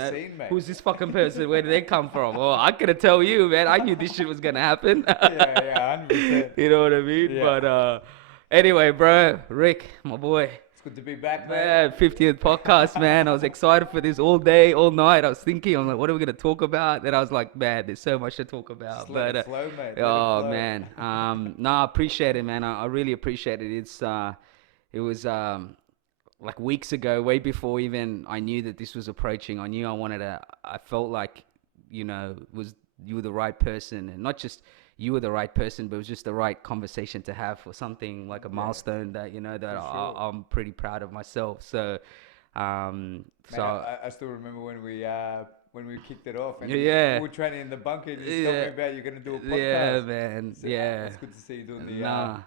know, scene, mate. who's this fucking person? Where did they come from? Oh, I couldn't tell you, man. I knew this shit was gonna happen. Yeah, 100%. You know what I mean? Yeah. But anyway, bro, Rick, my boy. It's good to be back, mate. Man, 50th podcast, man. I was excited for this all day, all night. I was thinking, I'm like, what are we going to talk about? Then I was like, man, there's so much to talk about. Just let But it flow, mate. Let it oh, flow. man. No, I appreciate it, man. I really appreciate it. It was like weeks ago, way before even I knew that this was approaching. I knew I felt like, you were the right person, and not just you were the right person, but it was just the right conversation to have for something like a milestone that sure. I'm pretty proud of myself. So, Man, I still remember when we kicked it off, and Yeah. we were training in the bunker. And you told me about you're gonna do a podcast. Yeah, man. So, Yeah. it's good to see you doing the Nah.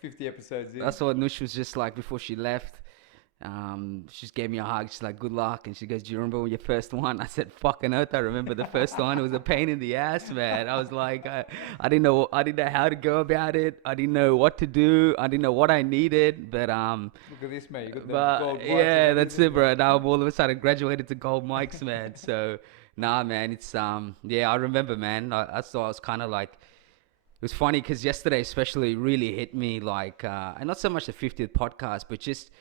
50 episodes in. That's what Nush was just like before she left. She just gave me a hug. She's like, "Good luck," and she goes, "Do you remember when your first one?" I said, "Fucking earth, I remember the first one. It was a pain in the ass, man." I was like, I didn't know how to go about it. I didn't know what to do. I didn't know what I needed. But Look at this, mate. You got the gold mics. yeah, and that's everything. it, bro. Now I'm all of a sudden graduated to gold mics, man. So nah, man, it's yeah, I remember, man. I thought I was kind of like. It was funny because yesterday especially really hit me like, and not so much the 50th podcast, but just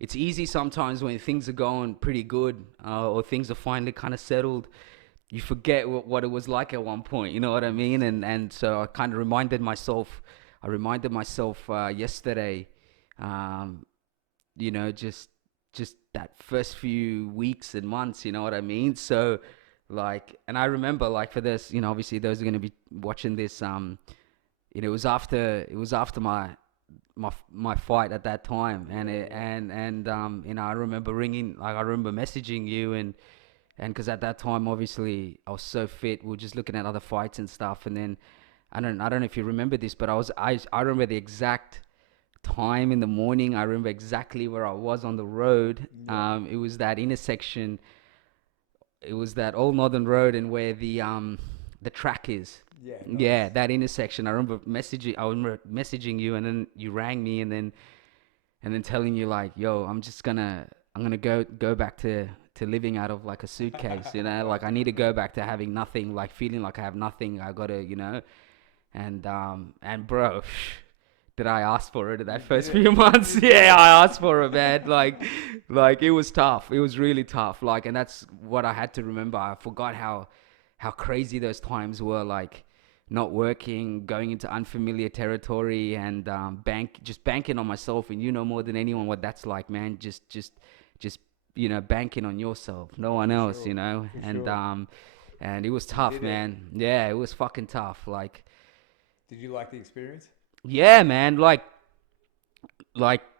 it's easy sometimes when things are going pretty good or things are finally kind of settled, you forget what it was like at one point, you know what I mean? And so I kind of reminded myself yesterday, just that first few weeks and months, you know what I mean? So like, and I remember like for this, obviously those are going to be watching this, it was after my fight at that time, and I remember I remember messaging you, and because at that time obviously I was so fit, we were just looking at other fights and stuff, and then I don't know if you remember this, but I remember the exact time in the morning. I remember exactly where I was on the road. It was that intersection. It was that old Northern Road, and where the track is. Yeah. Yeah, Nice. that intersection. I remember messaging you, and then you rang me, and then telling you like, "Yo, I'm gonna go back to living out of like a suitcase, like I need to go back to having nothing, like feeling like I have nothing. I gotta, and bro, did I ask for it in that first few months? Yeah, I asked for it, man. Like it was tough. It was really tough. Like, and that's what I had to remember. I forgot how crazy those times were. Like, not working, going into unfamiliar territory, and banking on myself. And you know more than anyone what that's like, man. Just banking on yourself, no one else, Sure. For And sure. and it was tough, did it. man. Yeah, it was fucking tough. Like, Did you like the experience? yeah, man. Like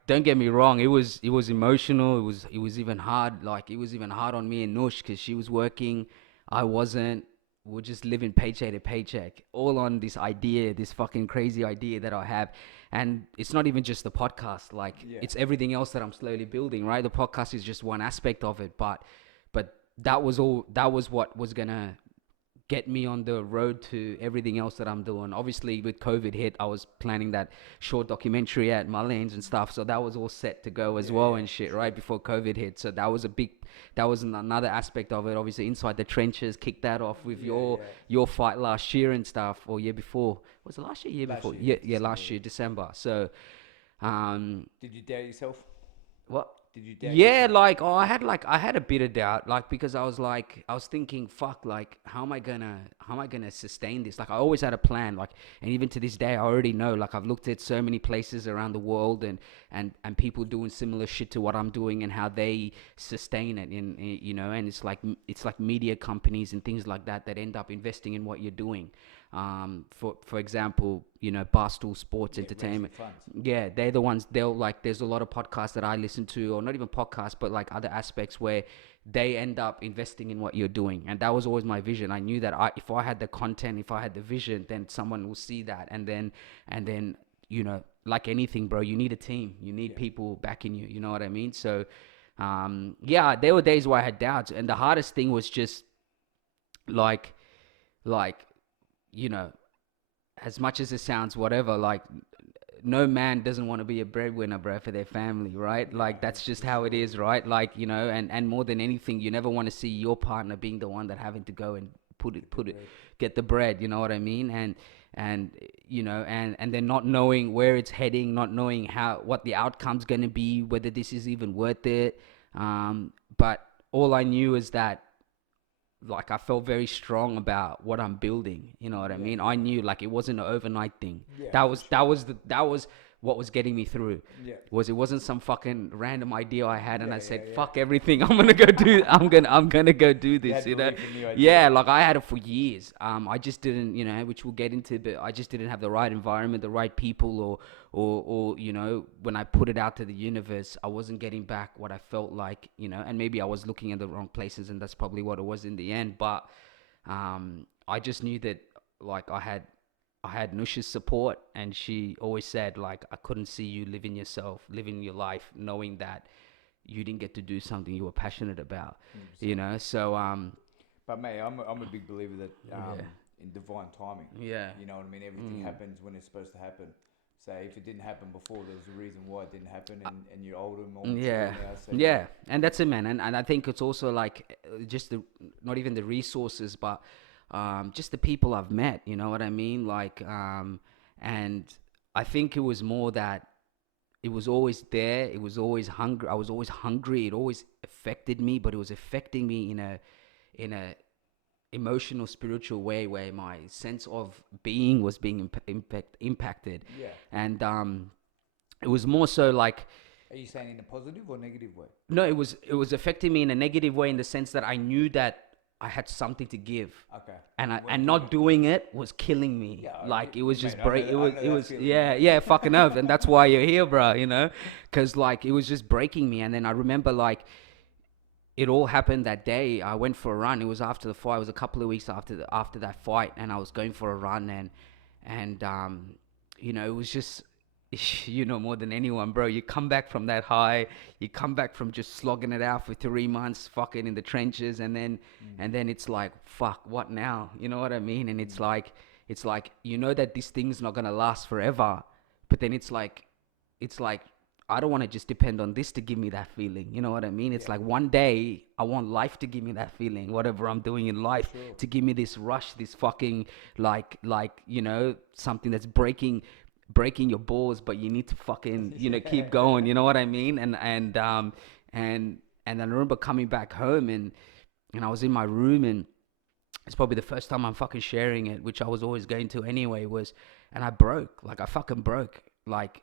don't get me wrong, it was emotional. It was even hard. Like, it was even hard on me and Nush because she was working, I wasn't. We're just living paycheck to paycheck, all on this idea, this fucking crazy idea that I have. And it's not even just the podcast, like it's everything else that I'm slowly building, right? The podcast is just one aspect of it, but that was what was gonna get me on the road to everything else that I'm doing. Obviously, with COVID hit, I was planning that short documentary at Mullins and stuff, so that was all set to go as well and shit, right, before COVID hit. So that was another aspect of it. Obviously, Inside the Trenches kicked that off with your fight last year and stuff, or year before. Was it last year? Year before? Yeah, last year, December. So, Did you doubt yourself? what? Did you doubt Yeah, yourself? I had a bit of doubt, like, because I was thinking, fuck, like, how am I gonna sustain this? Like, I always had a plan, like, and even to this day, I already know, like, I've looked at so many places around the world, and people doing similar shit to what I'm doing, and how they sustain it, and it's like media companies and things like that end up investing in what you're doing. For example, Barstool Sports Entertainment. Yeah, they're the ones. There's a lot of podcasts that I listen to, or not even podcasts, but like other aspects where they end up investing in what you're doing. And that was always my vision. I knew that if I had the content, if I had the vision, then someone will see that, and then like anything, bro, you need a team. You need people backing you. You know what I mean? So, yeah, there were days where I had doubts, and the hardest thing was just like you know, as much as it sounds whatever, like no man doesn't want to be a breadwinner, bro, for their family, right? Like that's just how it is, right? Like, you know, and more than anything, you never want to see your partner being the one that having to go and get the bread, you know what I mean? And you know, and then not knowing where it's heading, not knowing what the outcome's going to be, whether this is even worth it. But all I knew is that, like, I felt very strong about what I'm building. You know what I mean? I knew, like, it wasn't an overnight thing. That was what was getting me through. It wasn't some fucking random idea I had and I said, fuck everything. I'm gonna go do this. You know? Yeah, like I had it for years. I just didn't, you know, which we'll get into, but I just didn't have the right environment, the right people, or you know, when I put it out to the universe, I wasn't getting back what I felt like, you know, and maybe I was looking in the wrong places, and that's probably what it was in the end. But I just knew that, like, I had Nush's support, and she always said, like, I couldn't see you living your life, knowing that you didn't get to do something you were passionate about, you know. So but mate, I'm a big believer that in divine timing. Yeah, you know what I mean. Everything happens when it's supposed to happen. Say if it didn't happen before, there's a reason why it didn't happen, and you're older and more mature now. So and that's it, man. And I think it's also like just not even the resources, but just the people I've met, you know what I mean? Like, and I think it was more that it was always there. It was always hungry. I was always hungry. It always affected me, but it was affecting me in a emotional, spiritual way where my sense of being was being impacted. Yeah. And it was more so like. Are you saying in a positive or negative way? No, it was affecting me in a negative way, in the sense that I knew that I had something to give. Okay. And not doing it was killing me. Yeah, like it was just fucking up. And that's why you're here, bro, you know? Cuz like it was just breaking me. And then I remember, like, it all happened that day. I went for a run. It was after the fight. It was a couple of weeks after that fight, and I was going for a run, and you know, it was just, you know, more than anyone, bro, you come back from that high, you come back from just slogging it out for 3 months, fucking in the trenches, and then it's like, fuck, what now? You know what I mean? And it's like, you know that this thing's not gonna last forever, but then it's like, I don't want to just depend on this to give me that feeling. You know what I mean? It's like one day I want life to give me that feeling, whatever I'm doing in life, to give me this rush, this fucking like, you know, something that's breaking your balls, but you need to fucking, you know, keep going. You know what I mean? And I remember coming back home, and I was in my room, and it's probably the first time I'm fucking sharing it, which I was always going to anyway, and I broke. Like, I fucking broke. Like,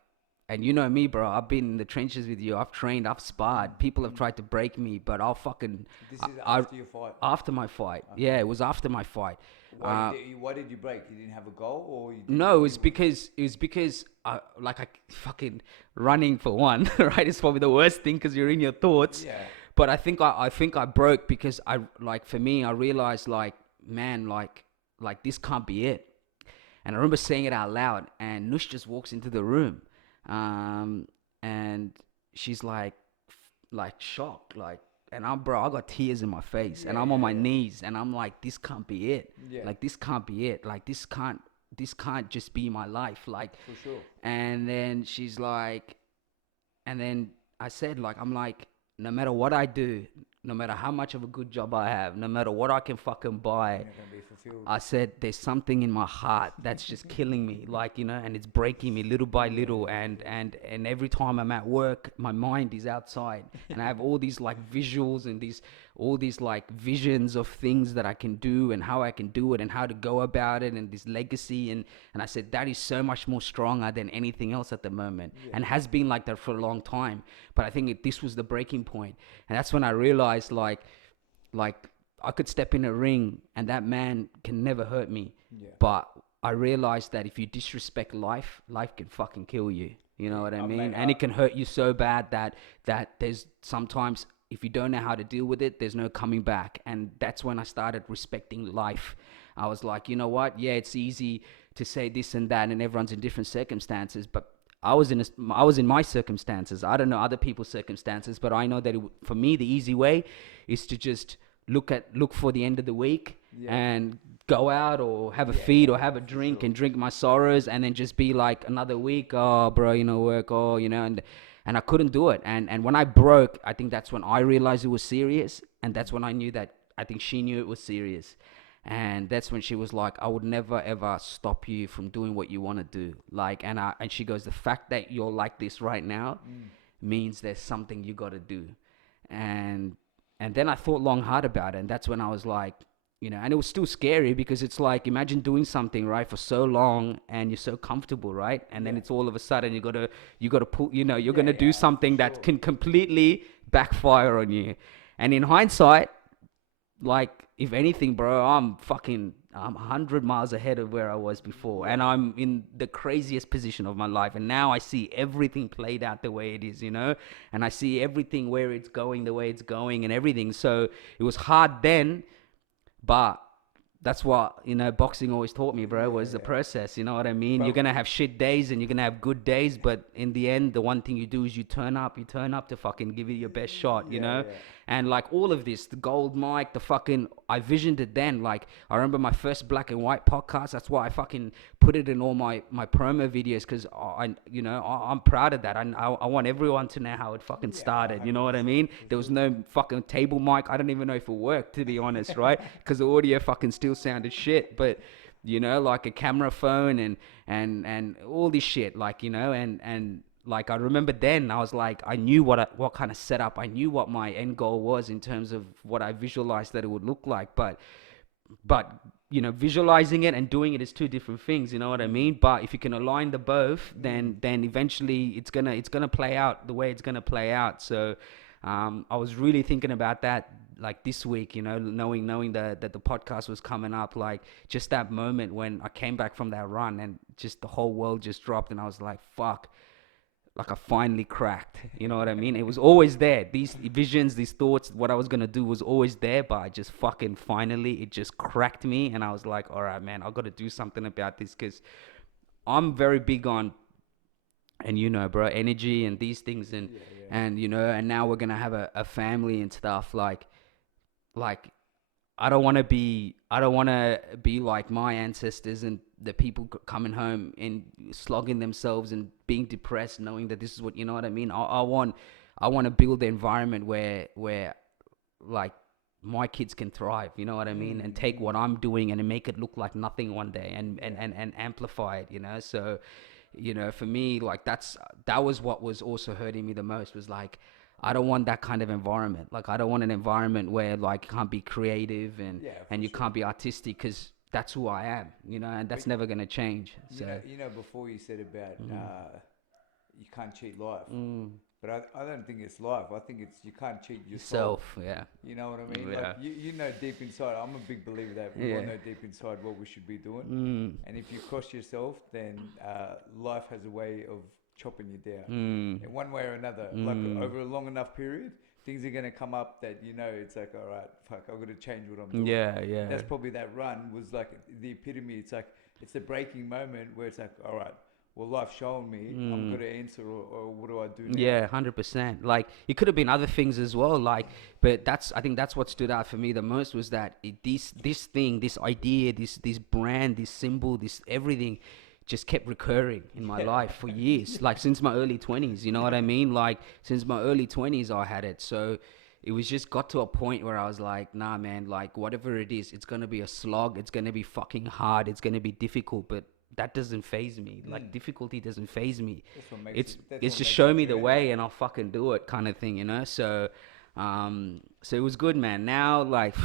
and you know me, bro, I've been in the trenches with you. I've trained, I've sparred. People have tried to break me, but I'll fucking... This is after your fight? After my fight. Okay. Yeah, it was after my fight. Why did you break? You didn't have a goal, or you didn't? No, it was because I fucking running, for one, right? It's probably the worst thing because you're in your thoughts. Yeah. But I think I broke because for me, I realized, like, man, like this can't be it. And I remember saying it out loud, and Nush just walks into the room. And she's like shocked, like, and I got tears in my face, and I'm on my knees, and I'm like, this can't be it. Like, this can't be it. Like, this can't just be my life. Like, for sure. And then she's like, and then I said, like, I'm like, no matter what I do, no matter how much of a good job I have, no matter what I can fucking buy, I said, there's something in my heart that's just killing me, like, you know, and it's breaking me little by little. And every time I'm at work, my mind is outside, and I have all these like visuals and all these like visions of things that I can do and how I can do it and how to go about it, and this legacy. And I said, that is so much more stronger than anything else at the moment, and has been like that for a long time. But I think this was the breaking point. And that's when I realized, like I could step in a ring and that man can never hurt me. Yeah. But I realized that if you disrespect life can fucking kill you. You know what I mean? And it can hurt you so bad that there's sometimes, if you don't know how to deal with it, there's no coming back. And that's when I started respecting life. I was like, you know what? Yeah, it's easy to say this and that, and everyone's in different circumstances, but I was in my circumstances. I don't know other people's circumstances, but I know that for me, the easy way is to just look for the end of the week and go out or have a feed or have a drink and drink my sorrows, and then just be like another week, oh bro, work, oh, and I couldn't do it. And when I broke, I think that's when I realized it was serious, and that's when I knew that I think she knew it was serious. And that's when she was like, I would never ever stop you from doing what you want to do. Like, and she goes, the fact that you're like this right now means there's something you got to do. And then I thought long hard about it, and that's when I was like, and it was still scary, because it's like, imagine doing something, right, for so long, and you're so comfortable, right, and then it's all of a sudden you gotta pull, you're gonna do something that can completely backfire on you. And in hindsight, like, if anything, bro, I'm 100 miles ahead of where I was before, and I'm in the craziest position of my life. And now I see everything played out the way it is, and I see everything where it's going, the way it's going, and everything. So it was hard then, but that's what, boxing always taught me, bro, was the process. You know what I mean? Bro, you're going to have shit days and you're going to have good days, but in the end, the one thing you do is you turn up to fucking give it your best shot, you know? And like all of this, the gold mic, I visioned it then. Like, I remember my first black and white podcast. That's why I fucking put it in all my promo videos, because I'm proud of that. I want everyone to know how it fucking started. You know what I mean? There was no fucking table mic. I don't even know if it worked, to be honest, right? Because the audio fucking still sounded shit. But like a camera phone and all this shit, like, and like, I remember then I was like, I knew what kind of setup, I knew what my end goal was in terms of what I visualized that it would look like, but visualizing it and doing it is two different things, you know what I mean? But if you can align the both, then eventually it's gonna play out the way it's gonna play out. So I was really thinking about that, like, this week, knowing that the podcast was coming up, like, just that moment when I came back from that run and just the whole world just dropped, and I was like, fuck, like, I finally cracked, you know what I mean? It was always there. These visions, these thoughts, what I was going to do was always there, but I just fucking finally, it just cracked me. And I was like, all right, man, I've got to do something about this, because I'm very big on, and bro, energy and these things, and and now we're going to have a family and stuff, like, I don't want to be like my ancestors and the people coming home and slogging themselves and being depressed, knowing that this is what, you know what I mean? I want to build the environment where like my kids can thrive, you know what I mean? And take what I'm doing and make it look like nothing one day, and amplify it, So, for me, like, that was what was also hurting me the most, was like, I don't want that kind of environment. Like, I don't want an environment where, like, you can't be creative and you can't be artistic, because that's who I am, and that's never going to change. So, before you said about you can't cheat life, but I don't think it's life. I think it's you can't cheat yourself. Yeah. You know what I mean? Yeah. Like, deep inside, I'm a big believer that we all know deep inside what we should be doing. And if you cross yourself, then life has a way of chopping you down in one way or another. Like, over a long enough period, things are going to come up that it's like, all right, fuck, I've got to change what I'm doing. Yeah. That's probably, that run was like the epitome. It's like, it's the breaking moment where it's like, all right, well, life's shown me, I'm going to answer, or what do I do now? Yeah, 100%. Like, it could have been other things as well, like, but I think that's what stood out for me the most, was that this thing, this idea, this brand, this symbol, this everything just kept recurring in my life for years, like, since my early 20s, you know what I mean? Like, since my early 20s, I had it. So it was just got to a point where I was like, nah, man, like, whatever it is, it's going to be a slog. It's going to be fucking hard. It's going to be difficult, but that doesn't faze me. Like, difficulty doesn't faze me. It's just show me the way and I'll fucking do it, kind of thing, So, so it was good, man. Now, like,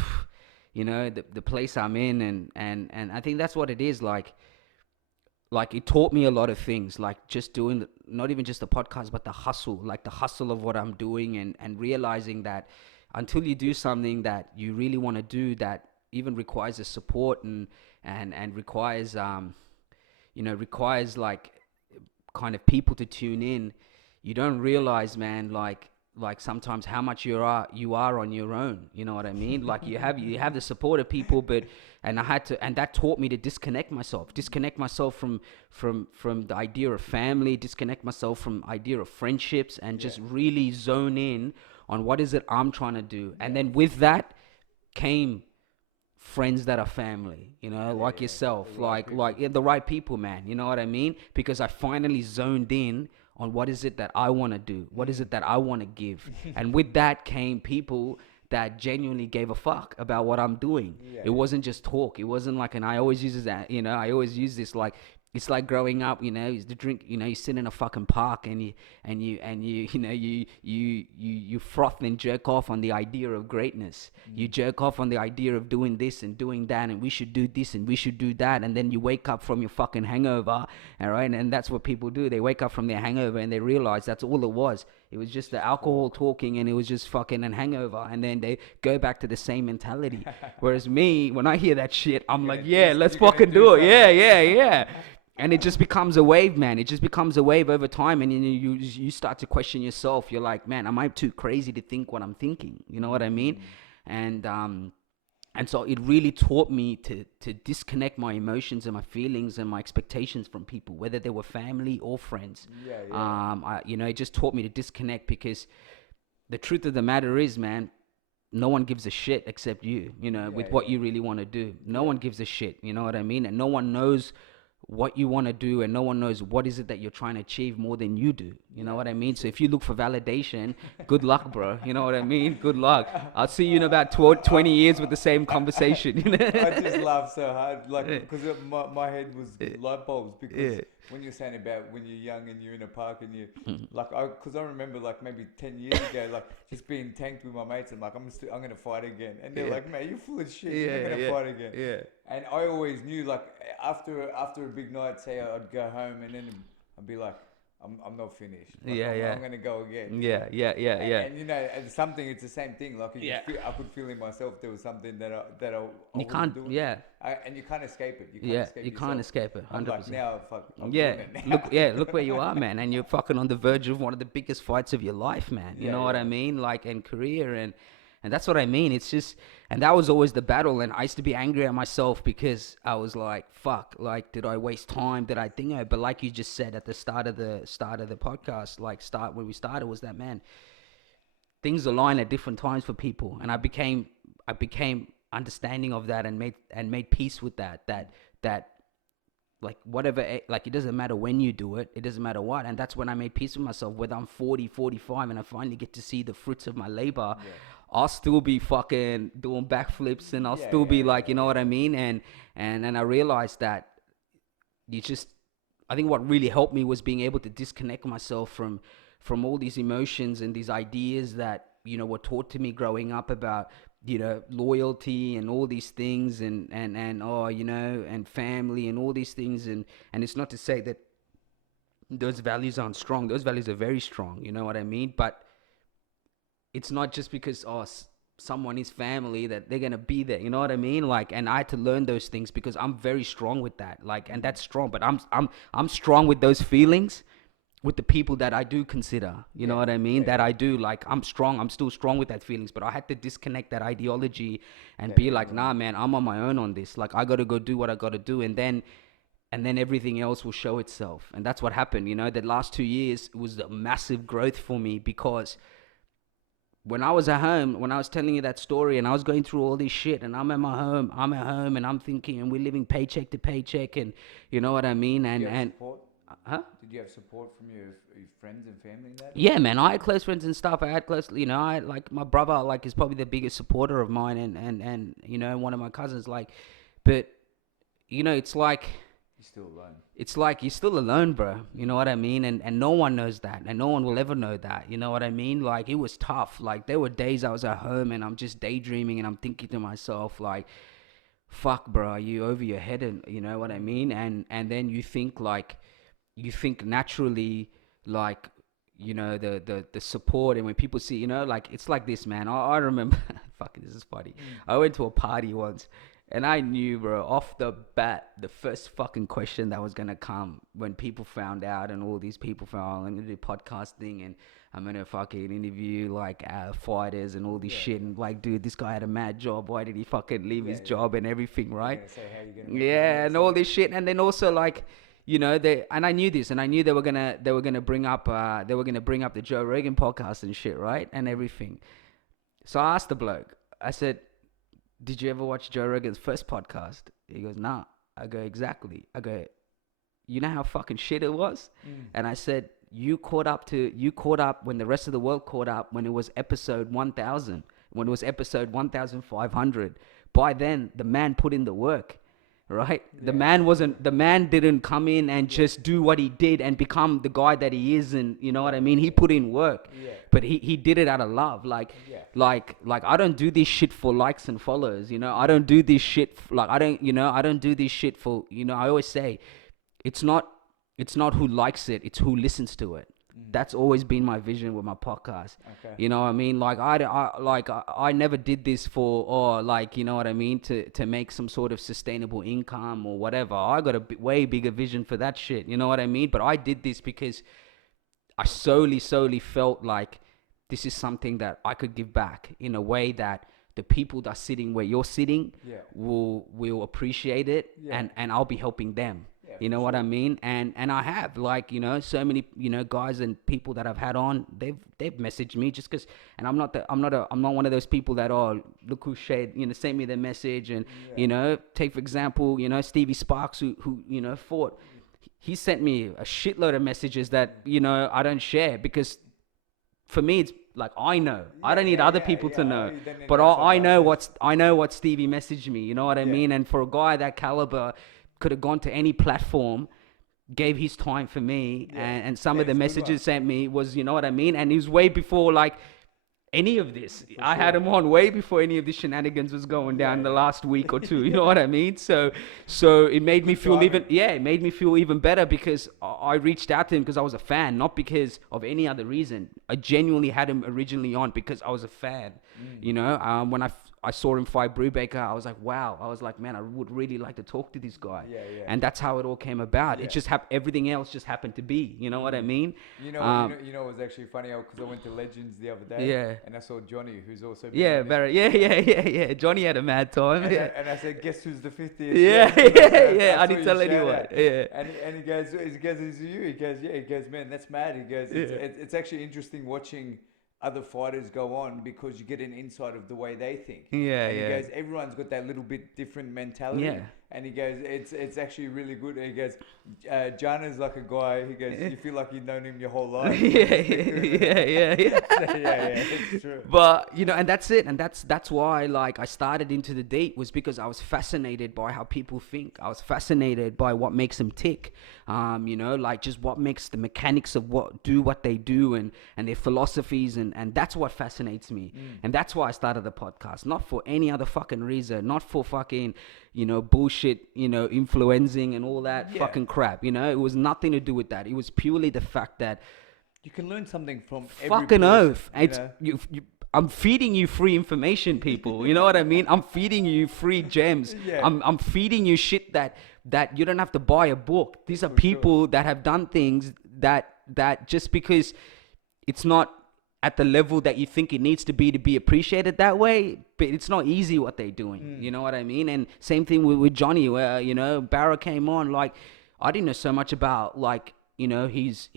the place I'm in, and I think that's what it is, like, it taught me a lot of things, like, just doing, not even just the podcast, but the hustle of what I'm doing, and realizing that until you do something that you really want to do, that even requires the support and requires, requires, like, kind of people to tune in, you don't realize, man, like sometimes how much you are on your own, you know what I mean? Like, you have the support of people, but, and that taught me to disconnect myself from the idea of family, disconnect myself from idea of friendships, and just really zone in on what is it I'm trying to do. And then with that, came friends that are family, you know, like yourself, the right people, man, you know what I mean? Because I finally zoned in on what is it that I want to do, what is it that I want to give. And with that came people that genuinely gave a fuck about what I'm doing. It wasn't just talk. It wasn't like, and I always use that, you know, I always use this, like, it's like growing up, you know, you drink, you know, you sit in a fucking park and you froth and jerk off on the idea of greatness. You jerk off on the idea of doing this and doing that, and we should do this and we should do that. And then you wake up from your fucking hangover, all right? And that's what people do. They wake up from their hangover and they realize that's all it was. It was just the alcohol talking, and it was just fucking an hangover. And then they go back to the same mentality. Whereas me, when I hear that shit, I'm like, yeah, let's fucking do it. Yeah. And it just becomes a wave, man. It just becomes a wave over time, and you start to question yourself. You're like, man, am I too crazy to think what I'm thinking? You know what I mean? And so it really taught me to disconnect my emotions and my feelings and my expectations from people, whether they were family or friends. It just taught me to disconnect, because the truth of the matter is, man, no one gives a shit except you, you know, with what you really want to do. No one gives a shit, you know what I mean? And no one knows what you want to do, and no one knows what is it that you're trying to achieve more than you do. You know what I mean? So if you look for validation, good luck, bro. You know what I mean? Good luck. I'll see you in about 20 years with the same conversation. You know? I just laughed so hard, like, because my head was light bulbs, because when you're saying about when you're young and you're in a park and you, like, because I remember, like, maybe 10 years ago, like, just being tanked with my mates and, like, I'm going to fight again. And they're like, man, you're full of shit. You're going to fight again. And I always knew, like, after a big night, say I'd go home and then I'd be like, I'm not finished. Like, I'm going to go again. Yeah. And you know, and it's the same thing. Like, I could feel in myself there was something that I you can't do. And you can't escape it. You can't escape it. 100%. I'm like, now, fuck, I'm doing it now. Look where you are, man. And you're fucking on the verge of one of the biggest fights of your life, man. You know what I mean? Like, in career, and that's what I mean. It's just, and that was always the battle. And I used to be angry at myself because I was like, fuck, like, did I waste time? Did I think it? But like you just said at the start of the podcast, like, when we started, was that, man, things align at different times for people. And I became understanding of that and made peace with that like, whatever, like, it doesn't matter when you do it, it doesn't matter what. And that's when I made peace with myself. Whether I'm 40, 45 and I finally get to see the fruits of my labor, I'll still be fucking doing backflips, and I'll still be like, you know what I mean? And I realized that I think what really helped me was being able to disconnect myself from all these emotions and these ideas that, you know, were taught to me growing up about, you know, loyalty and all these things and you know, and family and all these things. And it's not to say that those values aren't strong. Those values are very strong, you know what I mean? But it's not just because someone is family that they're gonna be there, you know what I mean? Like, and I had to learn those things because I'm very strong with that, like, and that's strong. But I'm strong with those feelings with the people that I do consider, you know what I mean? That I do, like, I'm still strong with that feelings. But I had to disconnect that ideology and be like, nah, man, I'm on my own on this. Like, I gotta go do what I gotta do, and then everything else will show itself. And that's what happened, you know. The last 2 years was a massive growth for me, because when I was at home, when I was telling you that story and I was going through all this shit, and I'm at home and I'm thinking, and we're living paycheck to paycheck, and you know what I mean? And support? Did you have support from your friends and family in that? Yeah, man, I had close friends and stuff. I had close, you know, I like my brother, like, is probably the biggest supporter of mine, and you know, one of my cousins, like, but you know, it's like, you're still alone. It's like you're still alone, bro. You know what I mean? And no one knows that, and no one will ever know that. You know what I mean? Like, it was tough. Like, there were days I was at home and I'm just daydreaming and I'm thinking to myself, like, fuck, bro, are you over your head? And you know what I mean? And then you think naturally, like, you know, the support. And when people see, you know, like, it's like this, man. I remember, fucking, this is funny. I went to a party once. And I knew, bro, off the bat, the first fucking question that was going to come when people found out, and all these people found out, I'm going to do podcasting and I'm going to fucking interview, like, fighters and all this shit. And, like, dude, this guy had a mad job. Why did he fucking leave his job and everything, right? And all this shit. And then also, like, you know, and I knew this, and I knew they were gonna bring up the Joe Rogan podcast and shit, right? And everything. So I asked the bloke, I said, did you ever watch Joe Rogan's first podcast? He goes, nah. I go, exactly. I go, you know how fucking shit it was? And I said, you caught up when the rest of the world caught up when it was episode 1000, when it was episode 1500. By then, the man put in the work, right? Yeah. The man didn't come in and just do what he did and become the guy that he is. And you know what I mean? He put in work, but he did it out of love. Like I don't do this shit for likes and followers, you know? I don't do this shit, I don't do this shit for, you know, I always say, it's not who likes it, it's who listens to it. That's always been my vision with my podcast. Okay. You know what I mean? Like I never did this for, you know what I mean, to make some sort of sustainable income or whatever. I got a way bigger vision for that shit. You know what I mean? But I did this because I solely felt like this is something that I could give back in a way that the people that are sitting where you're sitting will appreciate it, and I'll be helping them. You know what I mean? And I have, like, you know, so many, you know, guys and people that I've had on, they've messaged me just because, and I'm not one of those people that, look who shared, you know, sent me their message. And you know, take for example, you know, Stevie Sparks who you know fought, he sent me a shitload of messages that, you know, I don't share, because for me it's like, I know, I don't need other people to know, but I know what Stevie messaged me, you know what I mean? And for a guy that caliber, could have gone to any platform, gave his time for me, and some of the messages sent me was, you know what I mean? And it was way before, like, any of this. I had him on way before any of the shenanigans was going down the last week or two, you know what I mean? So it made me feel even better, because I reached out to him because I was a fan, not because of any other reason. I genuinely had him originally on because I was a fan, you know? When I saw him fight Brubaker, I was like, wow. I was like, man, I would really like to talk to this guy. And that's how it all came about. It just everything else just happened to be. You know what I mean? You know, it was actually funny because I went to Legends the other day. And I saw Johnny, who's also yeah. Johnny had a mad time. And I said, guess who's the 50th? Yeah. I didn't tell anyone. And he goes, is it you? He goes, man, that's mad. He goes, it's actually interesting watching other fighters go on, because you get an insight of the way they think. He goes, everyone's got that little bit different mentality. And he goes, it's actually really good. And he goes, Jana's like a guy. He goes, you feel like you've known him your whole life. It's true. But you know, and that's it. And that's why, like, I started Into the Deep, was because I was fascinated by how people think. I was fascinated by what makes them tick. You know, like, just what makes the mechanics of what they do, and their philosophies, and that's what fascinates me. And that's why I started the podcast, not for any other fucking reason, not for fucking, you know, bullshit, you know, influencing and all that fucking crap. You know, it was nothing to do with that. It was purely the fact that you can learn something from fucking oath. It's I'm feeding you free information, people. You know what I mean? I'm feeding you free gems. I'm feeding you shit that you don't have to buy a book. These are people that have done things that just because it's not at the level that you think it needs to be appreciated that way, but it's not easy what they're doing. You know what I mean? And same thing with Johnny, where, you know, Barra came on, like, I didn't know so much about, like, you know, he's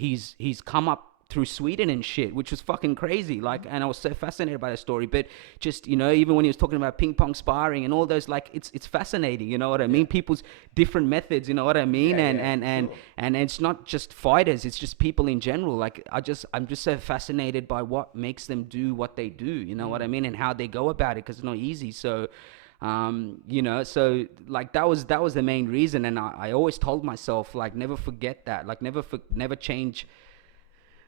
come up through Sweden and shit, which was fucking crazy. Like, and I was so fascinated by the story. But just, you know, even when he was talking about ping pong sparring and all those, like, it's fascinating. You know what I mean? People's different methods. You know what I mean? And it's not just fighters. It's just people in general. Like, I'm just so fascinated by what makes them do what they do. You know what I mean? And how they go about it, because it's not easy. So. You know, so like that was the main reason, and I always told myself, like, never forget that, like, never change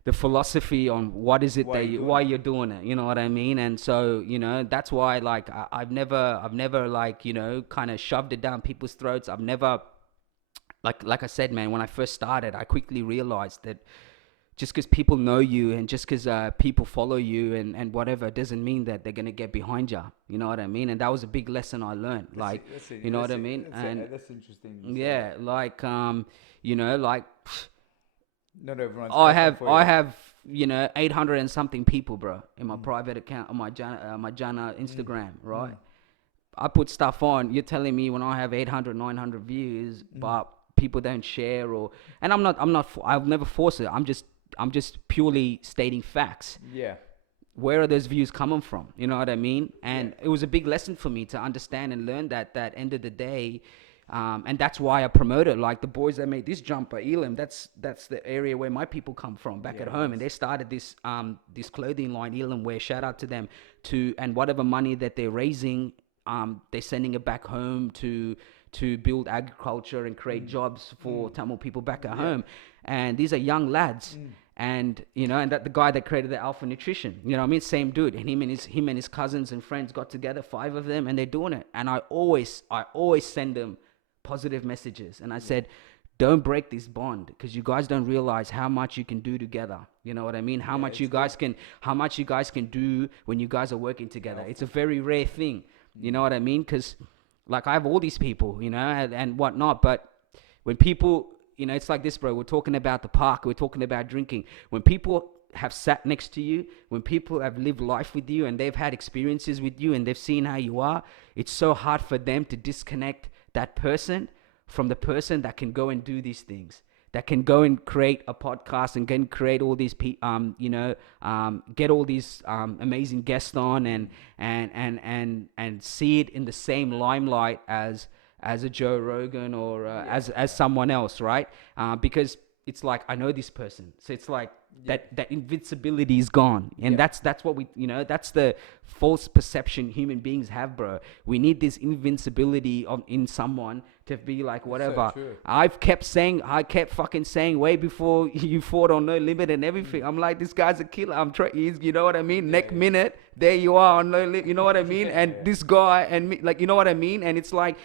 the philosophy on what is it why you're doing it, you know what I mean? And so, you know, that's why, like, I've never like, you know, kind of shoved it down people's throats. I've never, like I said, man, when I first started, I quickly realized that just because people know you and just because people follow you and whatever, doesn't mean that they're going to get behind you. You know what I mean? And that was a big lesson I learned. You know what I mean? That's interesting. Yeah, like, you know, like... Not everyone's... I have, you know, 800 and something people, bro, in my private account, on my Jana Instagram, right? I put stuff on. You're telling me when I have 800, 900 views, but people don't share and I'll never force it. I'm just purely stating facts. Yeah. where are those views coming from? You know what I mean? And it was a big lesson for me to understand and learn that end of the day. And that's why I promoted, like the boys that made this jumper, Elam. That's the area where my people come from back at home, and they started this this clothing line, Elam Wear. Shout out to them. And whatever money that they're raising, they're sending it back home to build agriculture and create jobs for Tamil people back at home. And these are young lads. And and that the guy that created the Alpha Nutrition, you know what I mean, same dude, and him and his cousins and friends got together, 5 of them, and they're doing it. And I always send them positive messages, and I said, don't break this bond, because you guys don't realize how much you can do together. You know what I mean? How much you guys can do when you guys are working together. It's a very rare thing. You know what I mean? Because like I have all these people, and whatnot, but when people, it's like this, bro. We're talking about the park. We're talking about drinking. When people have sat next to you, when people have lived life with you and they've had experiences with you and they've seen how you are, it's so hard for them to disconnect that person from the person that can go and do these things, that can go and create a podcast and can create all these get all these amazing guests on and see it in the same limelight as a Joe Rogan or as someone else, right? Because it's like, I know this person, so it's like that invincibility is gone, and that's what we, that's the false perception human beings have, bro. We need this invincibility in someone to be like, whatever. So I kept fucking saying way before you fought on No Limit and everything. I'm like, this guy's a killer. You know what I mean? Next minute, there you are on No Limit. You know what I mean? And this guy and me, like, you know what I mean? And it's like,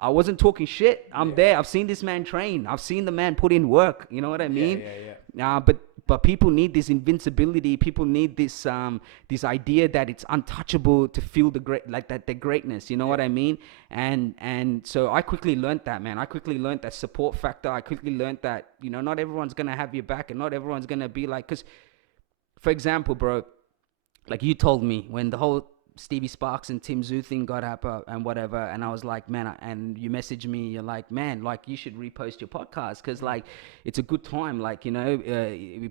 I wasn't talking shit. I'm there. I've seen this man train. I've seen the man put in work. You know what I mean? But people need this invincibility. People need this this idea that it's untouchable to feel the greatness. You know what I mean? And so I quickly learned that, man. I quickly learned that support factor. I quickly learned that not everyone's gonna have your back, and not everyone's gonna be like. Because, for example, bro, like you told me when the whole Stevie Sparks and Tim Zoo thing got up and whatever, and I was like, man, and you messaged me, you're like, man, like you should repost your podcast, because like it's a good time, like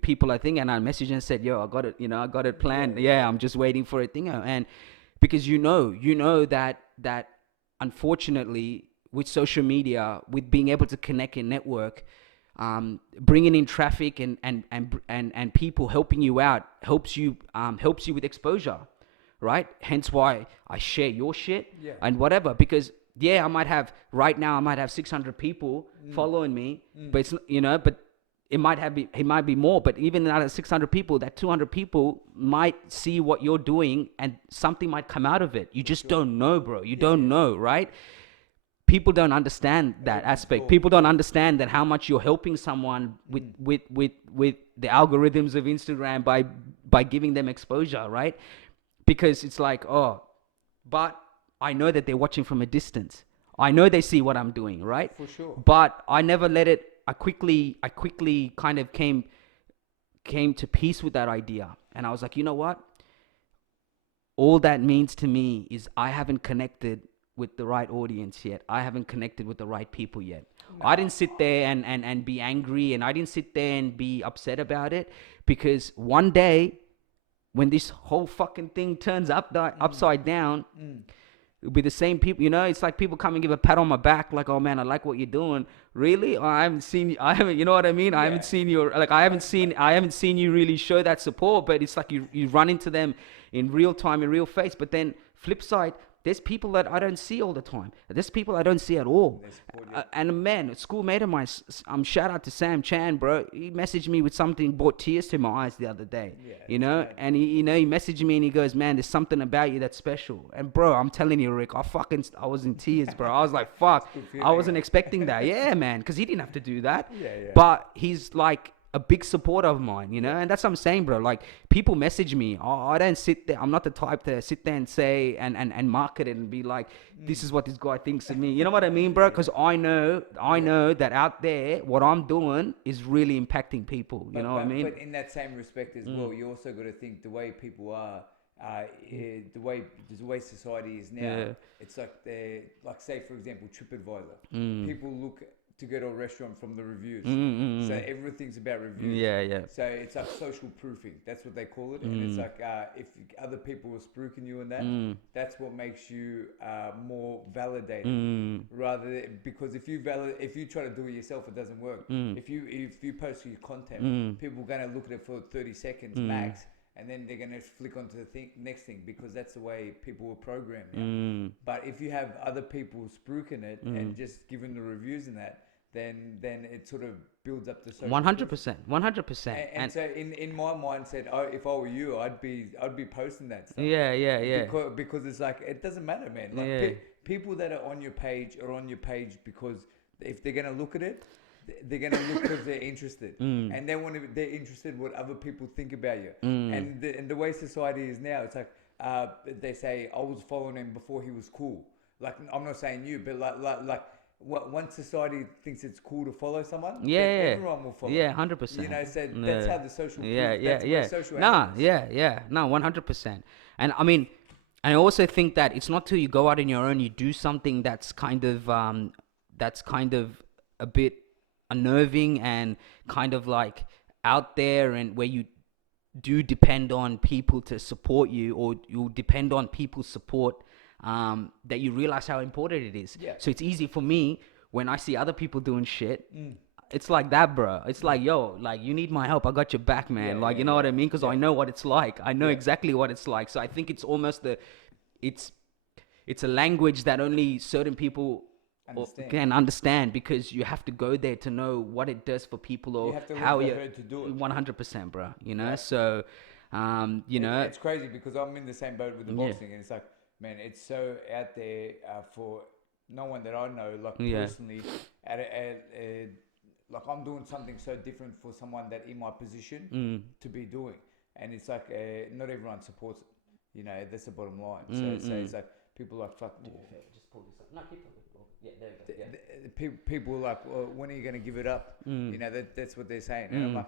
people I think. And I messaged and said, yo, I got it, I got it planned. I'm just waiting for a thing. And because that unfortunately with social media, with being able to connect and network, bringing in traffic and people helping you out helps you with exposure. Right? Hence why I share your shit and whatever, because I might have 600 people following me, but it's, but it might be more, but even out of 600 people, that 200 people might see what you're doing and something might come out of it. You just don't know, bro. You don't know, right? People don't understand that aspect. People don't understand that how much you're helping someone with the algorithms of Instagram by giving them exposure, right? Because it's like, but I know that they're watching from a distance. I know they see what I'm doing, right? For sure. But I never let it. I quickly kind of came to peace with that idea, and I was like, you know what? All that means to me is I haven't connected with the right audience yet. I haven't connected with the right people yet. No. I didn't sit there and be angry, and I didn't sit there and be upset about it, because one day, when this whole fucking thing turns upside down, it'll be the same people. It's like people come and give a pat on my back, like, oh man, I like what you're doing. Really? I haven't seen you. You know what I mean? I haven't seen you. Like, I haven't seen you really show that support. But it's like you run into them in real time, in real face. But then flip side, there's people that I don't see all the time. There's people I don't see at all. And a man, a schoolmate of mine, shout out to Sam Chan, bro. He messaged me with something, brought tears to my eyes the other day. And he messaged me and he goes, man, there's something about you that's special. And bro, I'm telling you, Rick, I was in tears, bro. I was like, fuck, I wasn't expecting that. Yeah, man, because he didn't have to do that. But he's like a big supporter of mine, and that's what I'm saying, bro. Like, people message me. I don't sit there. I'm not the type to sit there and say and market it and be like, this is what this guy thinks of me. You know what I mean, bro? Because I know that out there, what I'm doing is really impacting people. You know what I mean? But in that same respect as well, you also got to think the way people are. The way society is now, it's like say for example TripAdvisor. People look to go to a restaurant from the reviews. Mm-hmm. So everything's about reviews. Yeah, yeah. So it's like social proofing. That's what they call it. And it's like if other people are spruiking you in that, that's what makes you more validated. Rather because if you try to do it yourself, it doesn't work. If you post your content, people are gonna look at it for 30 seconds max. And then they're going to flick onto the next thing because that's the way people were programmed. Yeah? But if you have other people spruiking it and just giving the reviews and that, then it sort of builds up the social 100%, 100%. And so in my mindset, if I were you, I'd be posting that stuff. Yeah. Because it's like it doesn't matter, man. Like people that are on your page because if they're going to look at it, they're going to look because they're interested. And then when they're interested what other people think about you. And the way society is now, it's like they say, I was following him before he was cool. Like, I'm not saying you, but like once society thinks it's cool to follow someone, then everyone will follow. Yeah, 100%. You know, so that's how the social... No, 100%. And I mean, I also think that it's not till you go out on your own, you do something that's kind of a bit unnerving and kind of like out there, and where you do depend on people to support you, or you depend on people's support, that you realize how important it is. So it's easy for me when I see other people doing shit. It's like that, bro. It's like, yo, like, you need my help, I got your back, man. You know what I mean? Because I know what it's like. I know exactly what it's like. So I think it's almost it's a language that only certain people can understand, because you have to go there to know what it does for people, or you have to how you to do it. 100%, bro. You know, so you know, it's crazy because I'm in the same boat with the boxing, and it's like, man, it's so out there for no one that I know, like personally, like I'm doing something so different for someone that in my position to be doing, and it's like not everyone supports it. You know, that's the bottom line. So it's like people are like, fuck. Just pull this up. No, keep it. Yeah, there we go. People are like, well, when are you going to give it up? You know, that's what they're saying. And I'm like,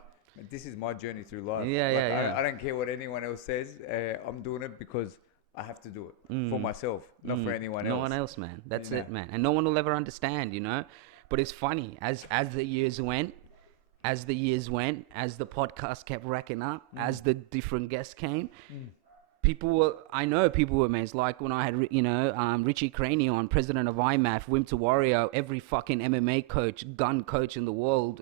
this is my journey through life. I don't care what anyone else says. I'm doing it because I have to do it for myself, not for anyone else. No one else, man. That's it, man. And no one will ever understand, you know. But it's funny, as the years went, as the podcast kept racking up, as the different guests came, I know people were amazed. Like when I had, Richie Craney on, president of IMAF, Wim to Warrior, every fucking MMA coach, gun coach in the world,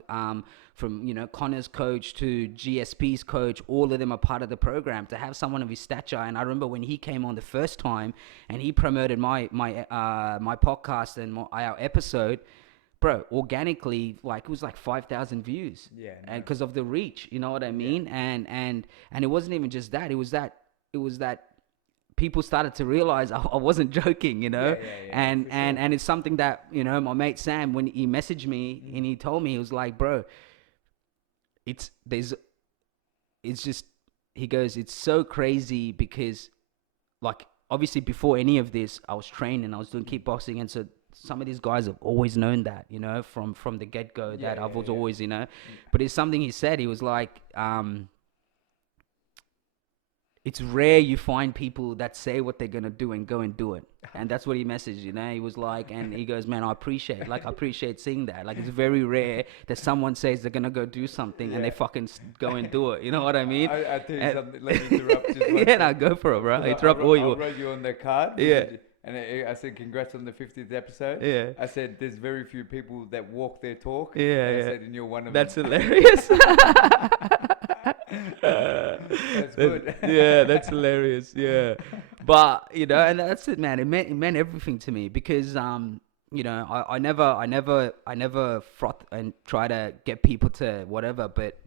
from, Connor's coach to GSP's coach, all of them are part of the program. To have someone of his stature, and I remember when he came on the first time and he promoted my podcast and our episode, bro, organically, like it was like 5,000 views. Yeah. And because of the reach, you know what I mean? Yeah. And it wasn't even just that. It was that people started to realize I wasn't joking, you know? And it's something that, my mate Sam, when he messaged me and he told me, he was like, bro, he goes, it's so crazy because, like, obviously before any of this, I was training, I was doing kickboxing, and so some of these guys have always known that, from the get-go, that I was always, but it's something he said. He was like, it's rare you find people that say what they're going to do and go and do it. And that's what he messaged, He was like, and he goes, man, I appreciate seeing that. Like, it's very rare that someone says they're going to go do something and they fucking go and do it. You know what I mean? I tell you something, let me interrupt just no, go for it, bro. Interrupt all you. I wrote you on the card. Yeah. And I said, congrats on the 50th episode. Yeah. I said, there's very few people that walk their talk. Yeah. And I said, and you're one of them. That's them. Hilarious. That's good. Yeah, that's hilarious. Yeah. But, and that's it, man. It meant everything to me because, I never froth and try to get people to whatever, but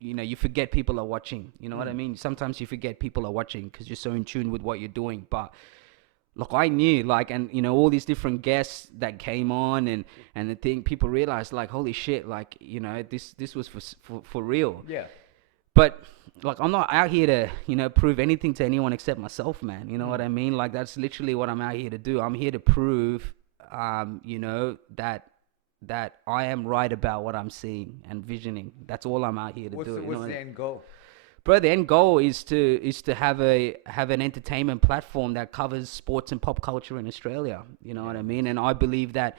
you forget people are watching. You know what I mean? Sometimes you forget people are watching because you're so in tune with what you're doing. But look, I knew, like, and all these different guests that came on, and the thing, people realized, like, holy shit, like, this was for real. Yeah. But like, I'm not out here to prove anything to anyone except myself, man. You know what I mean? Like, that's literally what I'm out here to do. I'm here to prove, that I am right about what I'm seeing and visioning. That's all I'm out here to do. What's the end goal? Bro, the end goal is to have an entertainment platform that covers sports and pop culture in Australia. You know what I mean? And I believe that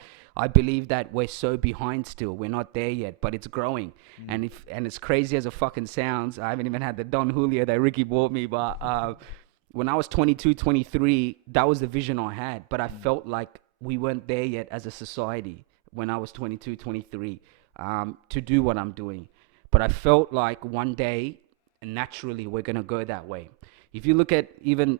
we're so behind still. We're not there yet, but it's growing. And it's crazy as it fucking sounds. I haven't even had the Don Julio that Ricky bought me, but when I was 22, 23, that was the vision I had. But I felt like we weren't there yet as a society when I was 22, 23, to do what I'm doing. But I felt like one day, naturally, we're going to go that way. If you look at even,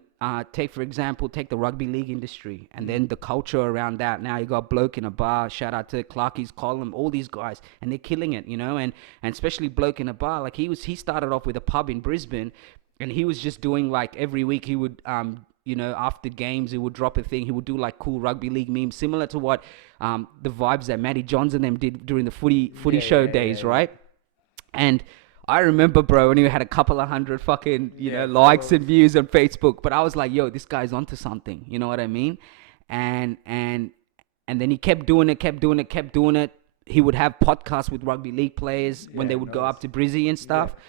take the rugby league industry and then the culture around that. Now you got Bloke in a Bar, shout out to Clarkie's Column, all these guys, and they're killing it, you know, and especially Bloke in a Bar. Like he started off with a pub in Brisbane, and he was just doing like every week he would, you know, after games, he would drop a thing. He would do like cool rugby league memes, similar to what the vibes that Matty Johns and them did during the footy show days, right? And I remember, bro, when he had a couple of hundred fucking, you know, likes and views on Facebook. But I was like, yo, this guy's onto something. You know what I mean? And then he kept doing it. He would have podcasts with rugby league players when they would go up to Brizzy and stuff. Yeah.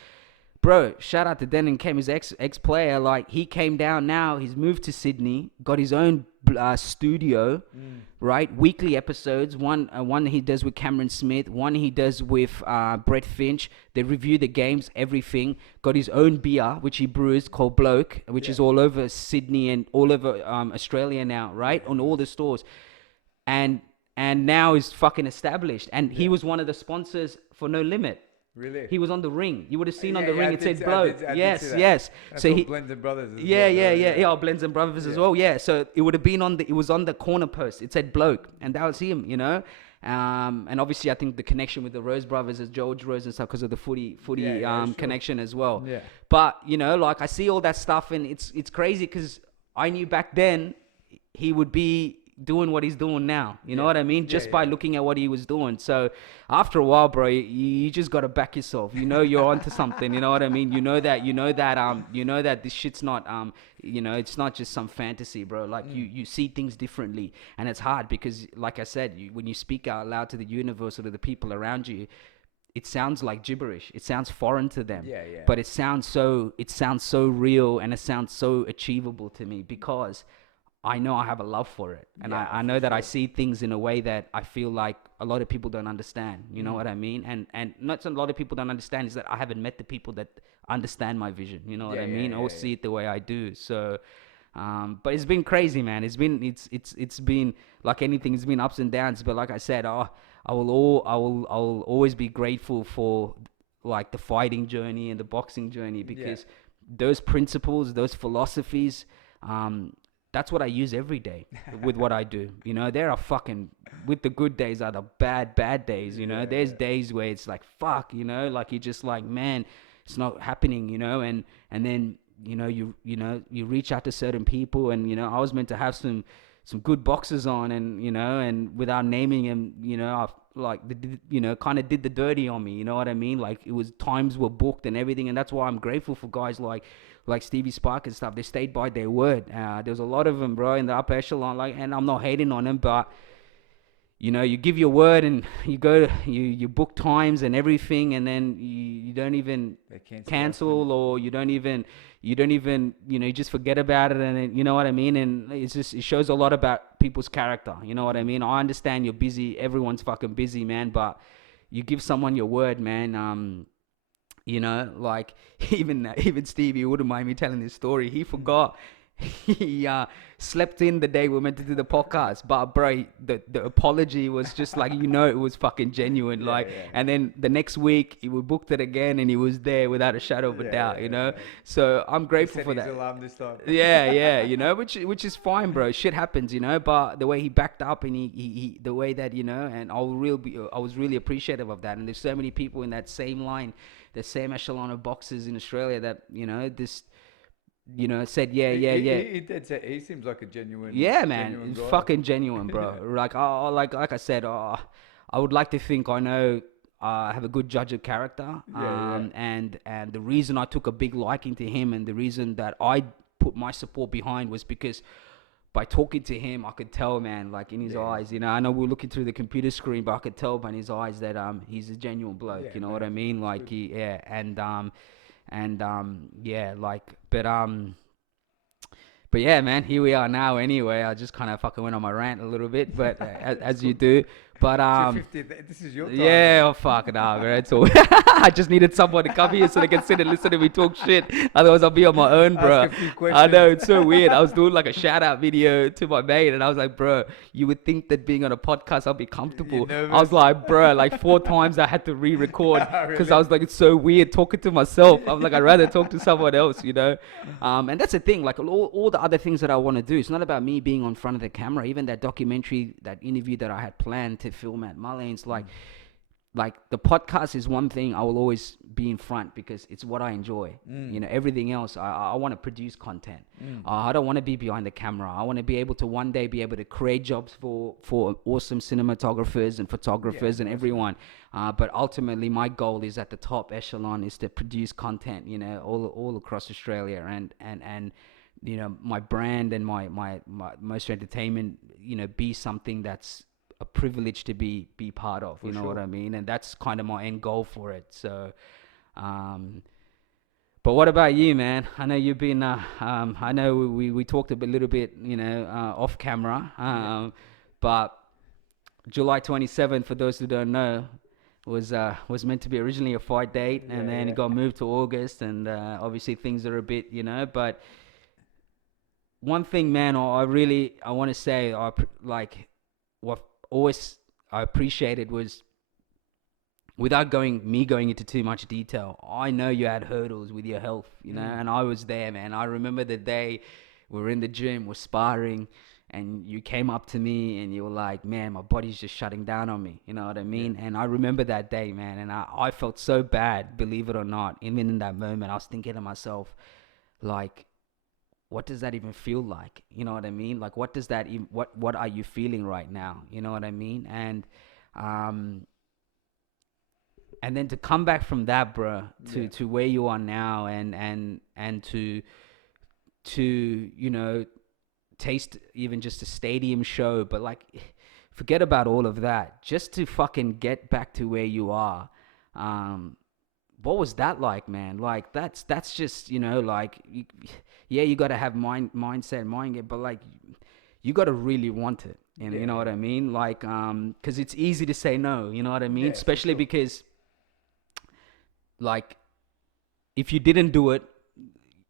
Bro, shout out to Den and Kem, his ex-player. Like, he came down now. He's moved to Sydney, got his own studio, right? Weekly episodes. One he does with Cameron Smith. One he does with Brett Finch. They review the games, everything. Got his own beer, which he brews, called Bloke, which is all over Sydney and all over Australia now, right? On all the stores. And now he's fucking established. And he was one of the sponsors for No Limit. Really? He was on the ring. You would have seen on the ring it said Bloke. Yes. That's so Blends and Brothers as well. Yeah, Blends and Brothers as well. Yeah. So it would have been it was on the corner post. It said Bloke, and that was him, you know. And obviously I think the connection with the Rose brothers is George Rose and stuff because of the footy connection as well. Yeah. But, you know, like I see all that stuff and it's crazy because I knew back then he would be doing what he's doing now, you know what I mean? Just by looking at what he was doing. So after a while, bro, you just got to back yourself. You know you're onto something, you know what I mean? You know that this shit's not you know, it's not just some fantasy, bro. Like you see things differently, and it's hard because, like I said, when you speak out loud to the universe or to the people around you, it sounds like gibberish. It sounds foreign to them. But it sounds so real, and it sounds so achievable to me because I know I have a love for it. And I know that I see things in a way that I feel like a lot of people don't understand. You know what I mean? And not a lot of people don't understand is that I haven't met the people that understand my vision. You know what I mean? Or see it the way I do. So, but it's been crazy, man. It's been like anything. It's been ups and downs. But like I said, I will always be grateful for like the fighting journey and the boxing journey because those principles, those philosophies, that's what I use every day with what I do. You know, there are fucking, with the good days are the bad days, you know. There's days where it's like, fuck, you know, like you're just like, man, it's not happening, you know. And then, you know, you reach out to certain people and, you know, I was meant to have some good boxers on and, you know, and without naming him, you know, I like, you know, kind of did the dirty on me, you know what I mean? Like it was, times were booked and everything. And that's why I'm grateful for guys like Stevie Spark and stuff. They stayed by their word. There's a lot of them, bro, in the upper echelon. Like, and I'm not hating on them, but you know, you give your word and you go, you book times and everything, and then you don't even cancel, or you don't even, you know, you just forget about it, and then, you know what I mean? And it's just, it shows a lot about people's character. You know what I mean? I understand you're busy. Everyone's fucking busy, man. But you give someone your word, man. You know, like even Stevie wouldn't mind me telling this story. He forgot. He slept in the day we were meant to do the podcast, but bro, the apology was just like, you know, it was fucking genuine. And then the next week we booked it again, and he was there without a shadow of a doubt. You know, so I'm grateful for that. Alarm this time. You know, which is fine, bro. Shit happens, you know. But the way he backed up and he the way that, you know, and I was really appreciative of that. And there's so many people in that same line, the same echelon of boxers in Australia that, you know, this, you know, said he seems like a genuine. Yeah, man, it's fucking genuine, bro. like I said, I would like to think I know. I have a good judge of character, and the reason I took a big liking to him, and the reason that I put my support behind, was because by talking to him, I could tell, man, like in his eyes, you know, I know we're looking through the computer screen, but I could tell by his eyes that he's a genuine bloke. You know what I mean? Like And but yeah, man, here we are now. Anyway, I just kind of fucking went on my rant a little bit, but as you do. But this is your time. Yeah, oh fuck no, bro. It's all. I just needed someone to come here so they can sit and listen to me talk shit. Otherwise, I'll be on my own, bro. Ask a few questions. I know, it's so weird. I was doing like a shout out video to my mate, and I was like, bro, you would think that being on a podcast, I'll be comfortable. I was like, bro, like 4 times I had to re-record because I was like, it's so weird talking to myself. I was like, I'd rather talk to someone else, you know. And that's the thing. Like all the other things that I want to do, it's not about me being on front of the camera. Even that documentary, that interview that I had planned to film at Mullins, like the podcast is one thing I will always be in front because it's what I enjoy. You know, everything else, I want to produce content. I don't want to be behind the camera. I want to be able to one day be able to create jobs for awesome cinematographers and photographers and everyone. But ultimately, my goal is at the top echelon is to produce content, you know, all across Australia and you know, my brand and my Mercenary Entertainment, you know, be something that's a privilege to be part of, you know what I mean? And that's kind of my end goal for it. So, but what about you, man? I know you've been, I know we talked a little bit, you know, off camera, but July 27th, for those who don't know, was meant to be originally a fight date, and then it got moved to August, and obviously things are a bit, you know, but one thing, man, I want to say, what always I appreciated was, without going into too much detail, I know you had hurdles with your health, you know, and I was there, man. I remember the day we were in the gym, we're sparring, and you came up to me and you were like, man, my body's just shutting down on me, you know what I mean? And I remember that day, man, and I felt so bad, believe it or not. Even in that moment, I was thinking to myself, like, what does that even feel like? You know what I mean? Like, what does that even, what are you feeling right now? You know what I mean? And then to come back from that, bro, to where you are now, and to you know, taste even just a stadium show, but like, forget about all of that, just to fucking get back to where you are. What was that like, man? Like, that's just, you know, like, you got to have mindset, but like, you got to really want it. And you know what I mean? Like, because it's easy to say no, you know what I mean? Especially because, like, if you didn't do it,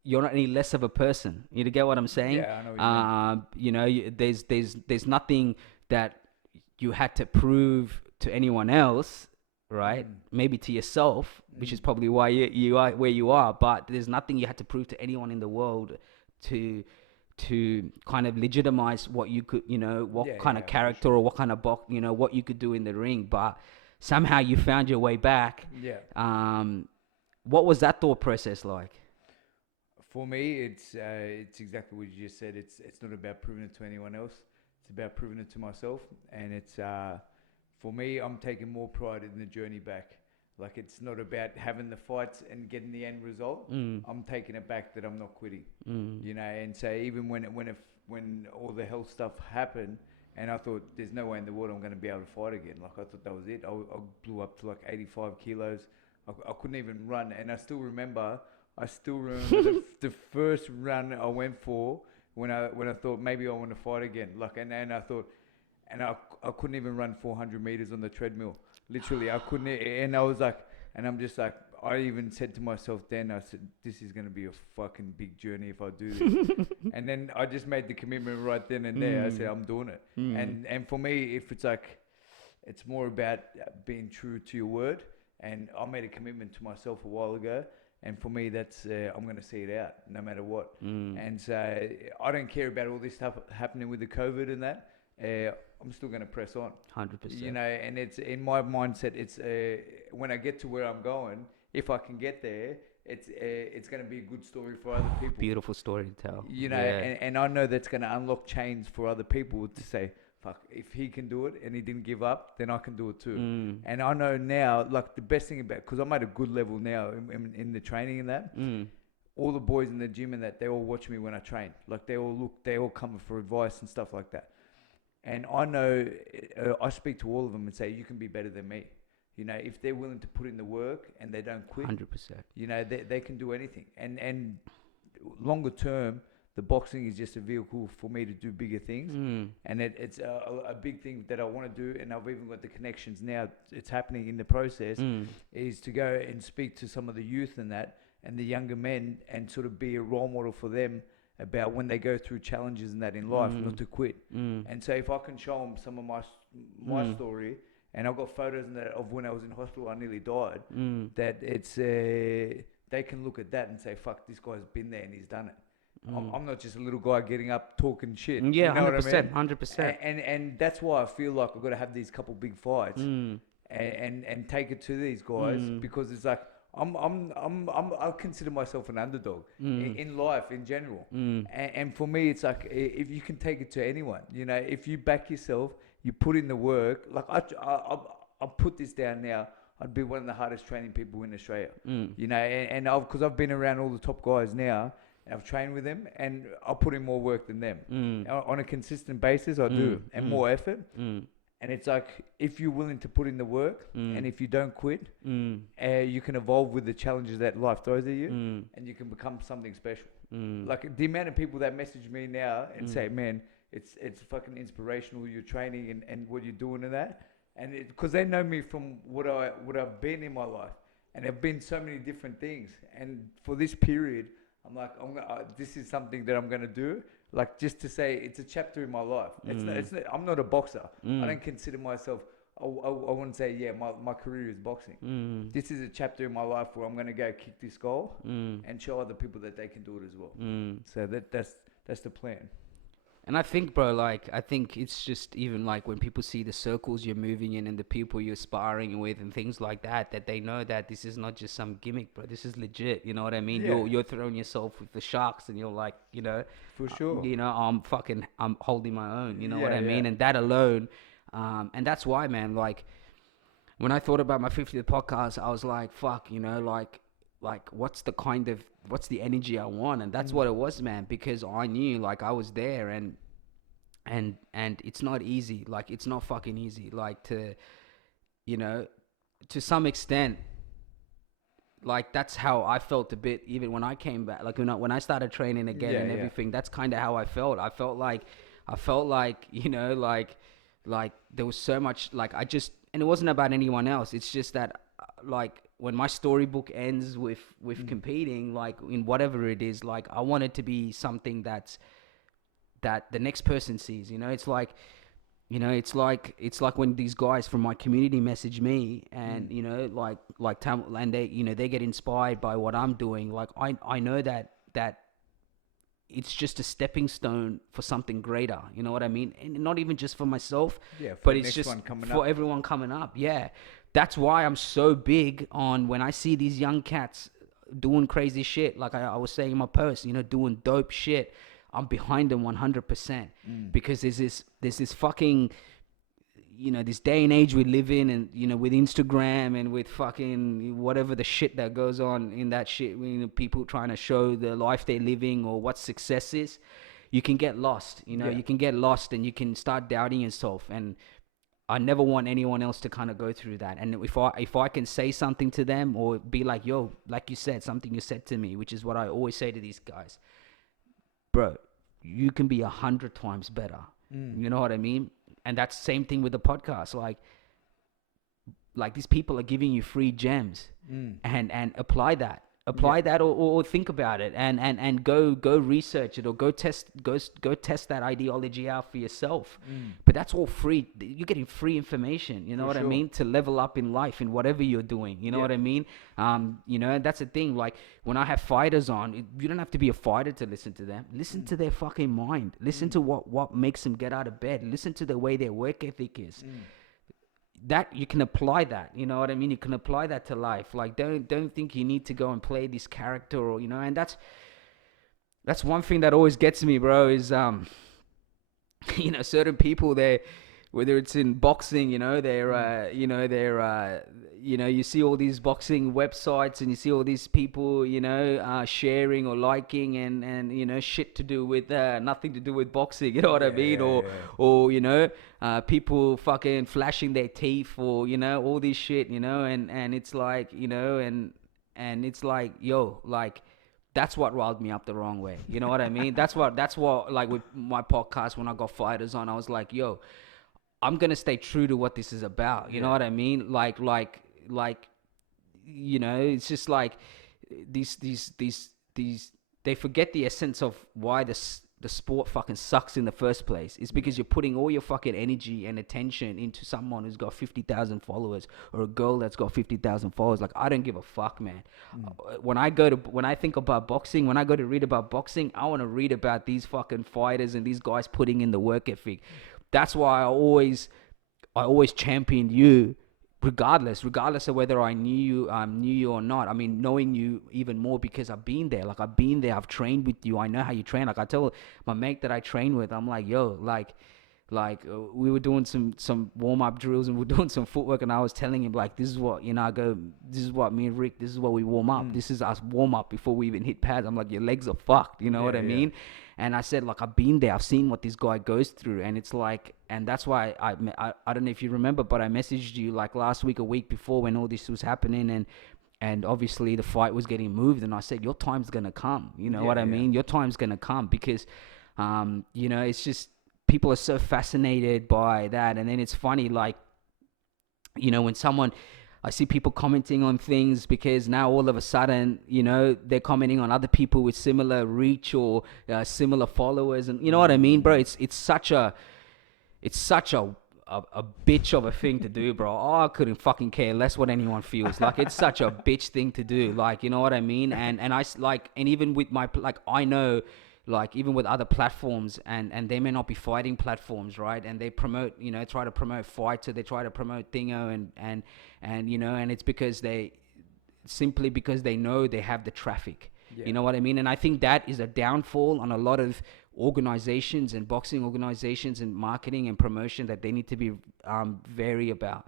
you're not any less of a person. You get what I'm saying? Yeah, I know what you mean. You know, there's nothing that you had to prove to anyone else, right? Maybe to yourself, which is probably why you are where you are, but there's nothing you had to prove to anyone in the world to kind of legitimize what you could, you know, what kind of character or what kind of you know, what you could do in the ring. But somehow you found your way back. What was that thought process like? For me, it's exactly what you just said. It's not about proving it to anyone else. It's about proving it to myself. And it's for me, I'm taking more pride in the journey back. Like, it's not about having the fights and getting the end result. I'm taking it back that I'm not quitting. You know, and so even when all the health stuff happened, and I thought there's no way in the world I'm going to be able to fight again. Like, I thought that was it. I blew up to like 85 kilos. I couldn't even run, and I still remember the first run I went for when I thought maybe I want to fight again. Like, and I thought, and I couldn't even run 400 meters on the treadmill. Literally, I couldn't. And I was like, and I'm just like, I even said to myself then, I said, this is going to be a fucking big journey if I do this. And then I just made the commitment right then and there. I said, I'm doing it. And for me, if it's like, it's more about being true to your word. And I made a commitment to myself a while ago. And for me, that's I'm going to see it out no matter what. And so I don't care about all this stuff happening with the COVID and that. I'm still going to press on. 100%. You know, and it's in my mindset. It's when I get to where I'm going, if I can get there, it's going to be a good story for other people. Beautiful story to tell. You know, and I know that's going to unlock chains for other people to say, fuck, if he can do it and he didn't give up, then I can do it too. And I know now, like, the best thing about, because I'm at a good level now in the training and that, all the boys in the gym and that, they all watch me when I train. Like, they all come for advice and stuff like that. And I know, I speak to all of them and say, you can be better than me. You know, if they're willing to put in the work and they don't quit, 100%. you know, they can do anything. And longer term, the boxing is just a vehicle for me to do bigger things. And it's a big thing that I want to do. And I've even got the connections now. It's happening in the process, is to go and speak to some of the youth and that, and the younger men, and sort of be a role model for them about when they go through challenges and that in life, not to quit. And so if I can show them some of my story, and I've got photos in that of when I was in hospital, I nearly died, that it's they can look at that and say, fuck, this guy's been there and he's done it. I'm not just a little guy getting up talking shit. Yeah, you know 100%, what I mean? 100%. And that's why I feel like I've got to have these couple big fights and take it to these guys, because it's like I consider myself an underdog in life in general. And for me, it's like, if you can take it to anyone, you know, if you back yourself, you put in the work. Like I'll put this down now. I'd be one of the hardest training people in Australia. You know, and because I've been around all the top guys now, and I've trained with them, and I'll put in more work than them. On a consistent basis, I do, and more effort. And it's like, if you're willing to put in the work, and if you don't quit, you can evolve with the challenges that life throws at you, and you can become something special. Like the amount of people that message me now and say, man, it's fucking inspirational, your training and what you're doing and that. And because they know me from what I've been in my life, and there've been so many different things. And for this period, I'm like, this is something that I'm gonna do. Like, just to say, it's a chapter in my life. It's not, I'm not a boxer. I don't consider myself. I wouldn't say, yeah, my career is boxing. This is a chapter in my life where I'm gonna go kick this goal and show other people that they can do it as well. So that's the plan. And I think, bro, I think it's just even like when people see the circles you're moving in and the people you're sparring with and things like that, that they know that this is not just some gimmick, bro. This is legit. You know what I mean? Yeah. You're throwing yourself with the sharks, and you're like, you know, for sure. You know, I'm holding my own. You know what I mean? And that alone, and that's why, man. Like, when I thought about my 50th podcast, I was like, fuck, you know, like what's the energy I want? And that's what it was, man, because I knew, like, I was there, and it's not easy. Like, it's not fucking easy, like, to, you know, to some extent, like, that's how I felt a bit even when I came back, like, when I started training again and everything. That's kind of how I felt. I felt like, you know, like there was so much, like, and it wasn't about anyone else. It's just that, like, when my storybook ends with competing, like, in whatever it is, like, I want it to be something that the next person sees. You know, it's like, you know, it's like when these guys from my community message me, and you know, like and they, you know, they get inspired by what I'm doing. Like, I know that it's just a stepping stone for something greater. You know what I mean? And not even just for myself, but it's just for everyone coming up. Yeah. That's why I'm so big on when I see these young cats doing crazy shit. Like I was saying in my post, you know, doing dope shit. I'm behind them 100%, because there's this fucking, you know, this day and age we live in, and, you know, with Instagram and with fucking whatever the shit that goes on in that shit, you know, people trying to show the life they're living or what success is, you can get lost, you know, you can get lost, and you can start doubting yourself. And I never want anyone else to kind of go through that. And if I can say something to them, or be like, yo, like you said, something you said to me, which is what I always say to these guys, bro, you can be 100 times better. You know what I mean? And that's the same thing with the podcast. Like these people are giving you free gems, and apply that. That, or think about it, and go research it, or go test that ideology out for yourself. But that's all free. You're getting free information, you know what I mean, to level up in life in whatever you're doing, you know what I mean. You know, that's the thing. Like, when I have fighters on, you don't have to be a fighter to listen to them. Listen to their fucking mind. Listen to what makes them get out of bed. Listen to the way their work ethic is. That you can apply that, you know what I mean? You can apply that to life. Like, don't think you need to go and play this character, or, you know. And that's one thing that always gets me, bro, is you know, certain people, whether it's in boxing, you know, you see all these boxing websites and you see all these people, sharing or liking and shit to do with nothing to do with boxing, you know what I mean? Or people fucking flashing their teeth or, all this shit, and it's like, and it's like, yo, like, that's what riled me up the wrong way. You know what I mean? That's what, like, with my podcast, when I got fighters on, I was like, yo, I'm going to stay true to what this is about. You know what I mean? Like, it's just like these, they forget the essence of why the sport fucking sucks in the first place. It's because you're putting all your fucking energy and attention into someone who's got 50,000 followers or a girl that's got 50,000 followers. Like, I don't give a fuck, man. When I think about boxing, when I go to read about boxing, I want to read about these fucking fighters and these guys putting in the work ethic. That's why I always championed you, regardless of whether I knew you or not. I mean, knowing you even more because I've been there. Like, I've trained with you. I know how you train. Like, I tell my mate that I train with, I'm like, yo, like we were doing some warm-up drills and we're doing some footwork, and I was telling him, like, this is what, this is what me and Rick, this is what we warm up. This is us warm up before we even hit pads. I'm like, your legs are fucked. You know what I mean? And I said, like, I've been there. I've seen what this guy goes through. And it's like, and that's why I don't know if you remember, but I messaged you like last week, a week before, when all this was happening, and obviously the fight was getting moved. And I said, your time's going to come. You know what I mean? Your time's going to come because, it's just, people are so fascinated by that. And then it's funny, like, when I see people commenting on things because now all of a sudden, they're commenting on other people with similar reach or similar followers. And you know what I mean, bro? It's such a bitch of a thing to do, bro. Oh, I couldn't fucking care less what anyone feels. Like, it's such a bitch thing to do. Like, you know what I mean? And I like, and even with my, like, I know, like, even with other platforms, and they may not be fighting platforms, right? And they promote, try to promote fights, or they try to promote Thingo, and it's because simply because they know they have the traffic. You know what I mean? And I think that is a downfall on a lot of organizations and boxing organizations and marketing and promotion that they need to be wary about.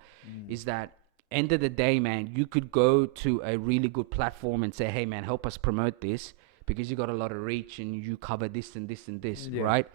Is that end of the day, man, you could go to a really good platform and say, hey, man, help us promote this, because you got a lot of reach and you cover this and this and this, right?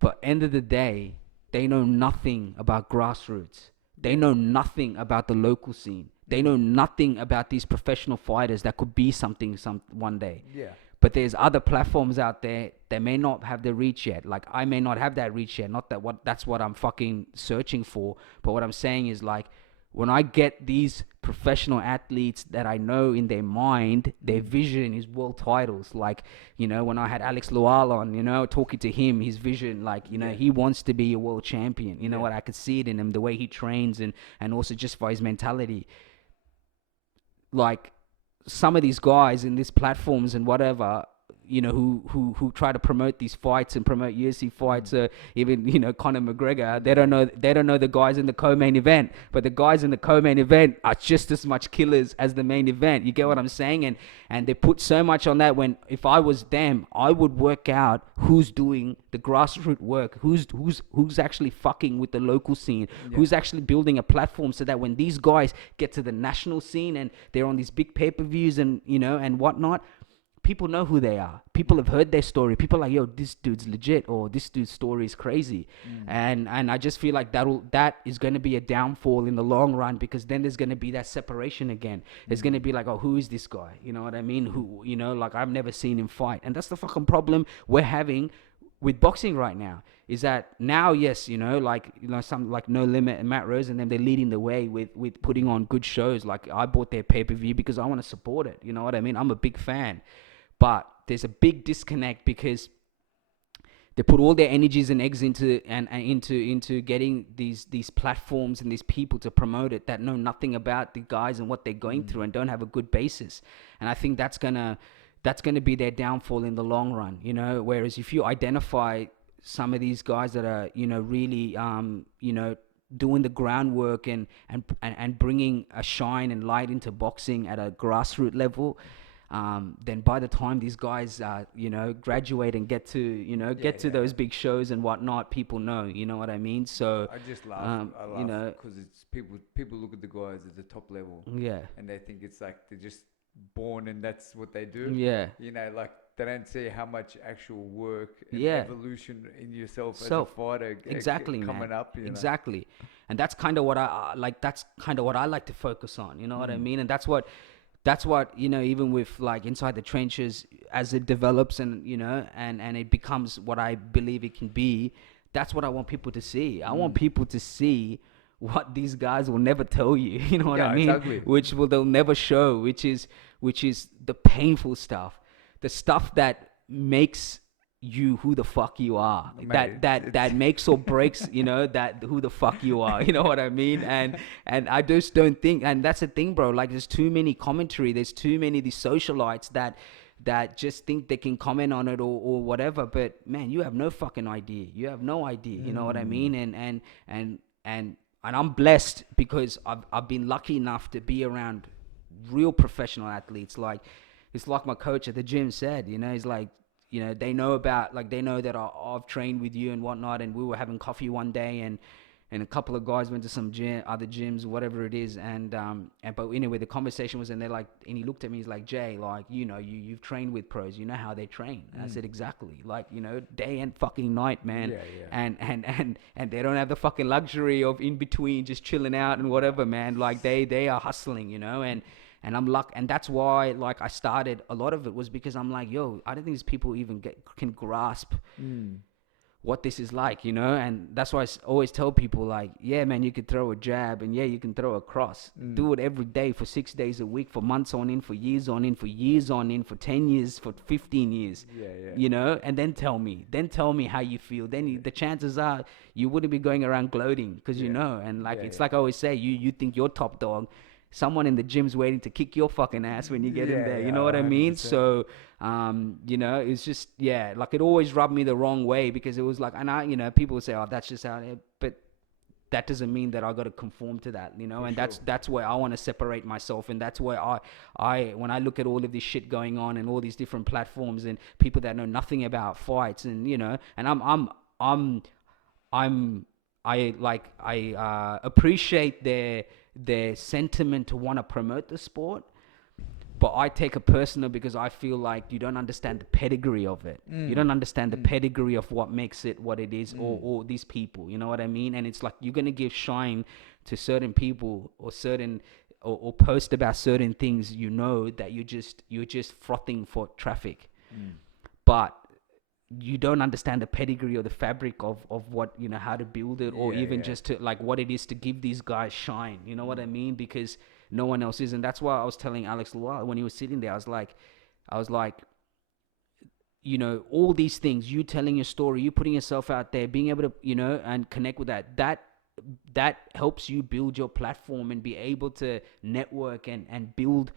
But end of the day, they know nothing about grassroots. They know nothing about the local scene. They know nothing about these professional fighters that could be something one day. Yeah. But there's other platforms out there that may not have the reach yet. Like, I may not have that reach yet. Not that that's what I'm fucking searching for. But what I'm saying is, like, when I get these professional athletes that I know in their mind, their vision is world titles. Like, when I had Alex Lual on, talking to him, his vision, like, he wants to be a world champion. You know what? I could see it in him, the way he trains and also just by his mentality. Like, some of these guys in these platforms and whatever, who try to promote these fights and promote UFC fights, even, Conor McGregor, they don't know the guys in the co-main event, but the guys in the co-main event are just as much killers as the main event. You get what I'm saying? And they put so much on that, when if I was them, I would work out who's doing the grassroots work, who's actually fucking with the local scene, who's actually building a platform, so that when these guys get to the national scene and they're on these big pay-per-views and, and whatnot, people know who they are. People have heard their story. People are like, yo, this dude's legit, or this dude's story is crazy. And I just feel like that is going to be a downfall in the long run, because then there's going to be that separation again. There's going to be like, oh, who is this guy? You know what I mean? Who, like, I've never seen him fight. And that's the fucking problem we're having with boxing right now, is that now, yes, some like No Limit and Matt Rose and them, they're leading the way with putting on good shows. Like, I bought their pay-per-view because I want to support it. You know what I mean? I'm a big fan. But there's a big disconnect, because they put all their energies and eggs into getting these platforms and these people to promote it that know nothing about the guys and what they're going through and don't have a good basis. And I think that's gonna be their downfall in the long run. Whereas if you identify some of these guys that are really doing the groundwork and bringing a shine and light into boxing at a grassroots level, then by the time these guys, graduate and get to those big shows and whatnot, people know, you know what I mean? So I just laugh. I laugh because it's people look at the guys at the top level, and they think it's like they're just born and that's what they do. Like they don't see how much actual work and evolution in yourself as a fighter coming up. Exactly. And that's kind of what I like. That's kind of what I like to focus on. You know what I mean? And that's what even with like Inside the Trenches, as it develops and and it becomes what I believe it can be, that's what I want people to see. I want people to see what these guys will never tell you. You know what I mean? Exactly. They'll never show, which is the painful stuff, the stuff that makes you who the fuck you are. Mate, that makes or breaks, that who the fuck you are. You know what I mean? And I just don't think, and that's the thing, bro. Like, there's too many commentary. There's too many of these socialites that just think they can comment on it or whatever. But man, you have no fucking idea. You have no idea. You know what I mean? And I'm blessed because I've been lucky enough to be around real professional athletes. Like, it's like my coach at the gym said, he's like, they know that I've trained with you and whatnot, and we were having coffee one day, and a couple of guys went to some other gyms, whatever it is, but anyway, the conversation was, and they're like, and he looked at me, he's like, Jay, like, you've trained with pros, you know how they train. And I said, exactly, like, day and fucking night, man. And they don't have the fucking luxury of in between just chilling out and whatever, man. Like, they are hustling, and I'm lucky, and that's why, like, I started. A lot of it was because I'm like, yo, I don't think these people even can grasp what this is like, and that's why I always tell people, like, yeah, man, you could throw a jab, and yeah, you can throw a cross. Do it every day for 6 days a week, for months on in, for years on in, for 10 years, for 15 years, and then tell me how you feel. Then the chances are you wouldn't be going around gloating, because and like, it's like I always say, you think you're top dog. Someone in the gym's waiting to kick your fucking ass when you get in there. You know what I mean? 100%. So, it's just, like, it always rubbed me the wrong way, because it was like, and people would say, oh, that's just how it is. But that doesn't mean that I got to conform to that, and sure. That's where I want to separate myself. And that's where I when I look at all of this shit going on and all these different platforms and people that know nothing about fights, and, and I appreciate their sentiment to want to promote the sport, but I take it personal, because I feel like you don't understand the pedigree of it. You don't understand the pedigree of what makes it what it is, or these people, you know what I mean? And it's like, you're going to give shine to certain people or post about certain things, that you're just frothing for traffic. But you don't understand the pedigree or the fabric of what, how to build it, or even just to, like, what it is to give these guys shine. You know what I mean? Because no one else is. And that's why I was telling Alex when he was sitting there, I was like, all these things, you telling your story, you putting yourself out there, being able to, and connect with that helps you build your platform and be able to network and build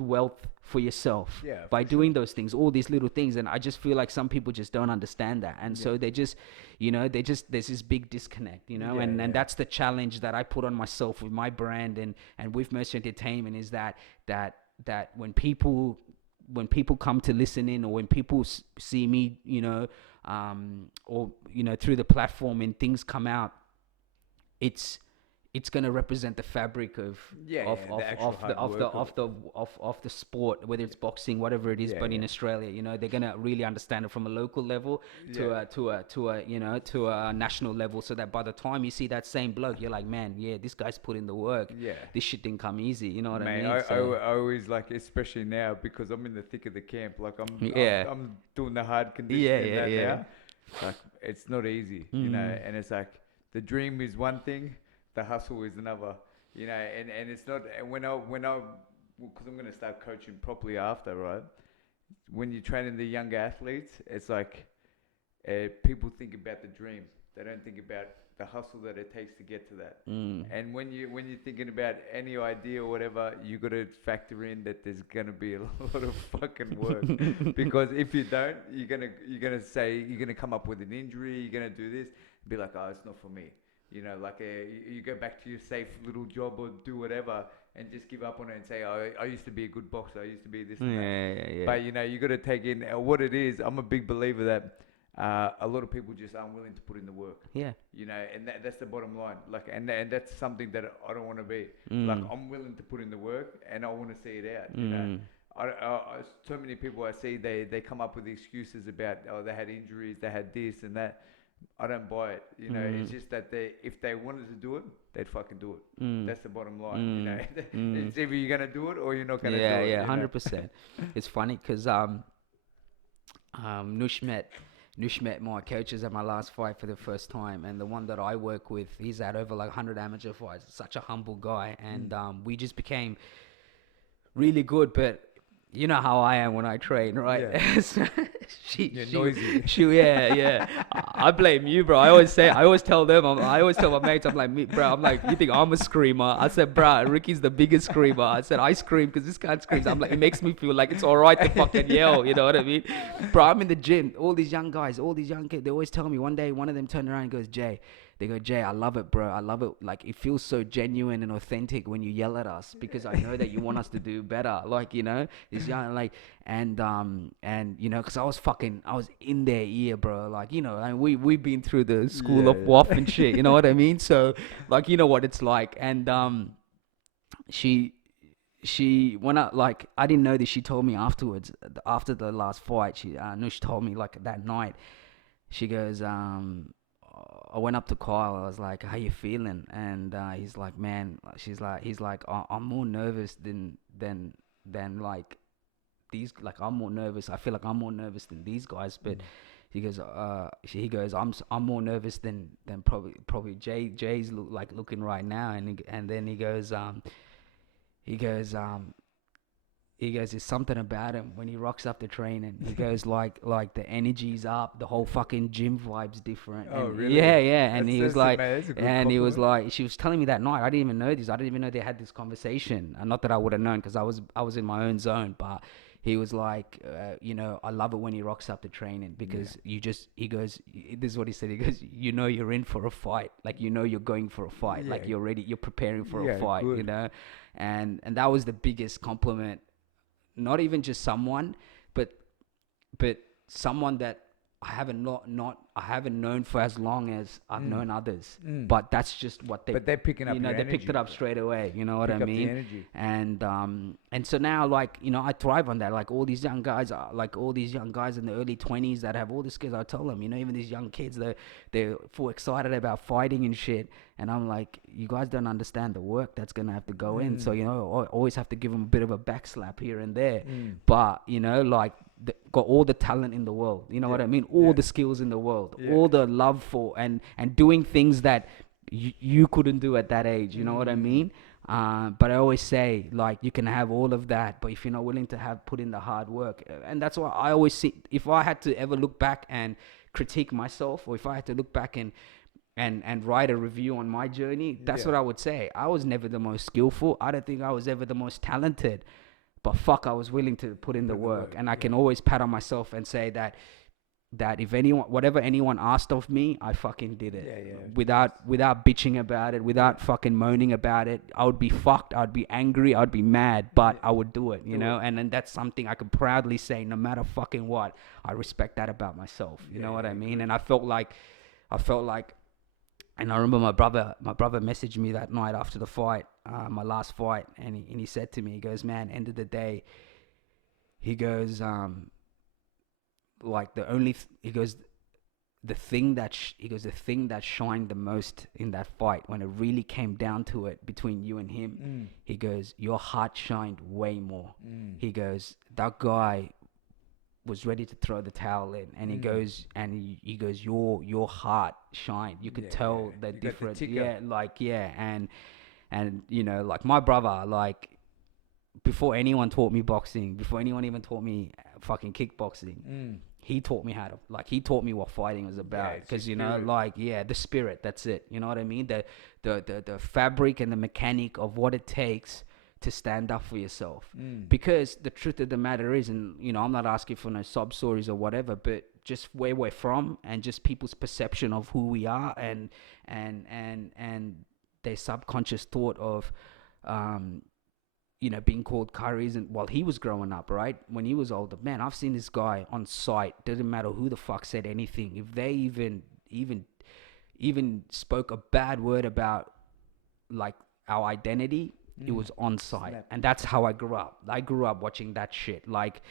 wealth for yourself by doing those things, all these little things. And I just feel like some people just don't understand that, and so they just there's this big disconnect, and that's the challenge that I put on myself with my brand and with Mercenary Entertainment, is that when people come to listen in, or when people see me, or through the platform, and things come out, it's going to represent the fabric of the sport, whether it's boxing, whatever it is. But in Australia, they're going to really understand it from a local level to a national level, so that by the time you see that same bloke, you're like, man, this guy's put in the work. This shit didn't come easy. You know what I mean? I always, like, especially now, because I'm in the thick of the camp. Like, I'm doing the hard conditioning now. Like, it's not easy, and it's like, the dream is one thing, the hustle is another, and it's not, and because I'm going to start coaching properly after, right? When you're training the younger athletes, it's like, people think about the dream. They don't think about the hustle that it takes to get to that. And when you're thinking about any idea or whatever, you got to factor in that there's going to be a lot of fucking work. Because if you don't, you're going to come up with an injury, you're going to do this, be like, oh, it's not for me. You go back to your safe little job or do whatever, and just give up on it and say, oh, I used to be a good boxer, I used to be this and that. But you got to take in what it is. I'm a big believer that a lot of people just aren't willing to put in the work. Yeah. And that's the bottom line. Like, and that's something that I don't want to be. Like, I'm willing to put in the work, and I want to see it out. You know, so many people I see, they come up with excuses about, oh, they had injuries, they had this and that. I don't buy it. It's just that if they wanted to do it, they'd fucking do it. That's the bottom line. It's either you're gonna do it or you're not gonna do it. Yeah, 100%. It's funny because Nush met my coaches at my last fight for the first time, and the one that I work with, he's had over like 100 amateur fights. Such a humble guy, and we just became really good. But you know how I am when I train, right? Yeah. Noisy. I blame you, bro. I always tell them, I always tell my mates, I'm like, bro, I'm like, you think I'm a screamer? I said, bro, Ricky's the biggest screamer. I said, I scream because this guy screams. I'm like, it makes me feel like it's all right to fucking yell. You know what I mean? Bro, I'm in the gym. All these young guys, all these young kids, they always tell me. One day, one of them turned around and goes, Jay, I love it, bro. I love it. Like, it feels so genuine and authentic when you yell at us, because I know that you want us to do better. Like, this young, like, and because I was in their ear, bro. Like, we've been through the school of WAF and shit. You know what I mean? So, like, you know what it's like. And she when I didn't know this. She told me afterwards, after the last fight. Nush told me, like, that night. She goes, I went up to Kyle. I was like, "How you feeling?" And he's like, "Man," he's like, "I'm more nervous than like these. Like, I'm more nervous. I feel like I'm more nervous than these guys." But he goes, "I'm more nervous than probably Jay's looking right now." And then he goes, there's something about him when he rocks up the training. He goes, like the energy's up, the whole fucking gym vibe's different. Oh, and really? Yeah. And he was like, he was like, she was telling me that night. I didn't even know this. I didn't even know they had this conversation. And not that I would have known, because I was in my own zone. But he was like, I love it when he rocks up the training, because he goes, this is what he said. He goes, you're in for a fight. Like, you're going for a fight. Like, you're preparing for a fight, good. And that was the biggest compliment. Not even just someone, but someone that I haven't known for as long as I've known others. But that's just what they. But they're picking up. They picked it up straight away. You know what I mean? Up the energy. And so now, like, I thrive on that. Like, all these young guys in the early 20s that have all the skills. I tell them, even these young kids, they're full excited about fighting and shit. And I'm like, you guys don't understand the work that's gonna have to go in. So I always have to give them a bit of a back slap here and there. But got all the talent in the world. You know what I mean? All the skills in the world, all the love for and doing things that you couldn't do at that age. You know what I mean? But I always say, like, you can have all of that, but if you're not willing to put in the hard work, and that's why I always see, if I had to ever look back and critique myself, or if I had to look back and write a review on my journey, that's what I would say. I was never the most skillful. I don't think I was ever the most talented, but fuck, I was willing to put in the work. And I can always pat on myself and say that if whatever anyone asked of me, I fucking did it. Without bitching about it, without fucking moaning about it. I would be fucked. I'd be angry. I'd be mad, but I would do it, you know? And then that's something I could proudly say, no matter fucking what. I respect that about myself. You know what I mean? And I felt like, and I remember my brother messaged me that night after the fight, my last fight, and he said to me, he goes, "Man, end of the day," he goes, like, the thing that shined the most in that fight, when it really came down to it between you and him, he goes, your heart shined way more. He goes, that guy was ready to throw the towel in, and he goes, your heart shined. You could tell the difference. And like, my brother, like, before anyone taught me boxing, before anyone even taught me fucking kickboxing, he taught me he taught me what fighting was about. Because the spirit, that's it. You know what I mean? The fabric and the mechanic of what it takes to stand up for yourself. Because the truth of the matter is, and I'm not asking for no sob stories or whatever, but just where we're from and just people's perception of who we are, and their subconscious thought of being called curries, and while he was growing up, right, when he was older, man, I've seen this guy on site. Doesn't matter who the fuck said anything. If they even spoke a bad word about like our identity, it was on site. And that's how I grew up. I grew up watching that shit. Like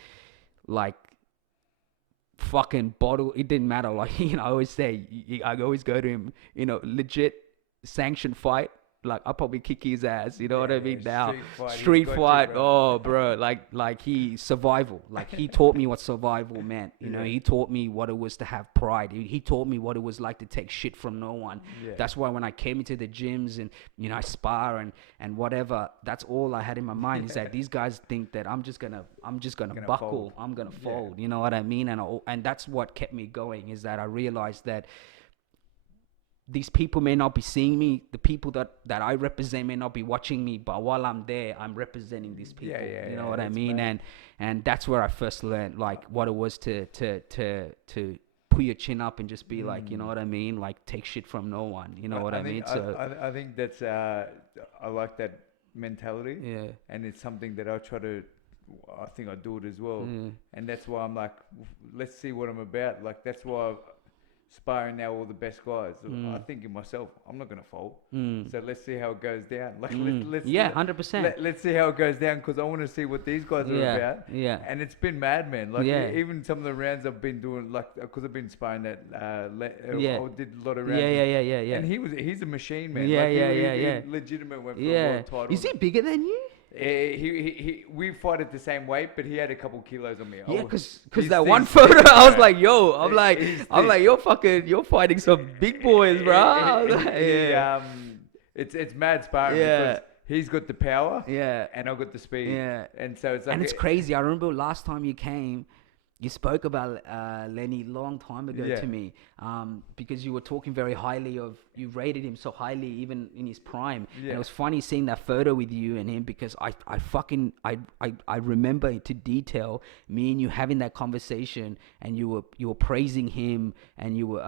fucking bottle. It didn't matter. Like, I always say, I always go to him, legit sanctioned fight. Like, I'll probably kick his ass, you know what I mean? Now, street fight, oh, bro, like he survival. Like, he taught me what survival meant. You know, he taught me what it was to have pride. He taught me what it was like to take shit from no one. Yeah. That's why when I came into the gyms and, I spar and whatever, that's all I had in my mind is that these guys think that I'm just gonna buckle, fold. I'm gonna fold. You know what I mean? And that's what kept me going, is that I realized that these people may not be seeing me. The people that I represent may not be watching me, but while I'm there, I'm representing these people. You know what I mean? Bad. And that's where I first learned like what it was to put your chin up and just be like, you know what I mean? Like, take shit from no one. You know what I mean? So I think that's I like that mentality. Yeah. And it's something that I think I do it as well. And that's why I'm like, let's see what I'm about. Like, that's why sparring now all the best guys. I think in myself, I'm not going to fold. So let's see how it goes down. Like, let's 100%. Let's see how it goes down, because I want to see what these guys are about. Yeah. And it's been mad, man. Like, even some of the rounds I've been doing, like, because I've been sparring that, I did a lot of rounds. Yeah. And he's a machine, man. Yeah, he legitimate went for a world title. Is he bigger than you? We fight at the same weight, but he had a couple kilos on me. Yeah, because that one photo, I was like, yo, I'm like, you're fighting some big boys, bro. It's mad sparring because he's got the power, and I've got the speed, and so it's like, and it's crazy. I remember last time you came, you spoke about Lenny long time ago to me, because you were talking very highly of, you rated him so highly even in his prime. And it was funny seeing that photo with you and him, because I remember to detail me and you having that conversation, and you were praising him, and you were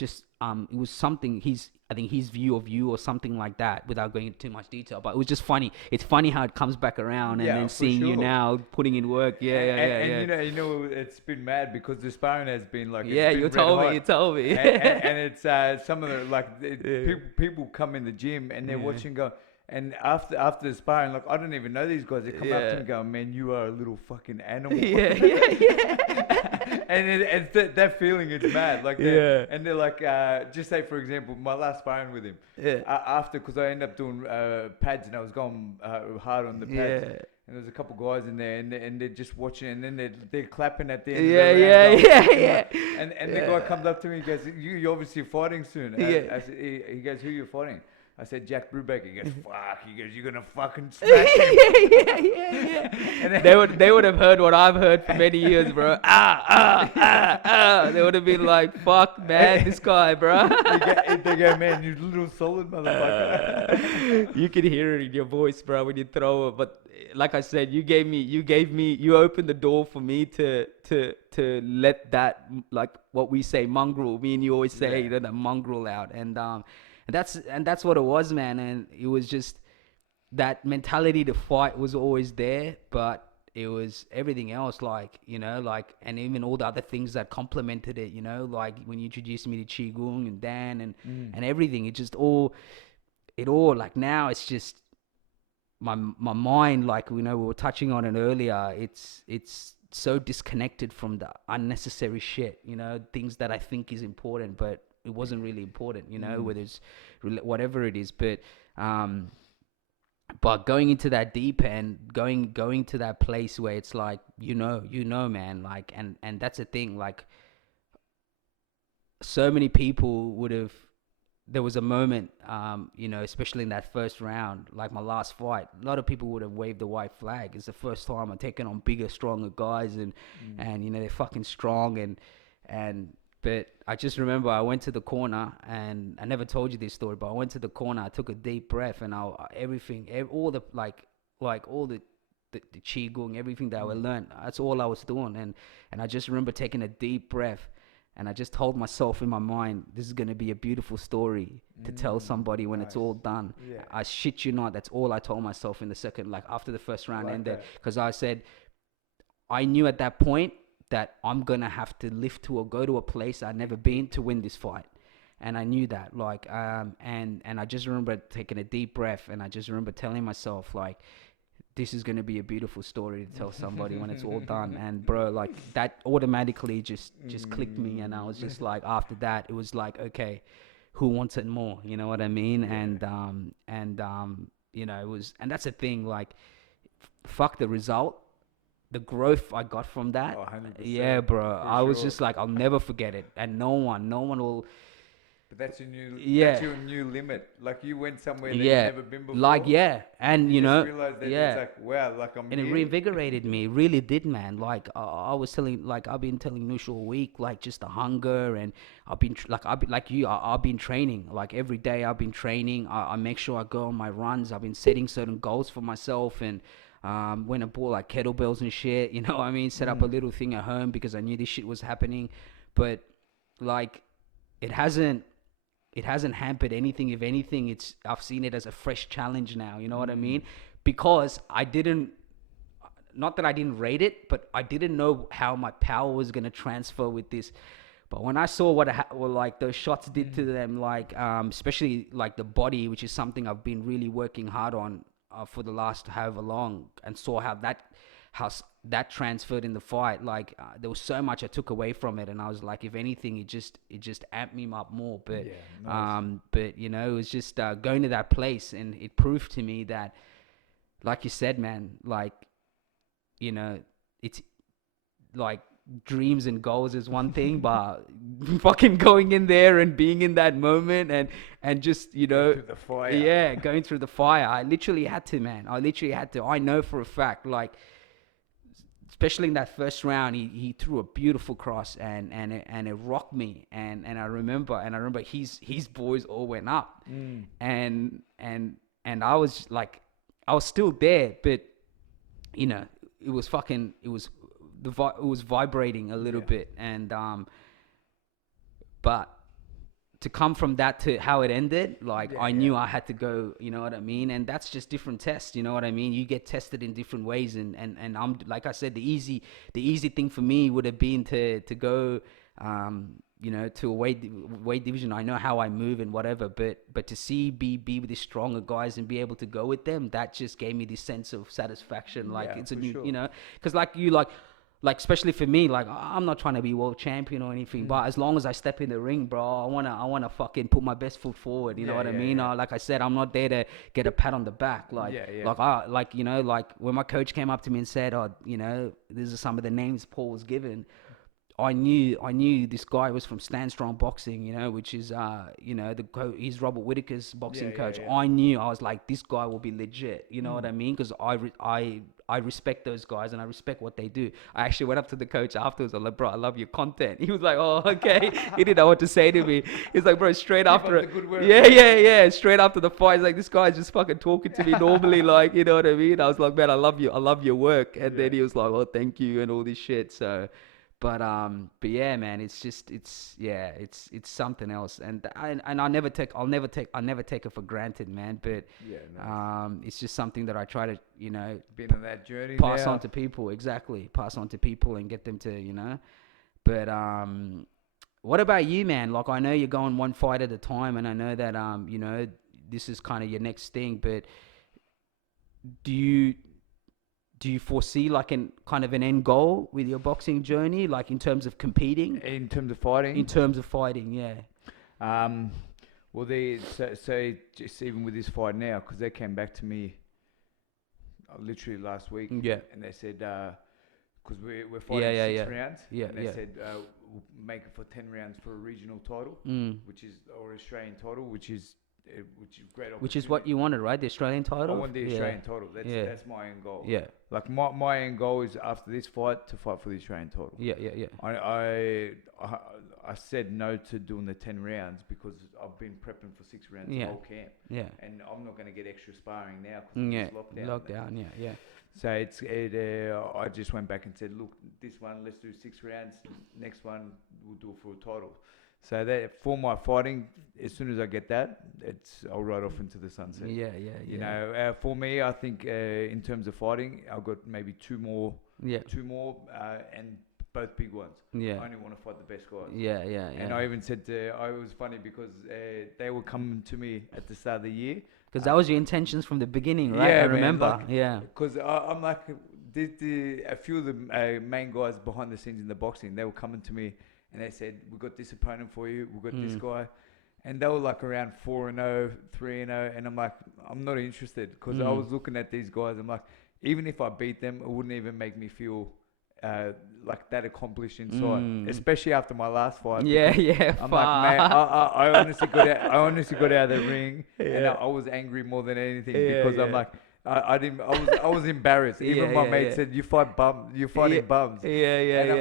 it was something, I think his view of you or something like that, without going into too much detail. But it was just funny. It's funny how it comes back around, and then seeing you now putting in work. And you know, it's been mad because the sparring has been like, you told me. And it's some of the, like, people come in the gym and they're watching, go. And after the sparring, like, I don't even know these guys. They come up to me and go, man, you are a little fucking animal. And that feeling is mad. Like, and they're like, just say, for example, my last sparring with him. After, because I ended up doing pads, and I was going hard on the pads. And there's a couple guys in there, and they're just watching, and then they're clapping at the end. And the guy comes up to me and goes, you're obviously fighting soon. He goes, who are you fighting? I said, Jack Brubaker. He goes, fuck. He goes, you're going to fucking smash him. They would have heard what I've heard for many years, bro. They would have been like, fuck, man, this guy, bro. They go, man, you little solid motherfucker. You can hear it in your voice, bro, when you throw it. But like I said, you opened the door for me to let that, like what we say, mongrel. Me and you always say, that mongrel out. And that's what it was, man. And it was just that mentality to fight was always there, but it was everything else, like, and even all the other things that complemented it, like when you introduced me to Qigong and Dan and everything. It just all like, now it's just my mind, like, we were touching on it earlier. It's so disconnected from the unnecessary shit, things that I think is important, but it wasn't really important, whether it's whatever it is. But going into that deep end, going to that place where it's like, man, like, and that's the thing, like, so many people there was a moment, especially in that first round, like my last fight, a lot of people would have waved the white flag. It's the first time I'm taking on bigger, stronger guys, and they're fucking strong, but I just remember I went to the corner, and I never told you this story, but I went to the corner, I took a deep breath, and all the Qigong, everything that I learned, that's all I was doing. And I just remember taking a deep breath, And I just told myself in my mind, this is going to be a beautiful story to tell somebody when it's all done. Yeah. I shit you not, that's all I told myself in the second, like after the first round ended. Because I said, I knew at that point that I'm going to have to lift to or go to a place I'd never been to win this fight. And I knew that, like, and I just remember taking a deep breath, and I just remember telling myself, like, this is going to be a beautiful story to tell somebody when it's all done. And bro, like, that automatically just clicked me. And I was just like, after that, it was like, okay, who wants it more? You know what I mean? Yeah. You know, it was, and that's the thing, like, fuck the result. The growth I got from that, yeah, bro. I was just like, I'll never forget it, and no one will. But that's your new limit. Like, you went somewhere that you've never been before. Like, and you know, realized that it's like, wow, like I'm. And it reinvigorated me. It really did, man. Like, I was telling, like, I've been telling Nush all week, like, just the hunger, and I've been I've been training, like, every day. I've been training. I make sure I go on my runs. I've been setting certain goals for myself, and went and bought like kettlebells and shit. You know what I mean? Set up a little thing at home because I knew this shit was happening, but like, it hasn't hampered anything. If anything, I've seen it as a fresh challenge now. You know what I mean? Because not that I didn't rate it, but I didn't know how my power was going to transfer with this. But when I saw what like those shots did to them, like, especially like the body, which is something I've been really working hard on for the last however long, and saw how that transferred in the fight. Like, there was so much I took away from it, and I was like, if anything, it just amped me up more. But but you know, it was just going to that place, and it proved to me that, like you said, man, like, you know, it's like dreams and goals is one thing, but fucking going in there and being in that moment and just, you know, going through the fire. Yeah, going through the fire. I literally had to, man. I know for a fact, like, especially in that first round, he threw a beautiful cross and it rocked me, and I remember his boys all went up, and I was like, I was still there, but you know, it was vibrating a little bit, and but to come from that to how it ended, like, I knew I had to go, you know what I mean? And that's just different tests, you know what I mean? You get tested in different ways, and I'm, like I said, the easy thing for me would have been to go, you know, to a weight division. I know how I move and whatever, but to be with these stronger guys and be able to go with them, that just gave me this sense of satisfaction. Like, it's a new, you know, because like, especially for me, like, I'm not trying to be world champion or anything, but as long as I step in the ring, bro, I wanna fucking put my best foot forward. You know what I mean? Like I said, I'm not there to get a pat on the back. Like, like, you know, like when my coach came up to me and said, oh, you know, these are some of the names Paul was given, I knew this guy was from Stand Strong Boxing, you know, which is, you know, he's Robert Whittaker's boxing coach. I knew, I was like, this guy will be legit. You know what I mean? Because I respect those guys, and I respect what they do. I actually went up to the coach afterwards. I was like, bro, I love your content. He was like, oh, okay. He didn't know what to say to me. He's like, bro, straight after it. Straight after the fight, he's like, this guy's just fucking talking to me normally, like, you know what I mean? I was like, man, I love your work. And then he was like, oh, thank you, and all this shit. So, but yeah, man, it's something else, and I'll never take it for granted, man. But it's just something that I try to, you know, been on that journey, pass on to people, and get them to, you know. But what about you, man? Like, I know you're going one fight at a time, and I know that you know, this is kind of your next thing, but do you foresee like an end goal with your boxing journey, like in terms of competing? In terms of fighting? In terms of fighting, yeah. Well, so just even with this fight now, because they came back to me literally last week, and they said, because we're fighting 6 rounds, and they said we'll make it for 10 rounds for a regional title, or Australian title, which is great. Which is what you wanted, right? The Australian title? I want the Australian title. That's my end goal. Yeah. Like, my end goal is, after this fight, to fight for the Australian title. Yeah. I said no to doing the 10 rounds because I've been prepping for 6 rounds the whole camp. Yeah. And I'm not going to get extra sparring now because it's lockdown. Yeah. So I just went back and said, look, this one, let's do 6 rounds. Next one, we'll do it for a title. So that for my fighting, as soon as I get that, I'll ride off into the sunset. Yeah. You know, for me, I think in terms of fighting, I've got maybe two more, and both big ones. Yeah. I only want to fight the best guys. Yeah. And I even said it was funny because they were coming to me at the start of the year. Because that was your intentions from the beginning, right? I remember. Because I'm like, a few of the main guys behind the scenes in the boxing, they were coming to me and they said, "We got this opponent for you. We got this guy," and they were like around 4-0, 3-0, and I'm like, I'm not interested because I was looking at these guys. I'm like, even if I beat them, it wouldn't even make me feel like that accomplished inside, especially after my last fight. I'm like, man, I honestly got out of the ring, and I was angry more than anything because I'm like, I was embarrassed. Even my mate said, "You fight bums. You're fighting bums." And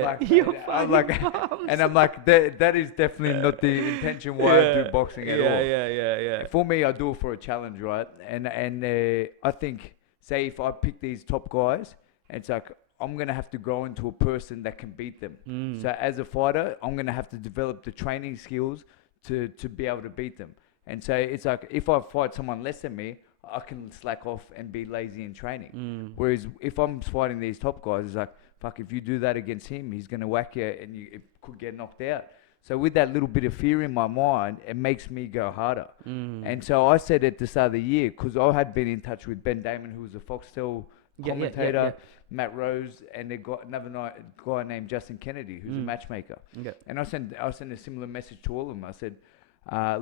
I'm like, that is definitely not the intention why I do boxing at all. For me, I do it for a challenge, right? And I think, say if I pick these top guys, it's like I'm gonna have to grow into a person that can beat them. So as a fighter, I'm gonna have to develop the training skills to be able to beat them. And so it's like if I fight someone less than me, I can slack off and be lazy in training. Whereas if I'm fighting these top guys, it's like, fuck, if you do that against him, he's going to whack you and it could get knocked out. So with that little bit of fear in my mind, it makes me go harder. And so I said at the start of the year, because I had been in touch with Ben Damon, who was a Foxtel commentator, Matt Rose, and they got another guy named Justin Kennedy, who's a matchmaker. And I sent a similar message to all of them. I said,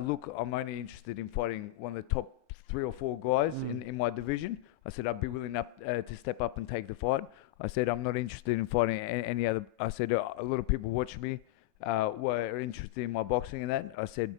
look, I'm only interested in fighting one of the top 3 or 4 guys in my division. I said I'd be willing to step up and take the fight. I said I'm not interested in fighting any other. I said a lot of people watch me were interested in my boxing and that. I said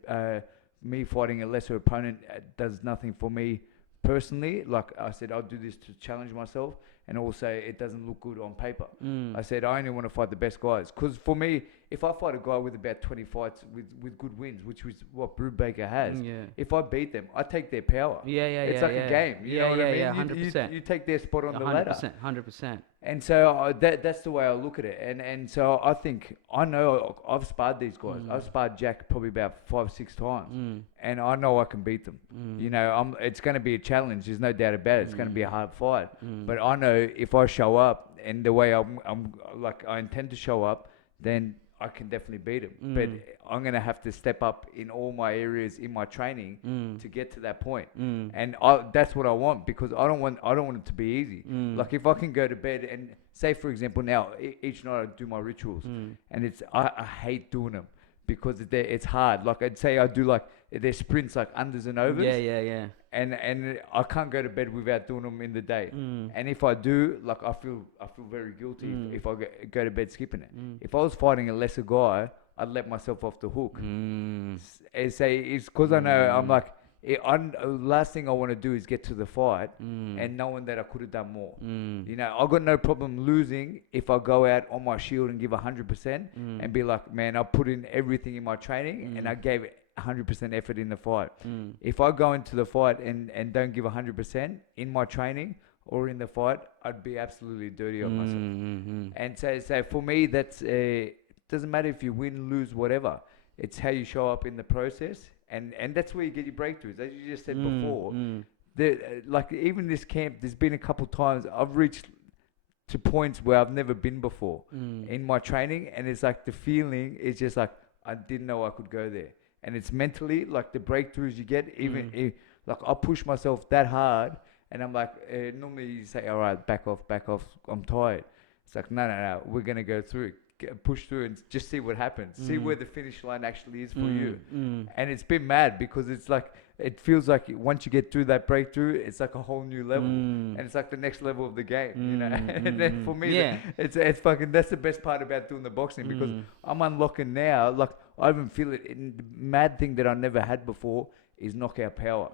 me fighting a lesser opponent does nothing for me personally. Like I said, I'll do this to challenge myself, and also it doesn't look good on paper. I said I only want to fight the best guys, because for me, if I fight a guy with about 20 fights with good wins, which was what Brubaker has, if I beat them, I take their power. It's like a game. You know what I mean? 100%. You take their spot on the ladder. 100%. And so that's the way I look at it. And so I think, I know I've sparred these guys. I've sparred Jack probably about 5-6 times. And I know I can beat them. You know, it's going to be a challenge. There's no doubt about it. It's going to be a hard fight. But I know if I show up and the way I'm like I intend to show up, then I can definitely beat him. But I'm going to have to step up in all my areas in my training to get to that point. And that's what I want, because I don't want it to be easy. Like if I can go to bed and say, for example, now each night I do my rituals, and I hate doing them because it's hard. Like I'd say I do like their sprints like unders and overs. And I can't go to bed without doing them in the day. And if I do, like I feel very guilty if I go to bed skipping it. If I was fighting a lesser guy, I'd let myself off the hook. It's because I know I'm like, last thing I want to do is get to the fight and knowing that I could have done more. You know, I got no problem losing if I go out on my shield and give 100% and be like, man, I put in everything in my training and I gave it 100% effort in the fight. If I go into the fight and don't give 100% in my training or in the fight, I'd be absolutely dirty on myself. And so for me, that's doesn't matter if you win, lose, whatever. It's how you show up in the process, and that's where you get your breakthroughs. As you just said before, like even this camp, there's been a couple times I've reached to points where I've never been before in my training, and it's like the feeling is just like I didn't know I could go there. And it's mentally, like the breakthroughs you get, even like I push myself that hard, and I'm like, normally you say, all right, back off, I'm tired. It's like, no, we're going to go through, push through and just see what happens. See where the finish line actually is for you. And it's been mad because it's like, it feels like once you get through that breakthrough, it's like a whole new level. And it's like the next level of the game, you know. And then for me, it's fucking, that's the best part about doing the boxing, because I'm unlocking now, like, I even feel it. In the mad thing that I never had before is knockout power.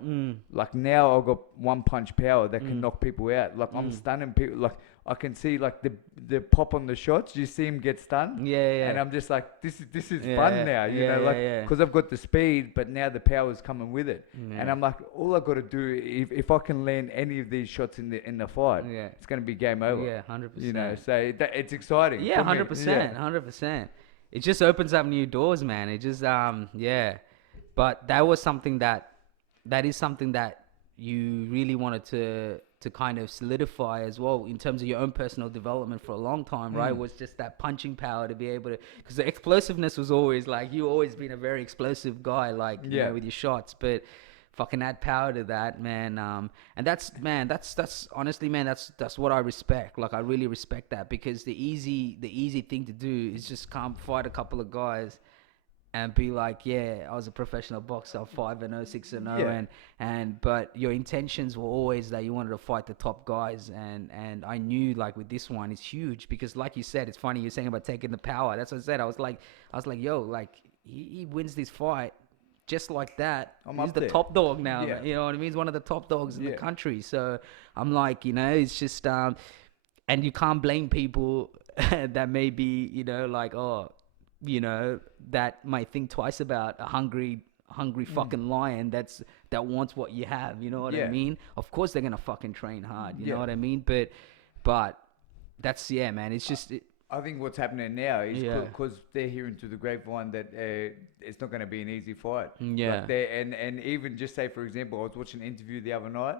Like now I've got one punch power that can knock people out. Like I'm stunning people. Like I can see like the pop on the shots. You see him get stunned. And I'm just like, this is fun now. You know, like because I've got the speed, but now the power is coming with it. And I'm like, all I got to do, if I can land any of these shots in the fight, it's going to be game over. 100%. You know, so it's exciting. 100%. 100%. it just opens up new doors, man. It just yeah. But that was something that is something that you really wanted to kind of solidify as well in terms of your own personal development for a long time, right? Was just that punching power to be able to, because the explosiveness was always like, you always been a very explosive guy, like, you know, with your shots, but fucking add power to that, man. And that's honestly, man, that's what I respect. Like, I really respect that, because the easy thing to do is just come fight a couple of guys and be like, yeah, I was a professional boxer, 5-0, 6-0, and but your intentions were always that you wanted to fight the top guys, and I knew, like, with this one, it's huge, because like you said, it's funny you're saying about taking the power. That's what I said. I was like, yo, like, he wins this fight just like that. He's the top dog now. Yeah. You know what I mean? He's one of the top dogs in the country. So I'm like, you know, it's just and you can't blame people that may be, you know, like, oh, you know, that might think twice about a hungry fucking lion that wants what you have. You know what I mean? Of course they're gonna fucking train hard. You know what I mean? But that's, yeah, man. It's just. I think what's happening now is because they're hearing through the grapevine that it's not going to be an easy fight. Yeah. Like and even just say, for example, I was watching an interview the other night,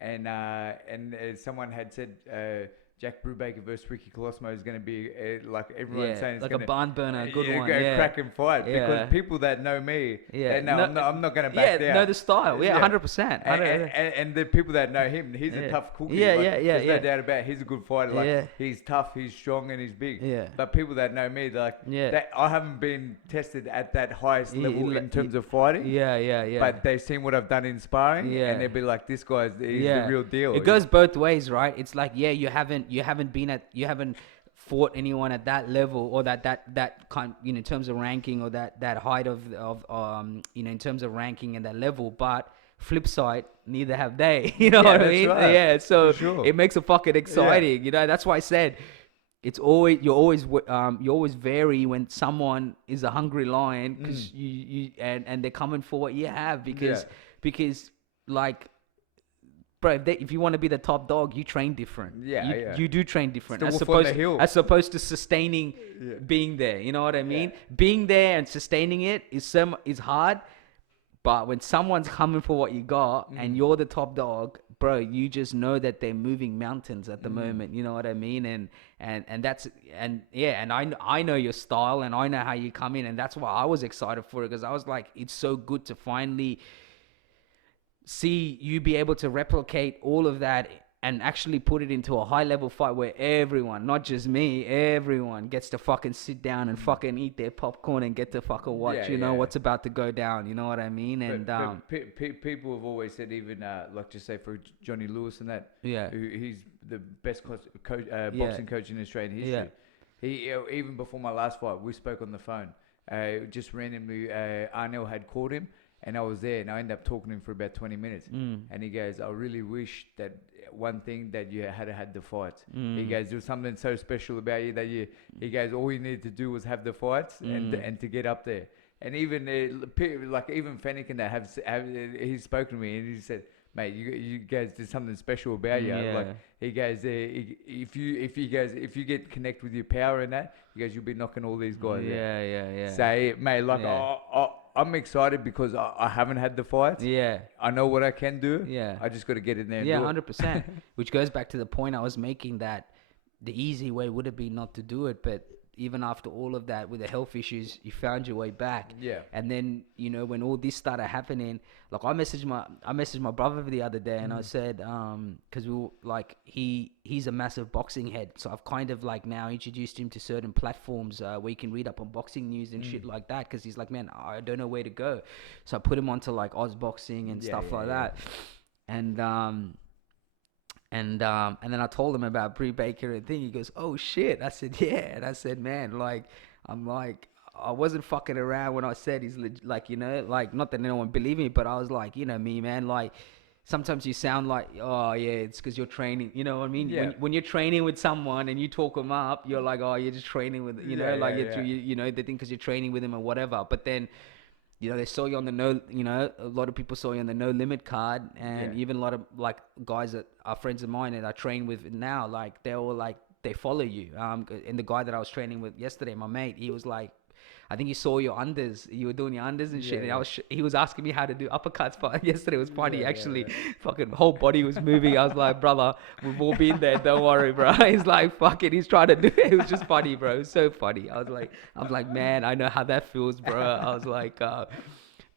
and someone had said Jack Brubaker versus Ricky Colosimo is going to be like everyone's saying, it's like gonna, a barn burner, a good one, cracking fight. Because people that know me, they know I'm not going to back down. Know the style, 100%. And the people that know him, he's a tough cookie. There's no doubt about it. He's a good fighter. Like, he's tough, he's strong, and he's big. But people that know me, like, that I haven't been tested at that highest level in terms of fighting. But they've seen what I've done in sparring, and they'll be like, this guy's he's the real deal. It goes both ways, right? It's like, you haven't fought anyone at that level, or that kind, you know, in terms of ranking, or that height of you know, in terms of ranking and that level. But flip side, neither have they. You know what I mean? Right. Yeah. So it makes it fucking exciting. You know, that's why I said it's always you always vary when someone is a hungry lion, because you and they're coming for what you have, because like. Bro, if you want to be the top dog, you train different. You do train different. As opposed to sustaining being there. You know what I mean? Being there and sustaining it is hard. But when someone's coming for what you got and you're the top dog, bro, you just know that they're moving mountains at the moment. You know what I mean? And that's I know your style, and I know how you come in, and that's why I was excited for it, because I was like, it's so good to finally see you be able to replicate all of that and actually put it into a high level fight where everyone, not just me, everyone gets to fucking sit down and fucking eat their popcorn and get to fucking watch, what's about to go down. You know what I mean? And people have always said, even like, just say for Johnny Lewis and that, he's the best boxing coach in Australian history. He even before my last fight, we spoke on the phone. Just randomly, Arnell had called him. And I was there, and I ended up talking to him for about 20 minutes. And he goes, I really wish that one thing that you had the fights. He goes, there was something so special about you that he goes, all you needed to do was have the fights and to get up there. And even like even Fennick that have he's spoken to me, and he said, mate, you guys, there's something special about you. Like, he goes, if you get connect with your power and that, he goes, you'll be knocking all these guys out. So, mate, like, I'm excited because I haven't had the fights. I know what I can do. I just got to get in there and do it. 100%. Which goes back to the point I was making, that the easy way would have been not to do it, but even after all of that, with the health issues, you found your way back. And then, you know, when all this started happening, like, I messaged my brother the other day, and I said, because we were like, he's a massive boxing head, so I've kind of like now introduced him to certain platforms where you can read up on boxing news and shit like that, because he's like, man, I don't know where to go. So I put him onto like Oz Boxing and stuff like that. And then I told him about Brubaker and thing. He goes, oh shit. I said, yeah. And I said, man, like, I'm like, I wasn't fucking around when I said he's like, you know, like, not that no one believed me, but I was like, you know me, man, like, sometimes you sound like, oh yeah, it's because you're training, you know what I mean? When you're training with someone and you talk them up, you're like, oh, you're just training with, you know, you know, they think because you're training with them or whatever. But then, you know, they saw you on the a lot of people saw you on the No Limit card, and even a lot of like guys that are friends of mine that I train with now, like they they follow you. And the guy that I was training with yesterday, my mate, he was like, I think he saw your unders. You were doing your unders and shit. And he was asking me how to do uppercuts. But yesterday was funny. Actually, fucking whole body was moving. I was like, brother, we've all been there. Don't worry, bro. He's like, fucking, he's trying to do it. It was just funny, bro. It was so funny. I'm like, man, I know how that feels, bro. I was like,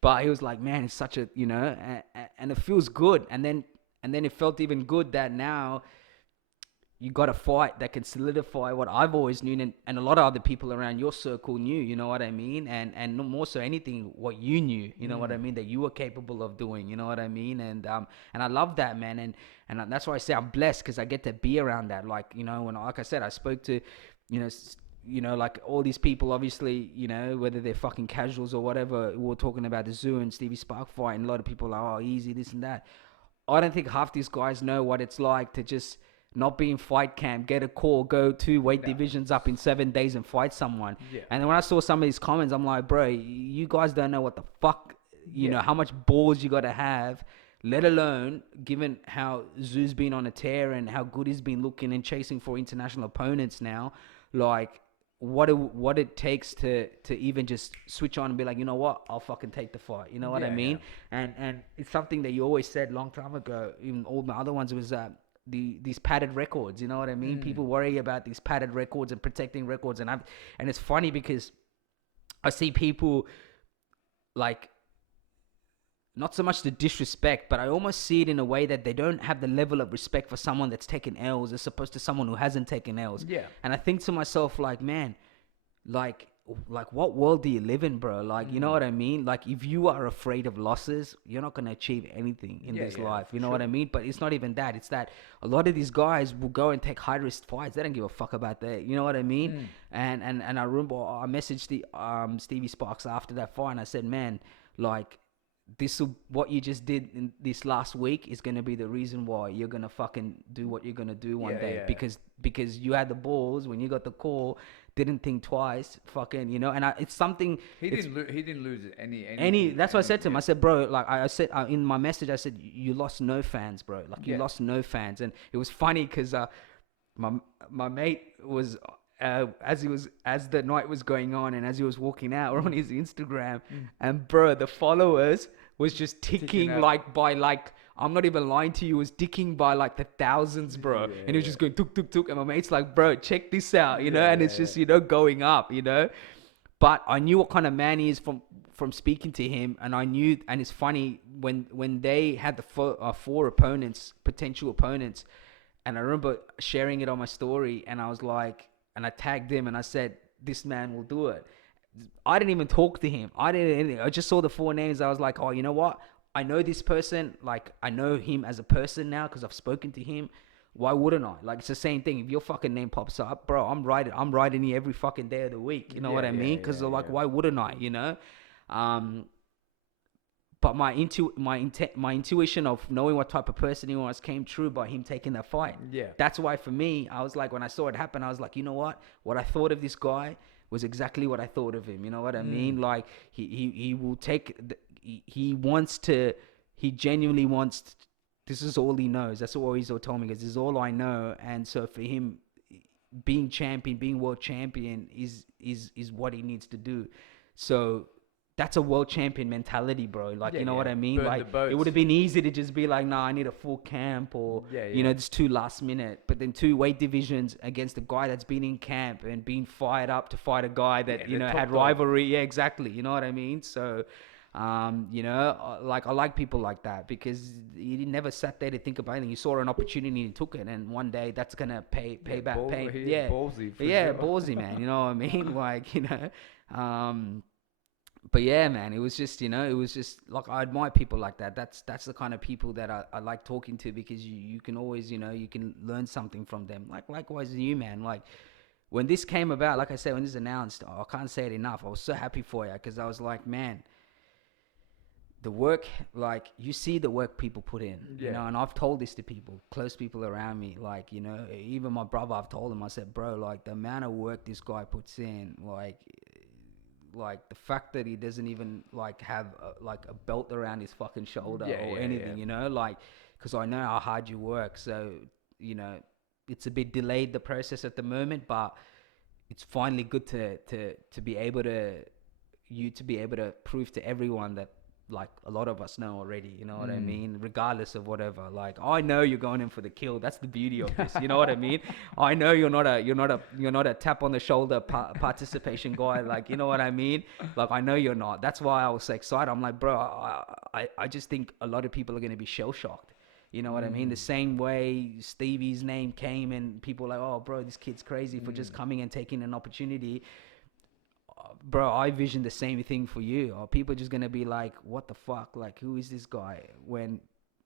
but he was like, man, it's such a, and it feels good. And then it felt even good that now you got a fight that can solidify what I've always known, and a lot of other people around your circle knew, you know what I mean? And more so anything, what you knew, you know what I mean, that you were capable of doing, you know what I mean? And I love that, man. And that's why I say I'm blessed, because I get to be around that. Like, like I said, I spoke to, like all these people, obviously, whether they're fucking casuals or whatever, we were talking about the Zoo and Stevie Spark fight, and a lot of people are, oh, easy, this and that. I don't think half these guys know what it's like to just not be in fight camp, get a call, go 2 weight divisions up in 7 days and fight someone. Yeah. And then when I saw some of these comments, I'm like, bro, you guys don't know what the fuck, how much balls you got to have, let alone given how Zoo's been on a tear and how good he's been looking and chasing for international opponents now, like what it takes to even just switch on and be like, you know what, I'll fucking take the fight. You know what I mean? Yeah. And it's something that you always said long time ago, even all my other ones, was these padded records, you know what I mean? People worry about these padded records and protecting records, and it's funny because I see people like, not so much the disrespect, but I almost see it in a way that they don't have the level of respect for someone that's taken L's as opposed to someone who hasn't taken L's. Yeah. And I think to myself, like, man, like what world do you live in, bro? Like, you know what I mean? Like, if you are afraid of losses, you're not going to achieve anything in this life. You know what I mean? But it's not even that. It's that a lot of these guys will go and take high risk fights. They don't give a fuck about that. You know what I mean? And I remember I messaged Stevie Sparks after that fight, and I said, man, like, what you just did in this last week is going to be the reason why you're going to fucking do what you're going to do one day. Because you had the balls when you got the call, didn't think twice, fucking, and it's something. He didn't lose any. That's what I said to him. I said, bro, like I said in my message, I said, you lost no fans, bro. Like, you lost no fans. And it was funny because my mate was, as the night was going on and as he was walking out, or on his Instagram, and bro, the followers was just ticking by I'm not even lying to you, was ticking by like the thousands, bro. And he was just going tuk tuk tuk, and my mate's like, bro, check this out, and it's just going up, But I knew what kind of man he is from speaking to him, and I knew, and it's funny when they had the four potential opponents, and I remember sharing it on my story, and I was like, and I tagged him and I said, this man will do it. I didn't even talk to him. I just saw the 4 names. I was like, oh, you know what? I know this person. Like, I know him as a person now because I've spoken to him. Why wouldn't I? Like, it's the same thing. If your fucking name pops up, bro, I'm riding you every fucking day of the week. You know what I mean? Because why wouldn't I? But my intuition of knowing what type of person he was came true by him taking that fight. Yeah. That's why for me, I was like, when I saw it happen, I was like, you know what? What I thought of this guy was exactly what I thought of him. You know what I mean? Like, he will take, he genuinely wants, this is all he knows. That's all he's told me, because this is all I know. And so for him, being world champion is what he needs to do. So that's a world champion mentality, bro. Like, you know what I mean? Burn like, it would have been easy to just be like, nah, I need a full camp, or, just 2 last minute. But then 2 weight divisions against a guy that's been in camp and been fired up to fight a guy that, had rivalry. Yeah, exactly. You know what I mean? So, like, I like people like that, because he never sat there to think about anything. You saw an opportunity and took it, and one day that's gonna pay back. Ballsy. Ballsy, man. You know what I mean? Like, but yeah, man, it was just, like, I admire people like that. That's the kind of people that I like talking to, because you can always, you can learn something from them. Like, likewise you, man. Like, when this came about, like I said, when this was announced, I can't say it enough. I was so happy for you, because I was like, man, the work, like, you see the work people put in, and I've told this to people, close people around me, like, even my brother, I've told him, I said, bro, like, the amount of work this guy puts in, like the fact that he doesn't even like have a belt around his fucking shoulder or anything, like, because I know how hard you work. So, it's a bit delayed, the process at the moment, but it's finally good to be able to prove to everyone that, like, a lot of us know already, you know what I mean, regardless of whatever. Like, I know you're going in for the kill. That's the beauty of this, you know what I mean. I know you're not a tap on the shoulder participation guy, like, you know what I mean. Like, I know you're not. That's why I was so excited. I'm like, bro, I just think a lot of people are going to be shell shocked. You know what I mean? The same way Stevie's name came and people were like, oh, bro, this kid's crazy for just coming and taking an opportunity. Bro, I vision the same thing for you. Or people are just going to be like, what the fuck? Like, who is this guy? When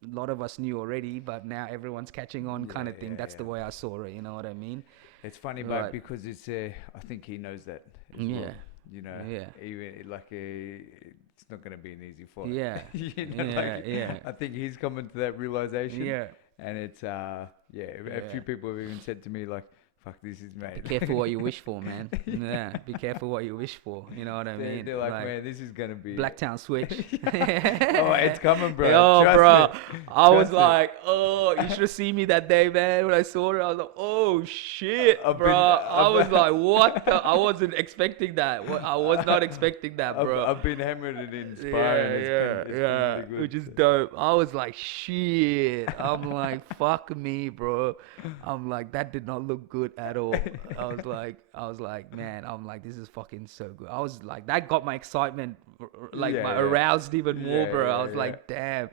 a lot of us knew already, but now everyone's catching on, kind of thing. That's the way I saw it. You know what I mean? It's funny, but because it's, I think he knows that as well. You know, even like it's not going to be an easy fight. You know, I think he's coming to that realization. And it's, a few people have even said to me, like, fuck, this is mate. Be careful what you wish for, man. Be careful what you wish for. You know what I mean? They're like, man, this is gonna be Blacktown switch. Oh, it's coming, bro. Oh, bro. I was like, oh, you should have seen me that day, man. When I saw it, I was like, oh shit, bro. I was like, what the? I wasn't expecting that. I was not expecting that, bro. I've been hammered and inspiring. It's been really good. Which is dope. I was like, shit. I'm like, fuck me, bro. I'm like, that did not look good at all. I was like, man, I'm like, this is fucking so good. I was like, that got my excitement, like, aroused even more, bro. I was like, damn.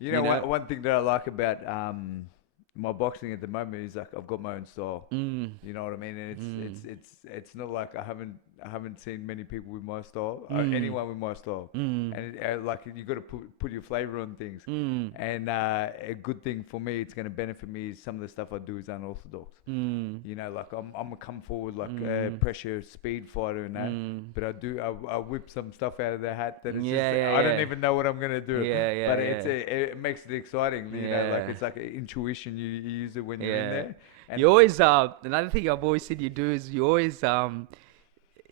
You know, one thing that I like about my boxing at the moment is, like, I've got my own style. You know what I mean? And it's not like I haven't seen many people with my style, anyone with my style. And like, you got to put your flavor on things. And a good thing for me, it's going to benefit me, is some of the stuff I do is unorthodox. You know, like, I'm a come forward, like, pressure speed fighter and that. But I whip some stuff out of the hat that it's I don't even know what I'm going to do. But it makes it exciting. You know, like, it's like intuition. You use it when you're in there. And you always another thing I've always seen you do is you always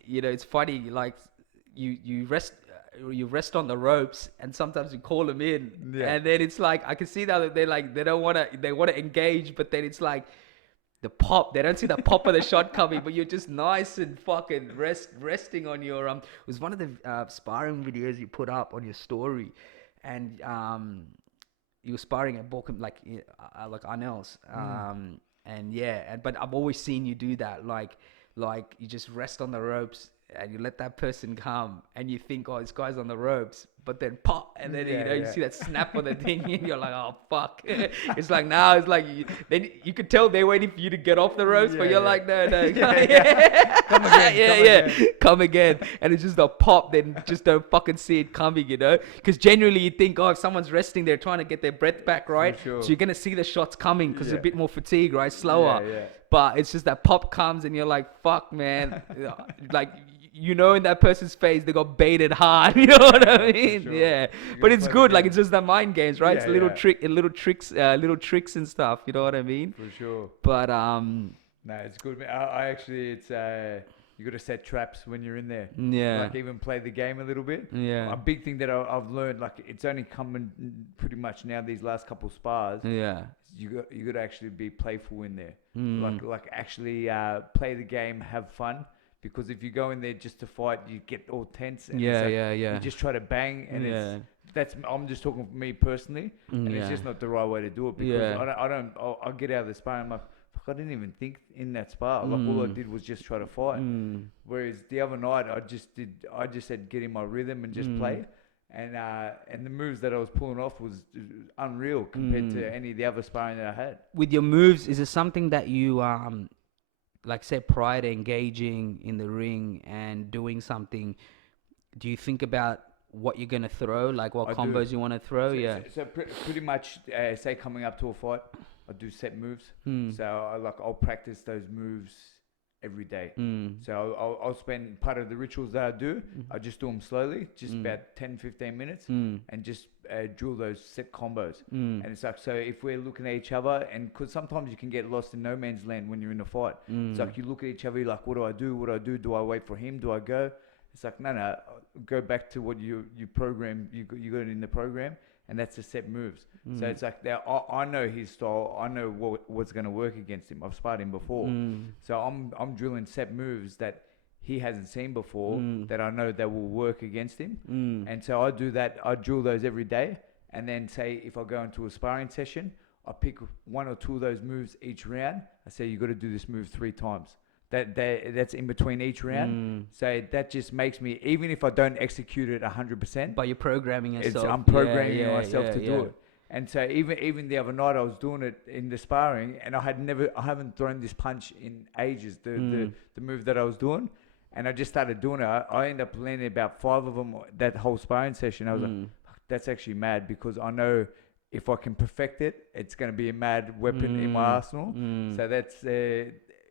you know, it's funny, like, you rest on the ropes, and sometimes you call them in, and then it's like, I can see that they want to engage, but then it's like the pop, they don't see the pop of the shot coming, but you're just nice and fucking resting on your it was one of the sparring videos you put up on your story, and you were sparring at Borkham, like Arnell's, but I've always seen you do that, like you just rest on the ropes and you let that person come, and you think, oh, this guy's on the ropes, but then pop, and then you see that snap on the thing, and you're like, oh fuck. It's like, now it's like then you could tell they're waiting for you to get off the ropes, but you're like, no, come again, and it's just a pop, then just don't fucking see it coming, you know, because generally you think, oh, if someone's resting, they're trying to get their breath back, right? So you're gonna see the shots coming because it's a bit more fatigue, right? Slower. But it's just that pop comes, and you're like, fuck, man. Like, you know, in that person's face, they got baited hard. You know what I mean? Sure. But it's good. Like, it's just the mind games, right? It's little tricks and stuff. You know what I mean? For sure. But no, it's good. I actually, it's you got to set traps when you're in there. Like, even play the game a little bit. A big thing that I've learned, like, it's only coming pretty much now, these last couple spars. You got to actually be playful in there. Like actually play the game, have fun. Because if you go in there just to fight, you get all tense. And you just try to bang, and I'm just talking for me personally, and it's just not the right way to do it. Because I get out of the sparring, I'm like, fuck, I didn't even think in that spar. Like, all I did was just try to fight. Whereas the other night, I just said, get in my rhythm and just play. And the moves that I was pulling off was unreal compared to any of the other sparring that I had. With your moves, is it something that you like, say, prior to engaging in the ring and doing something, do you think about what you're going to throw, like what combos you want to throw? So pretty much, say, coming up to a fight, I do set moves. So I'll practice those moves every day. So I'll spend part of the rituals that I do, I just do them slowly, just about 10-15 minutes, and just drill those set combos. And it's like, so if we're looking at each other, and because sometimes you can get lost in no man's land when you're in a fight. It's like, you look at each other, you're like, what do I do? Do I wait for him? Do I go? It's like, no, go back to what you program, you got it in the program, and that's the set moves. So it's like I know his style. I know what's going to work against him. I've sparred him before, so I'm drilling set moves that he hasn't seen before that I know that will work against him. And so I do that. I drill those every day, and then say if I go into a sparring session, I pick 1 or 2 of those moves each round. I say you got to do this move 3 times. That's in between each round. So that just makes me, even if I don't execute it 100%, but you're programming yourself. I'm programming myself to do it. And so even the other night I was doing it in the sparring, and I haven't thrown this punch in ages. The move that I was doing, and I just started doing it. I ended up landing about 5 of them that whole sparring session. I was like, that's actually mad, because I know if I can perfect it, it's going to be a mad weapon in my arsenal. So that's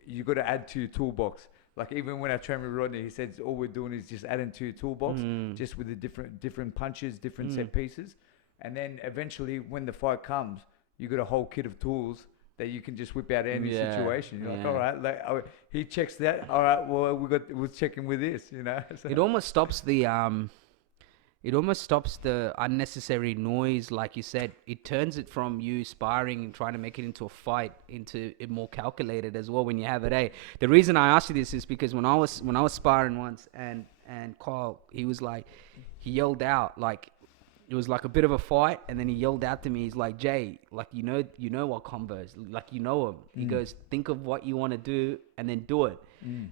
you got to add to your toolbox. Like even when I train with Rodney, he says all we're doing is just adding to your toolbox, just with the different punches, different set pieces. And then eventually when the fight comes, you got a whole kit of tools that you can just whip out any situation. You're like, all right, like he checks that. All right, well we're checking with this, you know. So it almost stops the unnecessary noise, like you said. It turns it from you sparring and trying to make it into a fight into it more calculated as well when you have it. The reason I asked you this is because when I was sparring once, and Kyle, he yelled out, like it was like a bit of a fight, and then he yelled out to me, he's like, Jay, like you know what combos, like you know him. He goes, think of what you want to do and then do it.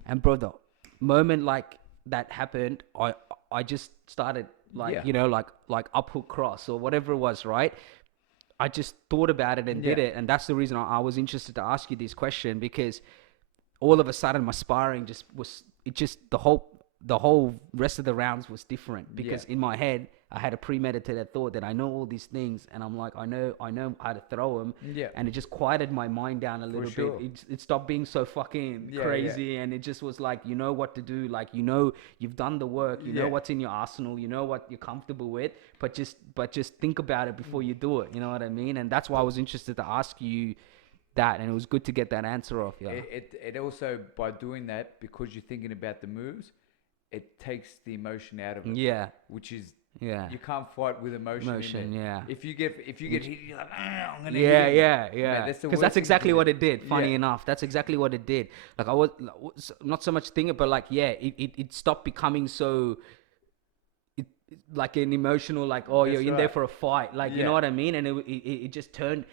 And bro, the moment like that happened, I just started like up hook cross or whatever it was, right? I just thought about it and did it. And that's the reason I was interested to ask you this question, because all of a sudden my sparring the whole rest of the rounds was different, because in my head I had a premeditated thought that I know all these things, and I'm like, I know how to throw them, and it just quieted my mind down a little bit. It stopped being so fucking crazy, and it just was like, you know what to do, like you've done the work, you know what's in your arsenal, you know what you're comfortable with, but just think about it before you do it. You know what I mean? And that's why I was interested to ask you that, and it was good to get that answer off. It also, by doing that, because you're thinking about the moves, it takes the emotion out of it. Which is you can't fight with emotion. If you get hit, you're like, I'm gonna hit him. Because that's exactly what it did. Funny enough, that's exactly what it did. Like I was not so much thinking, but like it stopped becoming so like an emotional, like, oh, you're in there for a fight, like you know what I mean. And it just turned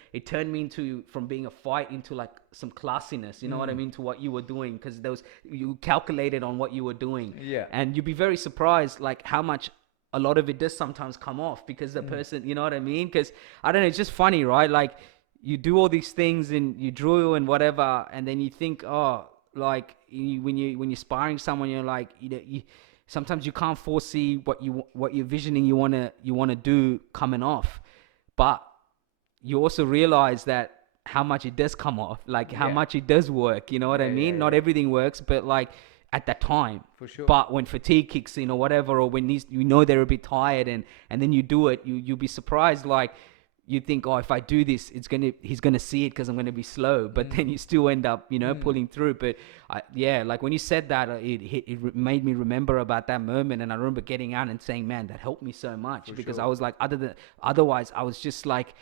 me into, from being a fight into like some classiness, you know what I mean, to what you were doing, because you calculated on what you were doing. And you'd be very surprised like how much a lot of it does sometimes come off, because the person, you know what I mean? Because I don't know, it's just funny, right? Like you do all these things and you drill and whatever, and then you think, oh, like when you're sparring someone, you're like, sometimes you can't foresee what you're visioning you wanna do coming off, but you also realize that how much it does come off, like how much it does work. You know what I mean? Not everything works, but like at that time, for sure. But when fatigue kicks in or whatever, or when they're a bit tired, and then you do it, you'll be surprised. Like you think, oh, if I do this, he's gonna see it because I'm gonna be slow. But then you still end up, pulling through. But like when you said that, it made me remember about that moment, and I remember getting out and saying, man, that helped me so much, because I was like, otherwise I was just like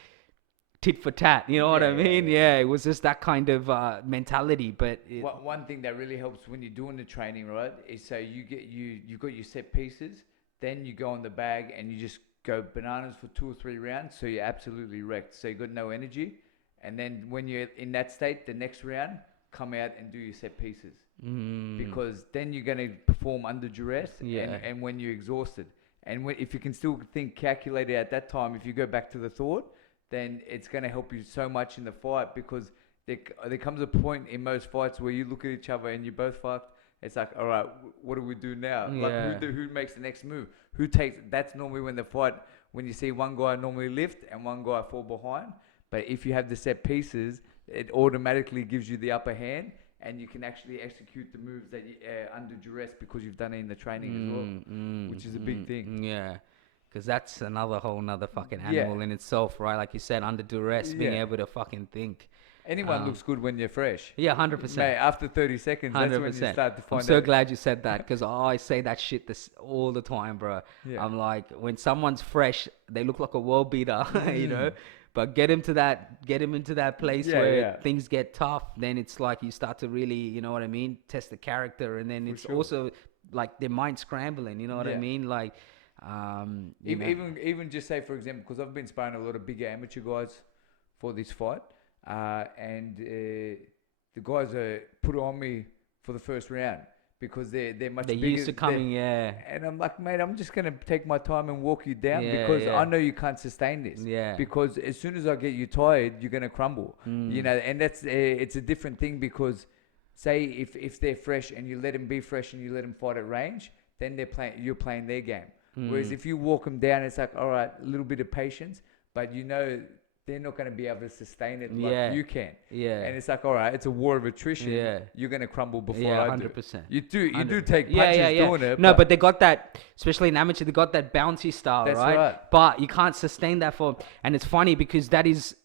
tit for tat, you know what I mean? It was just that kind of mentality. But one thing that really helps when you're doing the training, right, is so you've got your set pieces, then you go on the bag and you just go bananas for 2 or 3 rounds, so you're absolutely wrecked, so you got no energy. And then when you're in that state, the next round, come out and do your set pieces, because then you're going to perform under duress, and when you're exhausted, and if you can still think calculated at that time, if you go back to the thought, then it's going to help you so much in the fight, because there comes a point in most fights where you look at each other and you're both fucked. It's like, all right, what do we do now? Like, who makes the next move? Who takes? That's normally when when you see one guy normally lift and one guy fall behind. But if you have the set pieces, it automatically gives you the upper hand, and you can actually execute the moves that you, under duress, because you've done it in the training as well, which is a big thing. Because that's another whole fucking animal in itself, right? Like you said, under duress, being able to fucking think. Anyone looks good when you're fresh. Yeah, 100%. Mate, after 30 seconds, 100%. That's when you start to find out. I'm so glad you said that, because I say that shit all the time, bro. Yeah. I'm like, when someone's fresh, they look like a world beater, you know? But get him into that place where things get tough. Then it's like you start to really, you know what I mean, test the character, and then it's also like their mind scrambling. You know what I mean? Like, even just say, for example, because I've been sparring a lot of bigger amateur guys for this fight, and the guys are put on me for the first round. Because they're much bigger. They're used to coming, And I'm like, mate, I'm just going to take my time and walk you down because I know you can't sustain this. Yeah. Because as soon as I get you tired, you're going to crumble. You know, and that's it's a different thing because, say, if they're fresh and you let them be fresh and you let them fight at range, then you're playing their game. Whereas if you walk them down, it's like, all right, a little bit of patience, but you know they're not going to be able to sustain it like you can. Yeah. And it's like, all right, it's a war of attrition. Yeah. You're going to crumble before I do. 100%. You do take punches doing it. No, but they got that, especially in amateur, they got that bouncy style, that's right? But you can't sustain that for, and it's funny because that is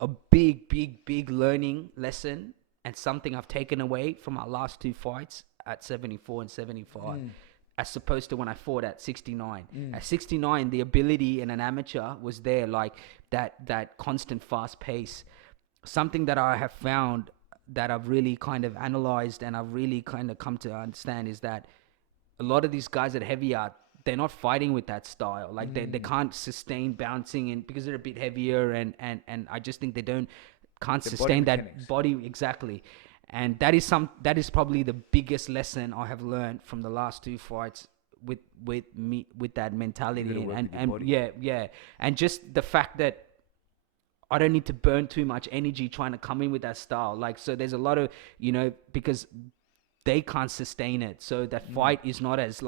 a big learning lesson and something I've taken away from our last two fights at 74 and 75. As opposed to when I fought at 69. At 69, the ability in an amateur was there, like that constant fast pace. Something that I have found that I've really kind of analyzed and I've really kind of come to understand is that a lot of these guys at heavier, they're not fighting with that style. Like they can't sustain bouncing, and because they're a bit heavier and I just think they can't sustain that body exactly. And that is probably the biggest lesson I have learned from the last two fights with me, with that mentality and just the fact that I don't need to burn too much energy trying to come in with that style. Like, so there's a lot of, you know, because they can't sustain it. So that fight is not as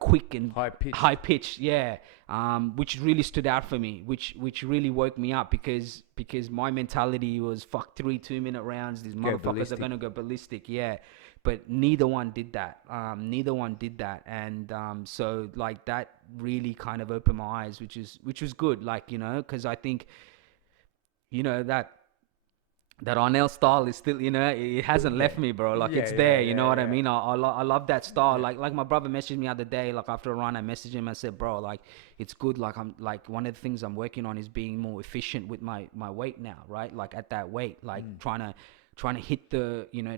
quick and high pitched. Yeah. Which really stood out for me, which really woke me up because my mentality was fuck 3 2-minute rounds. These motherfuckers are going to go ballistic. Yeah. But neither one did that. And, so like that really kind of opened my eyes, which was good. Like, you know, cause I think, you know, that Arnell style is still, you know, it hasn't left me, bro. Like it's there, you know what I mean? I love that style. Like my brother messaged me the other day, like after a run, I messaged him. I said, bro, like it's good. Like I'm like, one of the things I'm working on is being more efficient with my weight now, right? Like at that weight, like trying to hit the, you know,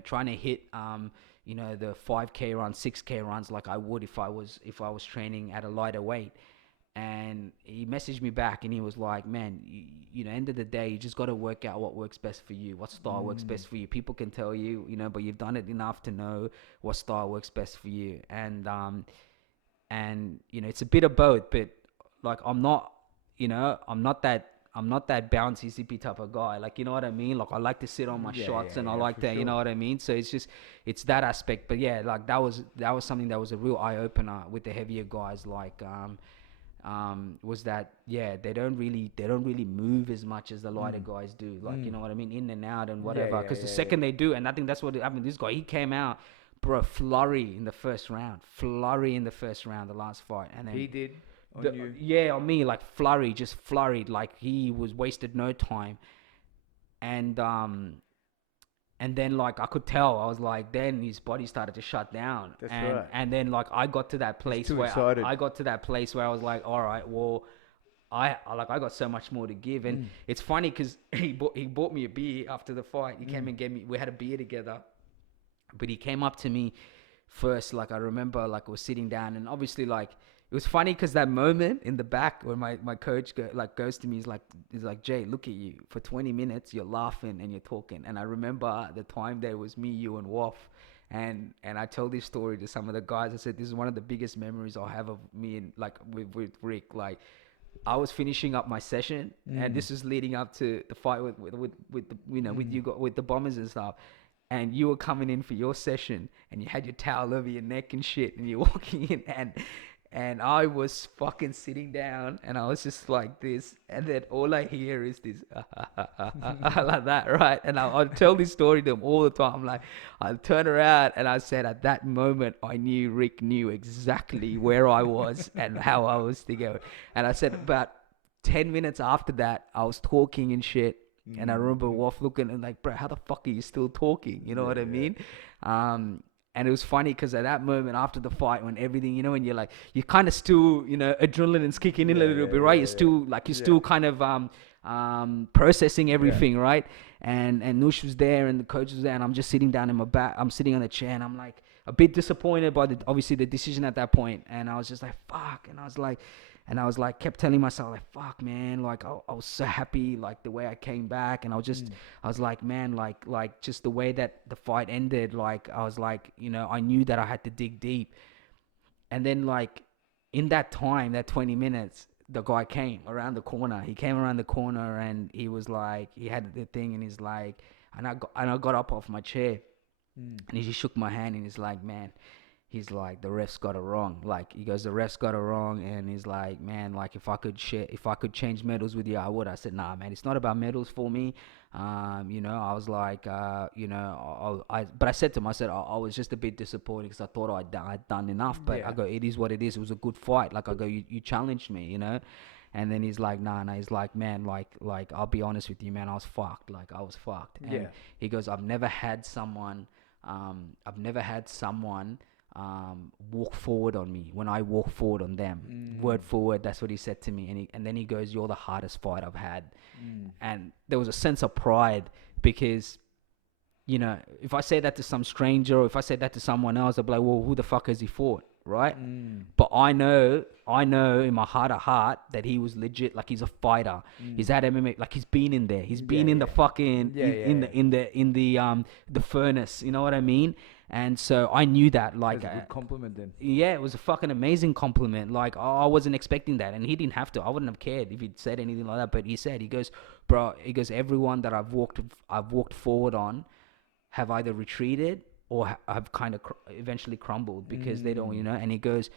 you know, the 5K runs, 6K runs like I would if I was training at a lighter weight. And he messaged me back and he was like, man, you know, end of the day, you just got to work out what works best for you, what style works best for you. People can tell you, you know, but you've done it enough to know what style works best for you. And, you know, it's a bit of both, but like, I'm not that bouncy, zippy type of guy. Like, you know what I mean? Like, I like to sit on my shots and I like that, you know what I mean? So it's that aspect. But yeah, like that was something that was a real eye opener with the heavier guys. Like, was that they don't really move as much as the lighter guys do, like you know what I mean, in and out and whatever, because the second they do, and I think that's what I mean, this guy, he came out, bro, flurry in the first round, the last fight, and then he did on you? On me, like just flurried, like he was wasted no time, and then, like, I could tell, I was like, then his body started to shut down. That's right. And then, like, I got to that place where I was like, all right, well, I got so much more to give. And it's funny because he bought me a beer after the fight. He came and gave me, we had a beer together. But he came up to me first, like, I remember, like, I was sitting down, and obviously, like, it was funny because that moment in the back when my coach goes to me, he's like, Jay, look at you. For 20 minutes, you're laughing and you're talking. And I remember the time there was me, you, and Woff. And I told this story to some of the guys. I said, this is one of the biggest memories I have of me and like with Rick. Like, I was finishing up my session, and this is leading up to the fight with the, you know, with the Bombers and stuff. And you were coming in for your session, and you had your towel over your neck and shit, and you're walking in, and I was fucking sitting down, and I was just like this, and then all I hear is this like that, right? And I'll tell this story to them all the time. Like, I'll turn around, and I said, at that moment, I knew Rick knew exactly where I was and how I was to go. And I said, about 10 minutes after that, I was talking and shit, And I remember Wolf looking and like, bro, how the fuck are you still talking? You know what I mean? And it was funny because at that moment after the fight, when everything, you know, when you're like, you kind of still, you know, adrenaline's kicking in a little bit, right? You're still like, you're still kind of processing everything, right? And Noosh was there and the coach was there, and I'm just sitting down in my back. I'm sitting on the chair and I'm like a bit disappointed by obviously the decision at that point. And I was just like, fuck. And I was like, kept telling myself, like, fuck, man, like, I was so happy, like, the way I came back. And I was like, man, like, just the way that the fight ended, like, I was like, you know, I knew that I had to dig deep. And then, like, in that time, that 20 minutes, the guy came around the corner. He came around the corner and he was like, he had the thing and he's like, and I got up off my chair and he just shook my hand and he's like, man, he's like, the refs got it wrong. Like, he goes, the refs got it wrong. And he's like, man, like, if I could change medals with you, I would. I said, nah, man, it's not about medals for me. You know, I was like, you know, but I said to him, I said, I was just a bit disappointed because I thought I'd done enough. But I go, it is what it is. It was a good fight. Like, I go, you challenged me, you know? And then he's like, nah. He's like, man, like, I'll be honest with you, man, I was fucked. Like, I was fucked. And he goes, I've never had someone walk forward on me when I walk forward on them. Word for word, that's what he said to me. And then he goes, you're the hardest fight I've had. And there was a sense of pride because, you know, if I say that to some stranger or if I say that to someone else, they'll be like, well, who the fuck has he fought? Right? But I know in my heart of heart that he was legit. Like, he's a fighter. He's had MMA. Like, he's been in there. He's been in the fucking in the furnace. You know what I mean? And so I knew that. Like, that's a good compliment then. Yeah, it was a fucking amazing compliment. Like, I wasn't expecting that, and he didn't have to. I wouldn't have cared if he'd said anything like that. But he said, he goes, bro. He goes, everyone that I've walked forward on, have either retreated or have kind of eventually crumbled because they don't, you know. And he goes,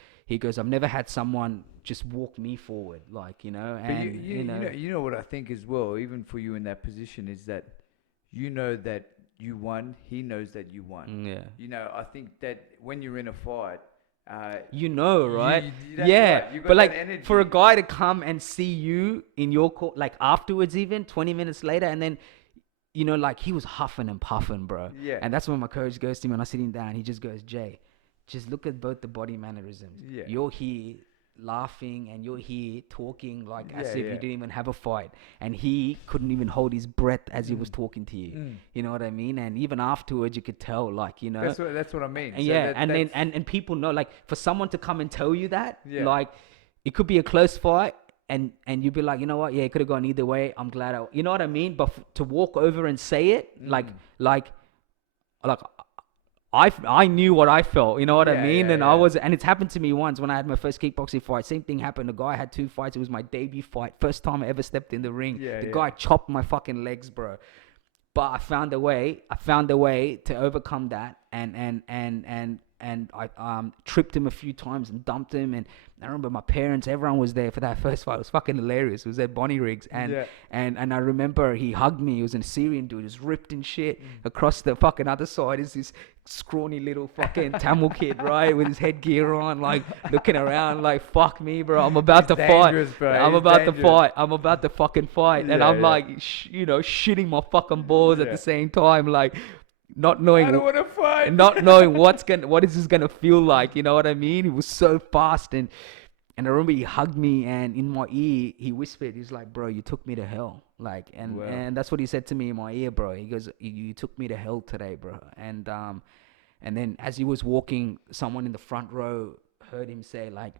I've never had someone just walk me forward, like, you know. And but you know what I think as well, even for you in that position, is that you know that you won. He knows that you won. Yeah. You know, I think that when you're in a fight, you know, right? Right. But like, for a guy to come and see you in your court, like afterwards, even 20 minutes later, and then, you know, like, he was huffing and puffing, bro. Yeah. And that's when my coach goes to me when I'm sitting down. He just goes, Jay, just look at both the body mannerisms. Yeah. You're here laughing and you're here talking like as if you didn't even have a fight. And he couldn't even hold his breath as he was talking to you. You know what I mean? And even afterwards, you could tell, like, you know. That's what I mean. And so and people know, like, for someone to come and tell you that, like, it could be a close fight. And you'd be like, you know what? Yeah, it could have gone either way. I'm glad you know what I mean? But to walk over and say it, like I knew what I felt, you know what I mean? And and it's happened to me once when I had my first kickboxing fight. Same thing happened. The guy had 2 fights. It was my debut fight. First time I ever stepped in the ring. The guy chopped my fucking legs, bro. But I found a way to overcome that and I tripped him a few times and dumped him. And I remember my parents, everyone was there for that first fight. It was fucking hilarious. It was at Bonnie Riggs. And I remember he hugged me. He was a Syrian dude. He was ripped and shit. Across the fucking other side is this scrawny little fucking Tamil kid, right? With his headgear on, like, looking around like, fuck me, bro. I'm about to fight. Bro. I'm about to fucking fight. And I'm like, you know, shitting my fucking balls at the same time. Like, not knowing I don't want to fight. Not knowing what is this gonna feel like, you know what I mean? He was so fast, and I remember he hugged me, and in my ear he whispered, he's like, bro, you took me to hell. Like, and that's what he said to me in my ear, bro. He goes, you took me to hell today, bro. And then as he was walking, someone in the front row heard him say, like,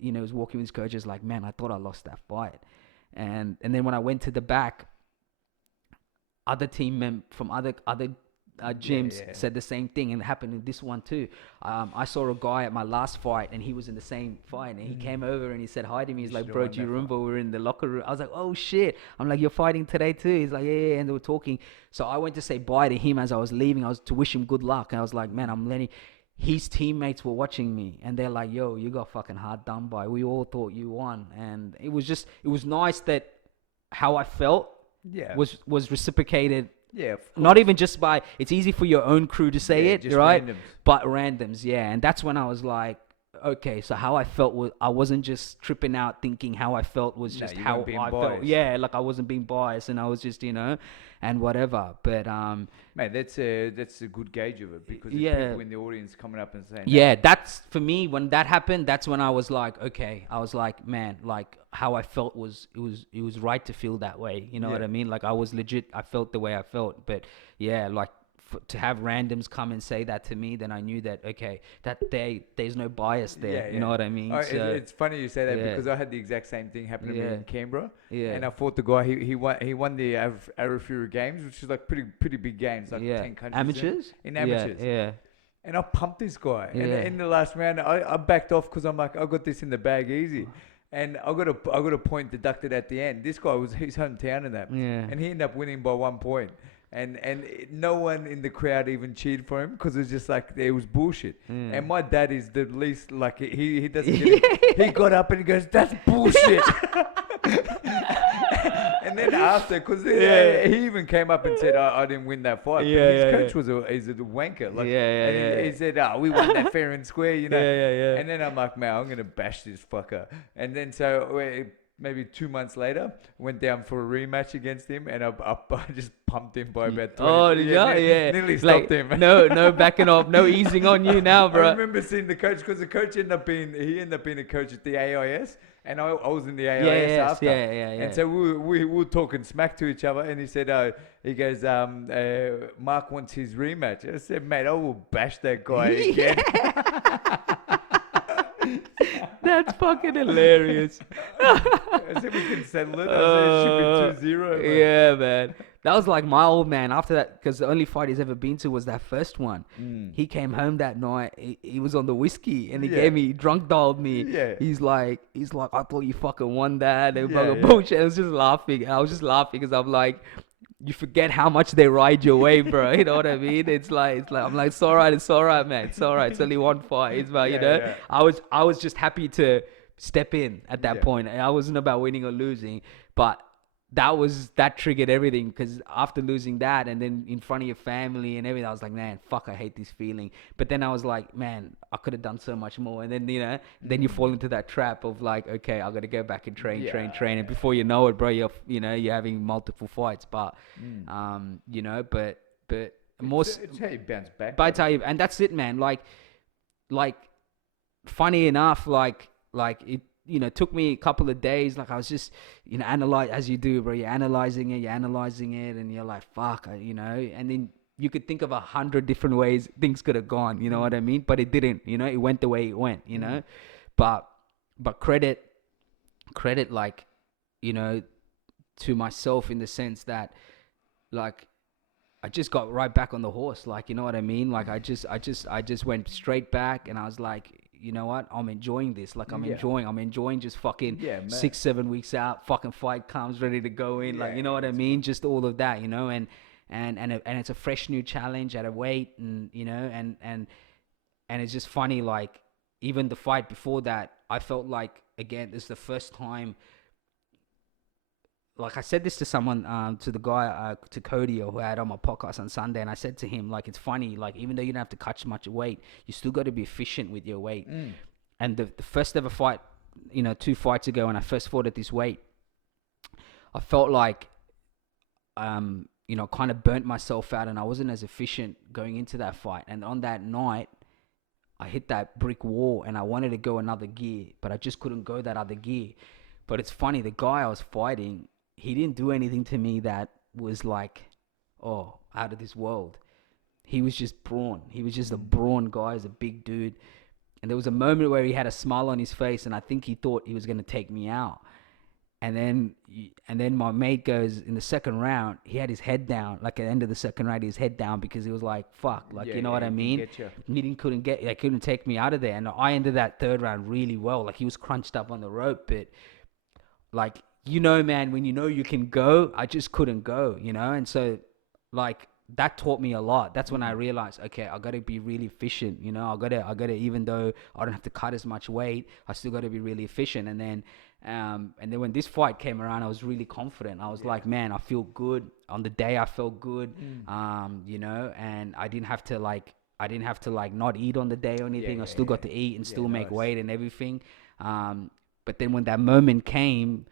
you know, he was walking with his coaches, like, man, I thought I lost that fight. And then when I went to the back, other team members from other gyms said the same thing, and it happened in this one too. I saw a guy at my last fight, and he was in the same fight, and he came over and he said hi to me. He's like, bro, do you remember we were in the locker room? I was like, oh shit. I'm like, you're fighting today too? He's like, yeah. And they were talking. So I went to say bye to him as I was leaving. I was to wish him good luck, and I was like, man, I'm letting. His teammates were watching me, and they're like, yo, you got fucking hard done by. We all thought you won. And it was nice that how I felt was reciprocated. Yeah, not even just by, it's easy for your own crew to say it, just right? Randoms. But randoms, and that's when I was like, okay, so how I felt was, I wasn't just tripping out thinking how I felt was just how I felt. Yeah, like I wasn't being biased, and I was just, and whatever. But mate, that's a good gauge of it, because if people in the audience coming up and saying, yeah, that's for me. When that happened, that's when I was like, okay, I was like, man, like how I felt was it was right to feel that way. You know what I mean? Like I was legit. I felt the way I felt. But yeah, like to have randoms come and say that to me, then I knew that, okay, that there's no bias there. You know what I mean? Oh, so, it's funny you say that, because I had the exact same thing happen to me in Canberra. And I fought the guy. He won the Arafura Games, which is like pretty big games, like 10 countries. Amateurs? In amateurs. Yeah. And I pumped this guy. And in the last round, I backed off because I'm like, I got this in the bag easy. And I got a point deducted at the end. This guy was his hometown in that. Yeah. And he ended up winning by 1 point. And no one in the crowd even cheered for him, because it was just like, it was bullshit. And my dad is the least, like, he doesn't get it. He got up and he goes, that's bullshit. And then after, because he even came up and said, I didn't win that fight. His coach was a wanker. Like, he said, we won that fair and square, And then I'm like, man, I'm going to bash this fucker. And then so maybe 2 months later, went down for a rematch against him, and I just pumped him by about 20. Oh, nearly stopped him. No backing off, no easing on you now, bro. I remember seeing the coach, because the coach ended up being a coach at the AIS, and I was in the AIS after. And so we were talking smack to each other, and he said, he goes, Mark wants his rematch. I said, mate, I will bash that guy again. That's fucking hilarious. I said we can settle it. I said it should be 2-0. Yeah, man. That was like my old man. After that, because the only fight he's ever been to was that first one. He came home that night. He was on the whiskey, and he drunk dialed me. Yeah. He's like, I thought you fucking won that. They fucking bullshit. I was just laughing. I was just laughing because I'm like, you forget how much they ride your way, bro. You know what I mean? It's like I'm like, it's all right, man. It's all right. It's only one fight. It's about, I was just happy to step in at that point. I wasn't about winning or losing, but that triggered everything, because after losing that, and then in front of your family and everything, I was like, man, fuck, I hate this feeling. But then I was like, man, I could have done so much more. And then then you fall into that trap of like, okay, I got to go back and train, and before you know it, bro, you're having multiple fights. But but more, it's how you bounce back. But I tell you, and that's it, man. Like funny enough, like it. Took me a couple of days. Like I was just, analyze, as you do, bro. You're analyzing it, and you're like, fuck, and then you could think of 100 different ways things could have gone, you know what I mean? But it didn't, it went the way it went, but credit, like, to myself, in the sense that, like, I just got right back on the horse, like, you know what I mean? Like I just went straight back, and I was like, you know what? I'm enjoying this. Like I'm enjoying just fucking 6-7 weeks out. Fucking fight comes, ready to go in. Like, you know what I mean? Just all of that, and it's a fresh new challenge at a weight, and and it's just funny. Like even the fight before that, I felt like, again, this is the first time. Like I said this to someone, to the guy, to Cody, who I had on my podcast on Sunday, and I said to him, like, it's funny, like, even though you don't have to cut much weight, you still got to be efficient with your weight. And the first ever fight, 2 fights ago, when I first fought at this weight, I felt like, kind of burnt myself out, and I wasn't as efficient going into that fight. And on that night, I hit that brick wall, and I wanted to go another gear, but I just couldn't go that other gear. But it's funny, the guy I was fighting, he didn't do anything to me that was like, out of this world. He was just brawn. He was just a brawn guy. He's a big dude. And there was a moment where he had a smile on his face, and I think he thought he was going to take me out. And then my mate goes, in the second round, he had his head down. Like at the end of the second round, his head down, because he was like, fuck. Like, you know what I mean? He couldn't take me out of there. And I ended that third round really well. Like he was crunched up on the rope, but like, man, when you can go, I just couldn't go, and so, like, that taught me a lot. That's when I realized, okay, I got to be really efficient, I got to, even though I don't have to cut as much weight, I still got to be really efficient. And then when this fight came around, I was really confident. I was like, man, I feel good. On the day, I felt good, and I didn't have to, like, I didn't have to like not eat on the day or anything. I still got to eat and still make weight and everything. But then when that moment came,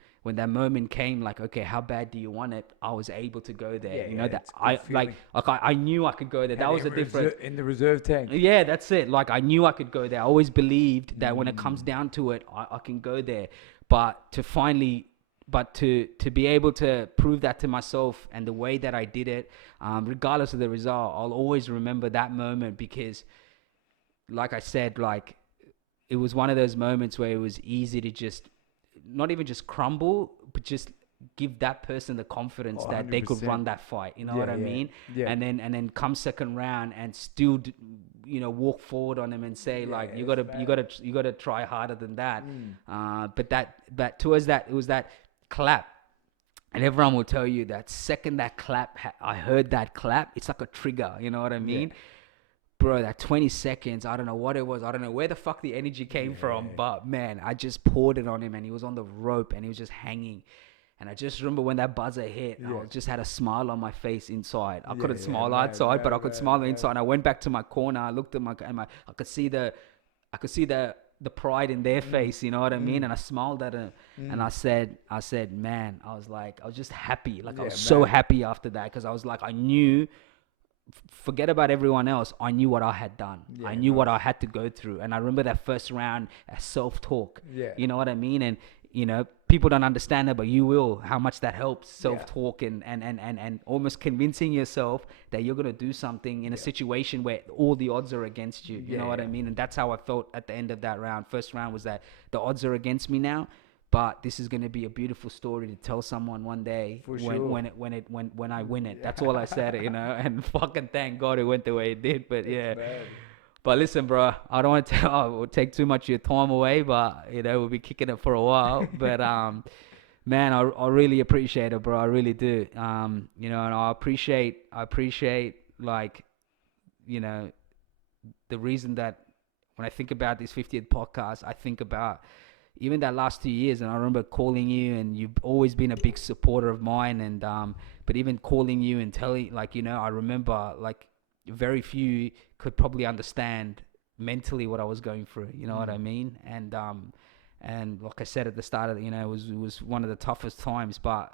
like, okay, how bad do you want it? I was able to go there. You know, that I knew I could go there. That was the difference. In the reserve tank. Yeah, that's it. Like, I knew I could go there. I always believed that when it comes down to it, I can go there. But to be able to prove that to myself and the way that I did it, regardless of the result, I'll always remember that moment, because, like I said, like, it was one of those moments where it was easy to just, not even just crumble, but just give that person the confidence that 100%. They could run that fight. You know what I mean? Yeah. And then come second round and still, walk forward on them and say, like, you gotta try harder than that. But towards that, it was that clap. And everyone will tell you that second that clap, I heard that clap, it's like a trigger. You know what I mean? Yeah. Bro, that 20 seconds, I don't know what it was. I don't know where the fuck the energy came from. But, man, I just poured it on him, and he was on the rope, and he was just hanging. And I just remember when that buzzer hit, I just had a smile on my face inside. I couldn't smile outside, but I could smile inside. And I went back to my corner. I looked at I could see the pride in their face, you know what I mean? And I smiled at him, and I said, man, I was just happy. Like, I was so happy after that, because I was like, I knew, forget about everyone else, I knew what I had done. I knew what I had to go through. And I remember that first round, self-talk. You know what I mean? And, people don't understand that, but you will, how much that helps, self-talk and almost convincing yourself that you're going to do something in a situation where all the odds are against you. You know what I mean? And that's how I felt at the end of that round. First round was that the odds are against me now, but this is going to be a beautiful story to tell someone one day when I win it. That's all I said, and fucking thank God it went the way it did. But But listen, bro, I don't want to take too much of your time away, but, we'll be kicking it for a while. But, man, I really appreciate it, bro. I really do. And I appreciate, like, the reason that when I think about this 50th podcast, I think about even that last 2 years. And I remember calling you, and you've always been a big supporter of mine. And, but even calling you and telling, like, I remember, like, very few could probably understand mentally what I was going through. You know what I mean? And like I said at the start of it, it was one of the toughest times. But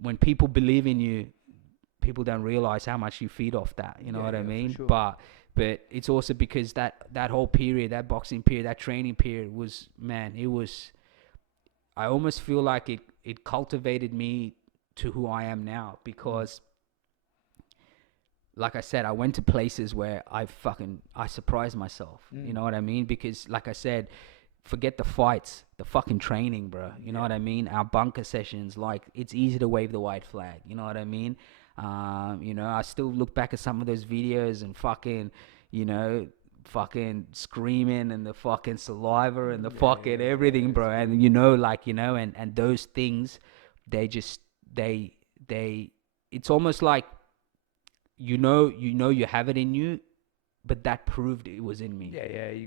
when people believe in you, people don't realize how much you feed off that. You know what I mean? Sure. But it's also because that whole period, that boxing period, that training period was, man, it was. I almost feel like it cultivated me to who I am now, because. Like I said, I went to places where I surprised myself. You know what I mean? Because, like I said, forget the fights, the fucking training, bro. You know what I mean? Our bunker sessions, like, it's easy to wave the white flag. You know what I mean? I still look back at some of those videos and fucking screaming and the fucking saliva and the fucking everything, bro. And, and those things, it's almost like, you have it in you, but that proved it was in me.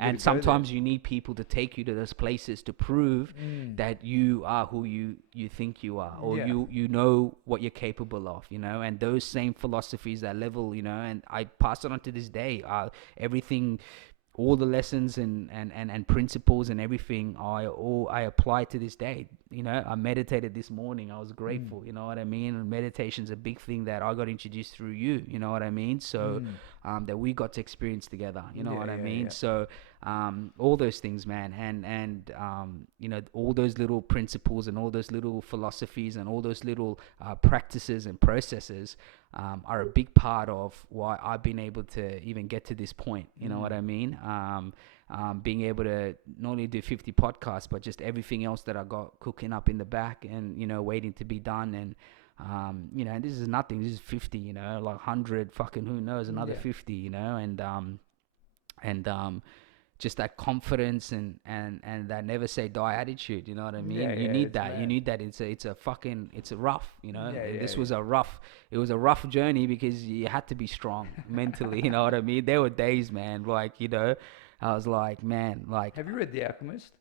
And sometimes you need people to take you to those places to prove that you are who you think you are, or you know what you're capable of, and those same philosophies, that level, and I pass it on to this day. Everything, all the lessons and principles and everything, I apply to this day. I meditated this morning. I was grateful. You know what I mean? And meditation's a big thing that I got introduced through you. You know what I mean? So that we got to experience together. You know what I mean? So all those things, man, and all those little principles and all those little philosophies and all those little practices and processes are a big part of why I've been able to even get to this point. You know what I mean? Being able to not only do 50 podcasts, but just everything else that I got cooking up in the back and, waiting to be done. And, and this is nothing. This is 50, like 100 fucking, who knows, another 50, and just that confidence and that never say die attitude. You know what I mean? You need that. Mad. You need that. It's a rough, this was a rough journey, because you had to be strong mentally. You know what I mean? There were days, man, like, I was like, man, like. Have you read The Alchemist?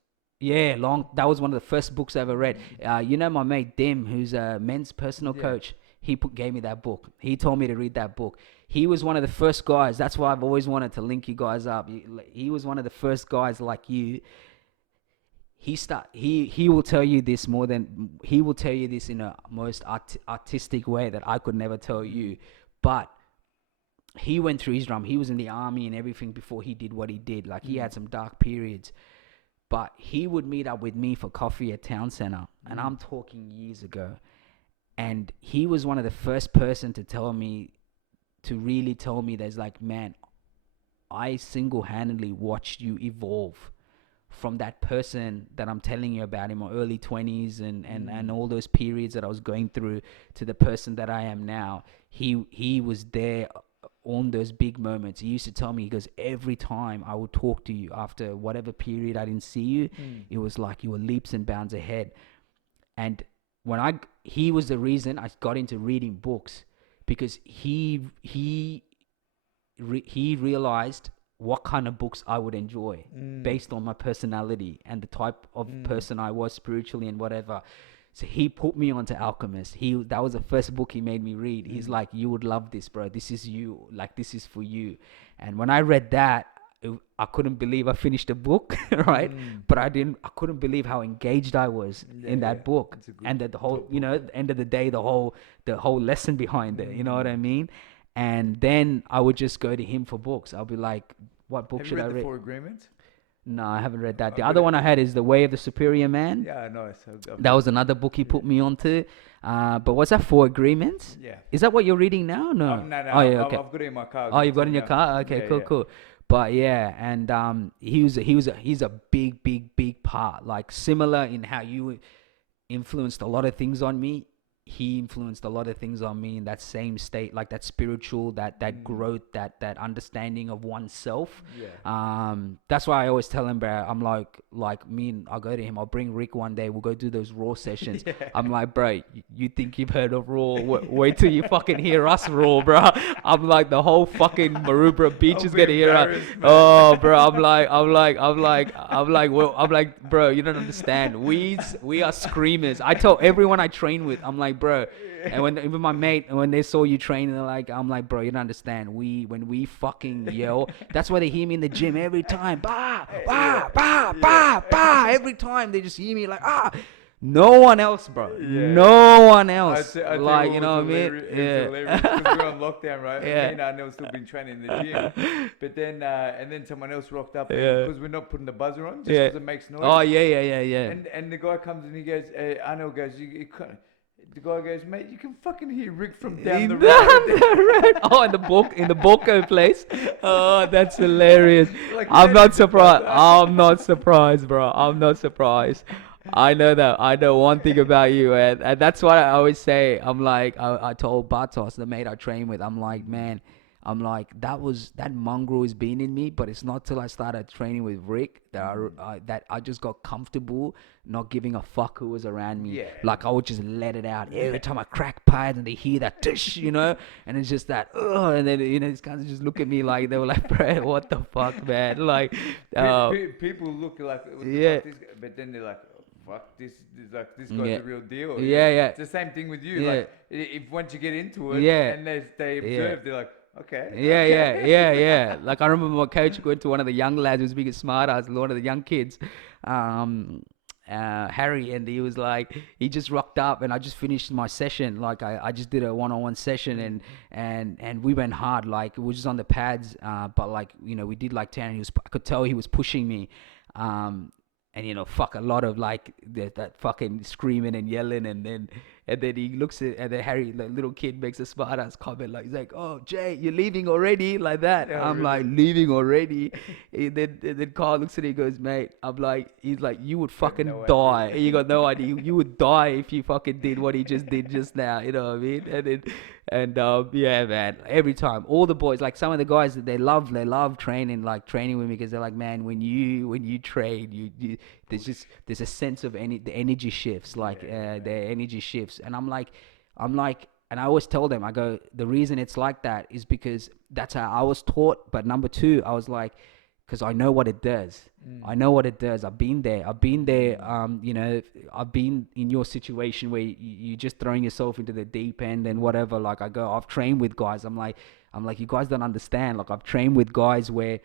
Yeah, that was one of the first books I ever read. My mate Dim, who's a men's personal coach, he gave me that book. He told me to read that book. he was one of the first guys. That's why I've always wanted to link you guys up. He was one of the first guys like you. He will tell you this he will tell you this in a most artistic way that I could never tell you. But he went through his drum. He was in the army and everything before he did what he did. Like, he had some dark periods. But he would meet up with me for coffee at Town Center. And I'm talking years ago. And he was one of the first person to really tell me there's like, man, I single-handedly watched you evolve from that person that I'm telling you about in my early 20s and all those periods that I was going through to the person that I am now. He was there on those big moments. He used to tell me, he goes, every time I would talk to you after whatever period I didn't see you, it was like you were leaps and bounds ahead. And he was the reason I got into reading books, because he realized what kind of books I would enjoy based on my personality and the type of person I was spiritually and whatever. So he put me onto Alchemist. That was the first book he made me read. He's like, you would love this, bro. This is you. Like, this is for you. And when I read that, I couldn't believe I finished a book, right? But I couldn't believe how engaged I was in that book. And that the whole, at the end of the day, the whole lesson behind it, you know what I mean? And then I would just go to him for books. I'll be like, what book should I read? Have you read The Four Agreements? No, I haven't read that. The other one I had is The Way of the Superior Man. Yeah, nice. That was another book he put me onto. But what's that, Four Agreements? Yeah. Is that what you're reading now? No. No. Oh, yeah, okay. I've got it in my car. Oh, you've got it in your car? Okay, yeah, cool. But yeah, and he's a big part. Like, similar in how you influenced a lot of things on me. He influenced a lot of things on me in that same state, like that spiritual, that growth, that understanding of oneself. Yeah. That's why I always tell him, bro, I'm like I'll go to him, I'll bring Rick one day, we'll go do those raw sessions. Yeah. I'm like, bro, you think you've heard of raw? Wait till you fucking hear us raw, bro. I'm like, the whole fucking Maroubra beach is gonna hear us. Oh, bro, I'm like, bro, you don't understand. We are screamers. I tell everyone I train with, I'm like, bro, and even my mate, when they saw you train, they're like, I'm like, bro, you don't understand. When we fucking yell, that's why they hear me in the gym every time. Bah, bah, bah, bah, bah. Every time they just hear me like, no one else, bro. Yeah. No one else. I like, you know what I mean? Yeah. Hilarious because we were on lockdown, right? Yeah. Me and Arnell still been training in the gym. But then, and then someone else rocked up because we're not putting the buzzer on just because it makes noise. Oh, yeah. And the guy comes and he goes, Arnell goes, the guy goes, mate, you can fucking hear Rick from down the road. Oh, in the Boco place. Oh, that's hilarious. Like, I'm not surprised. I'm not surprised, bro. I'm not surprised. I know that. I know one thing about you, and that's what I always say. I'm like, I told Bartos, the mate I train with, I'm like, man, that mongrel has been in me, but it's not till I started training with Rick that I just got comfortable not giving a fuck who was around me. Yeah. Like, I would just let it out every time I crack pads and they hear that tish, and it's just that, and then these guys just look at me like they were like, bro, what the fuck, man? Like, people look like, what the fuck this guy? But then they're like, fuck, this guy's the real deal. Yeah. It's the same thing with you. Yeah. Like, if once you get into it, and they observe, they're like, okay. Yeah. Like, I remember my coach went to one of the young lads who was being smart ass, one of the young kids, Harry, and he was like, he just rocked up, and I just finished my session. Like, I just did a one-on-one session, and we went hard. Like, we were just on the pads, but like, we did like 10. I could tell he was pushing me. And fuck, a lot of like that fucking screaming and yelling, and then he looks at, and then Harry, the little kid, makes a smart ass comment, like, he's like, "Oh, Jay, you're leaving already?" Like that. Yeah, I'm really? Like, leaving already? And then Carl looks at it and goes, "Mate," he's like, "You would fucking die. You got no idea. You would die if you fucking did what he just did just now." You know what I mean? And yeah, man, every time, all the boys, like some of the guys that they love training with me, because they're like, man, when you train, you there's a sense of the energy shifts, like their energy shifts. And I'm like, and I always tell them, I go, the reason it's like that is because that's how I was taught. But number two, I was like, because I know what it does. I know what it does. I've been there. I've been in your situation where you're just throwing yourself into the deep end and whatever. Like, I've trained with guys. I'm like, I'm like, you guys don't understand. Like, I've trained with guys where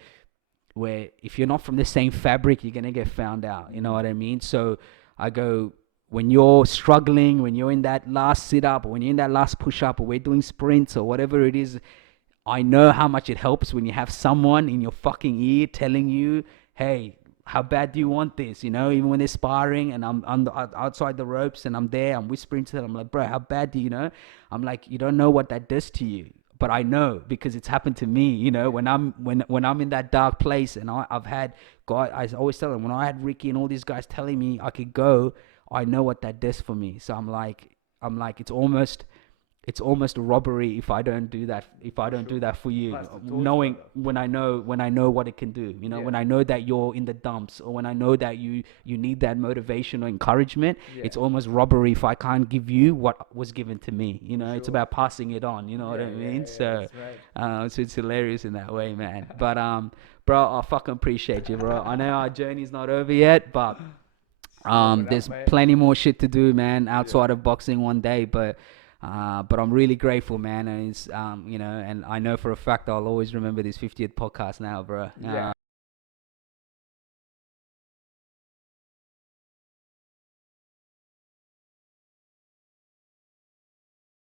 if you're not from the same fabric, you're gonna get found out. You know what I mean? So I go, when you're struggling, when you're in that last sit up, or when you're in that last push up, or we're doing sprints or whatever it is, I know how much it helps when you have someone in your fucking ear telling you, hey, how bad do you want this? You know, even when they're sparring and I'm outside the ropes and I'm there, I'm whispering to them. I'm like, bro, how bad do you know? I'm like, you don't know what that does to you. But I know, because it's happened to me. You know, when I'm in that dark place, and I've had God, I always tell them, when I had Ricky and all these guys telling me I could go, I know what that does for me. So I'm like, it's almost a robbery if I don't do that. If I don't do that for you, knowing when I know what it can do. You know, when I know that you're in the dumps, or when I know that you need that motivation or encouragement, it's almost robbery if I can't give you what was given to me. You know, it's about passing it on. You know what I mean? So it's hilarious in that way, man. But bro, I fucking appreciate you, bro. I know our journey's not over yet, but there's plenty more shit to do, man, outside of boxing one day. But I'm really grateful, man, and it's and I know for a fact I'll always remember this 50th podcast now, bro.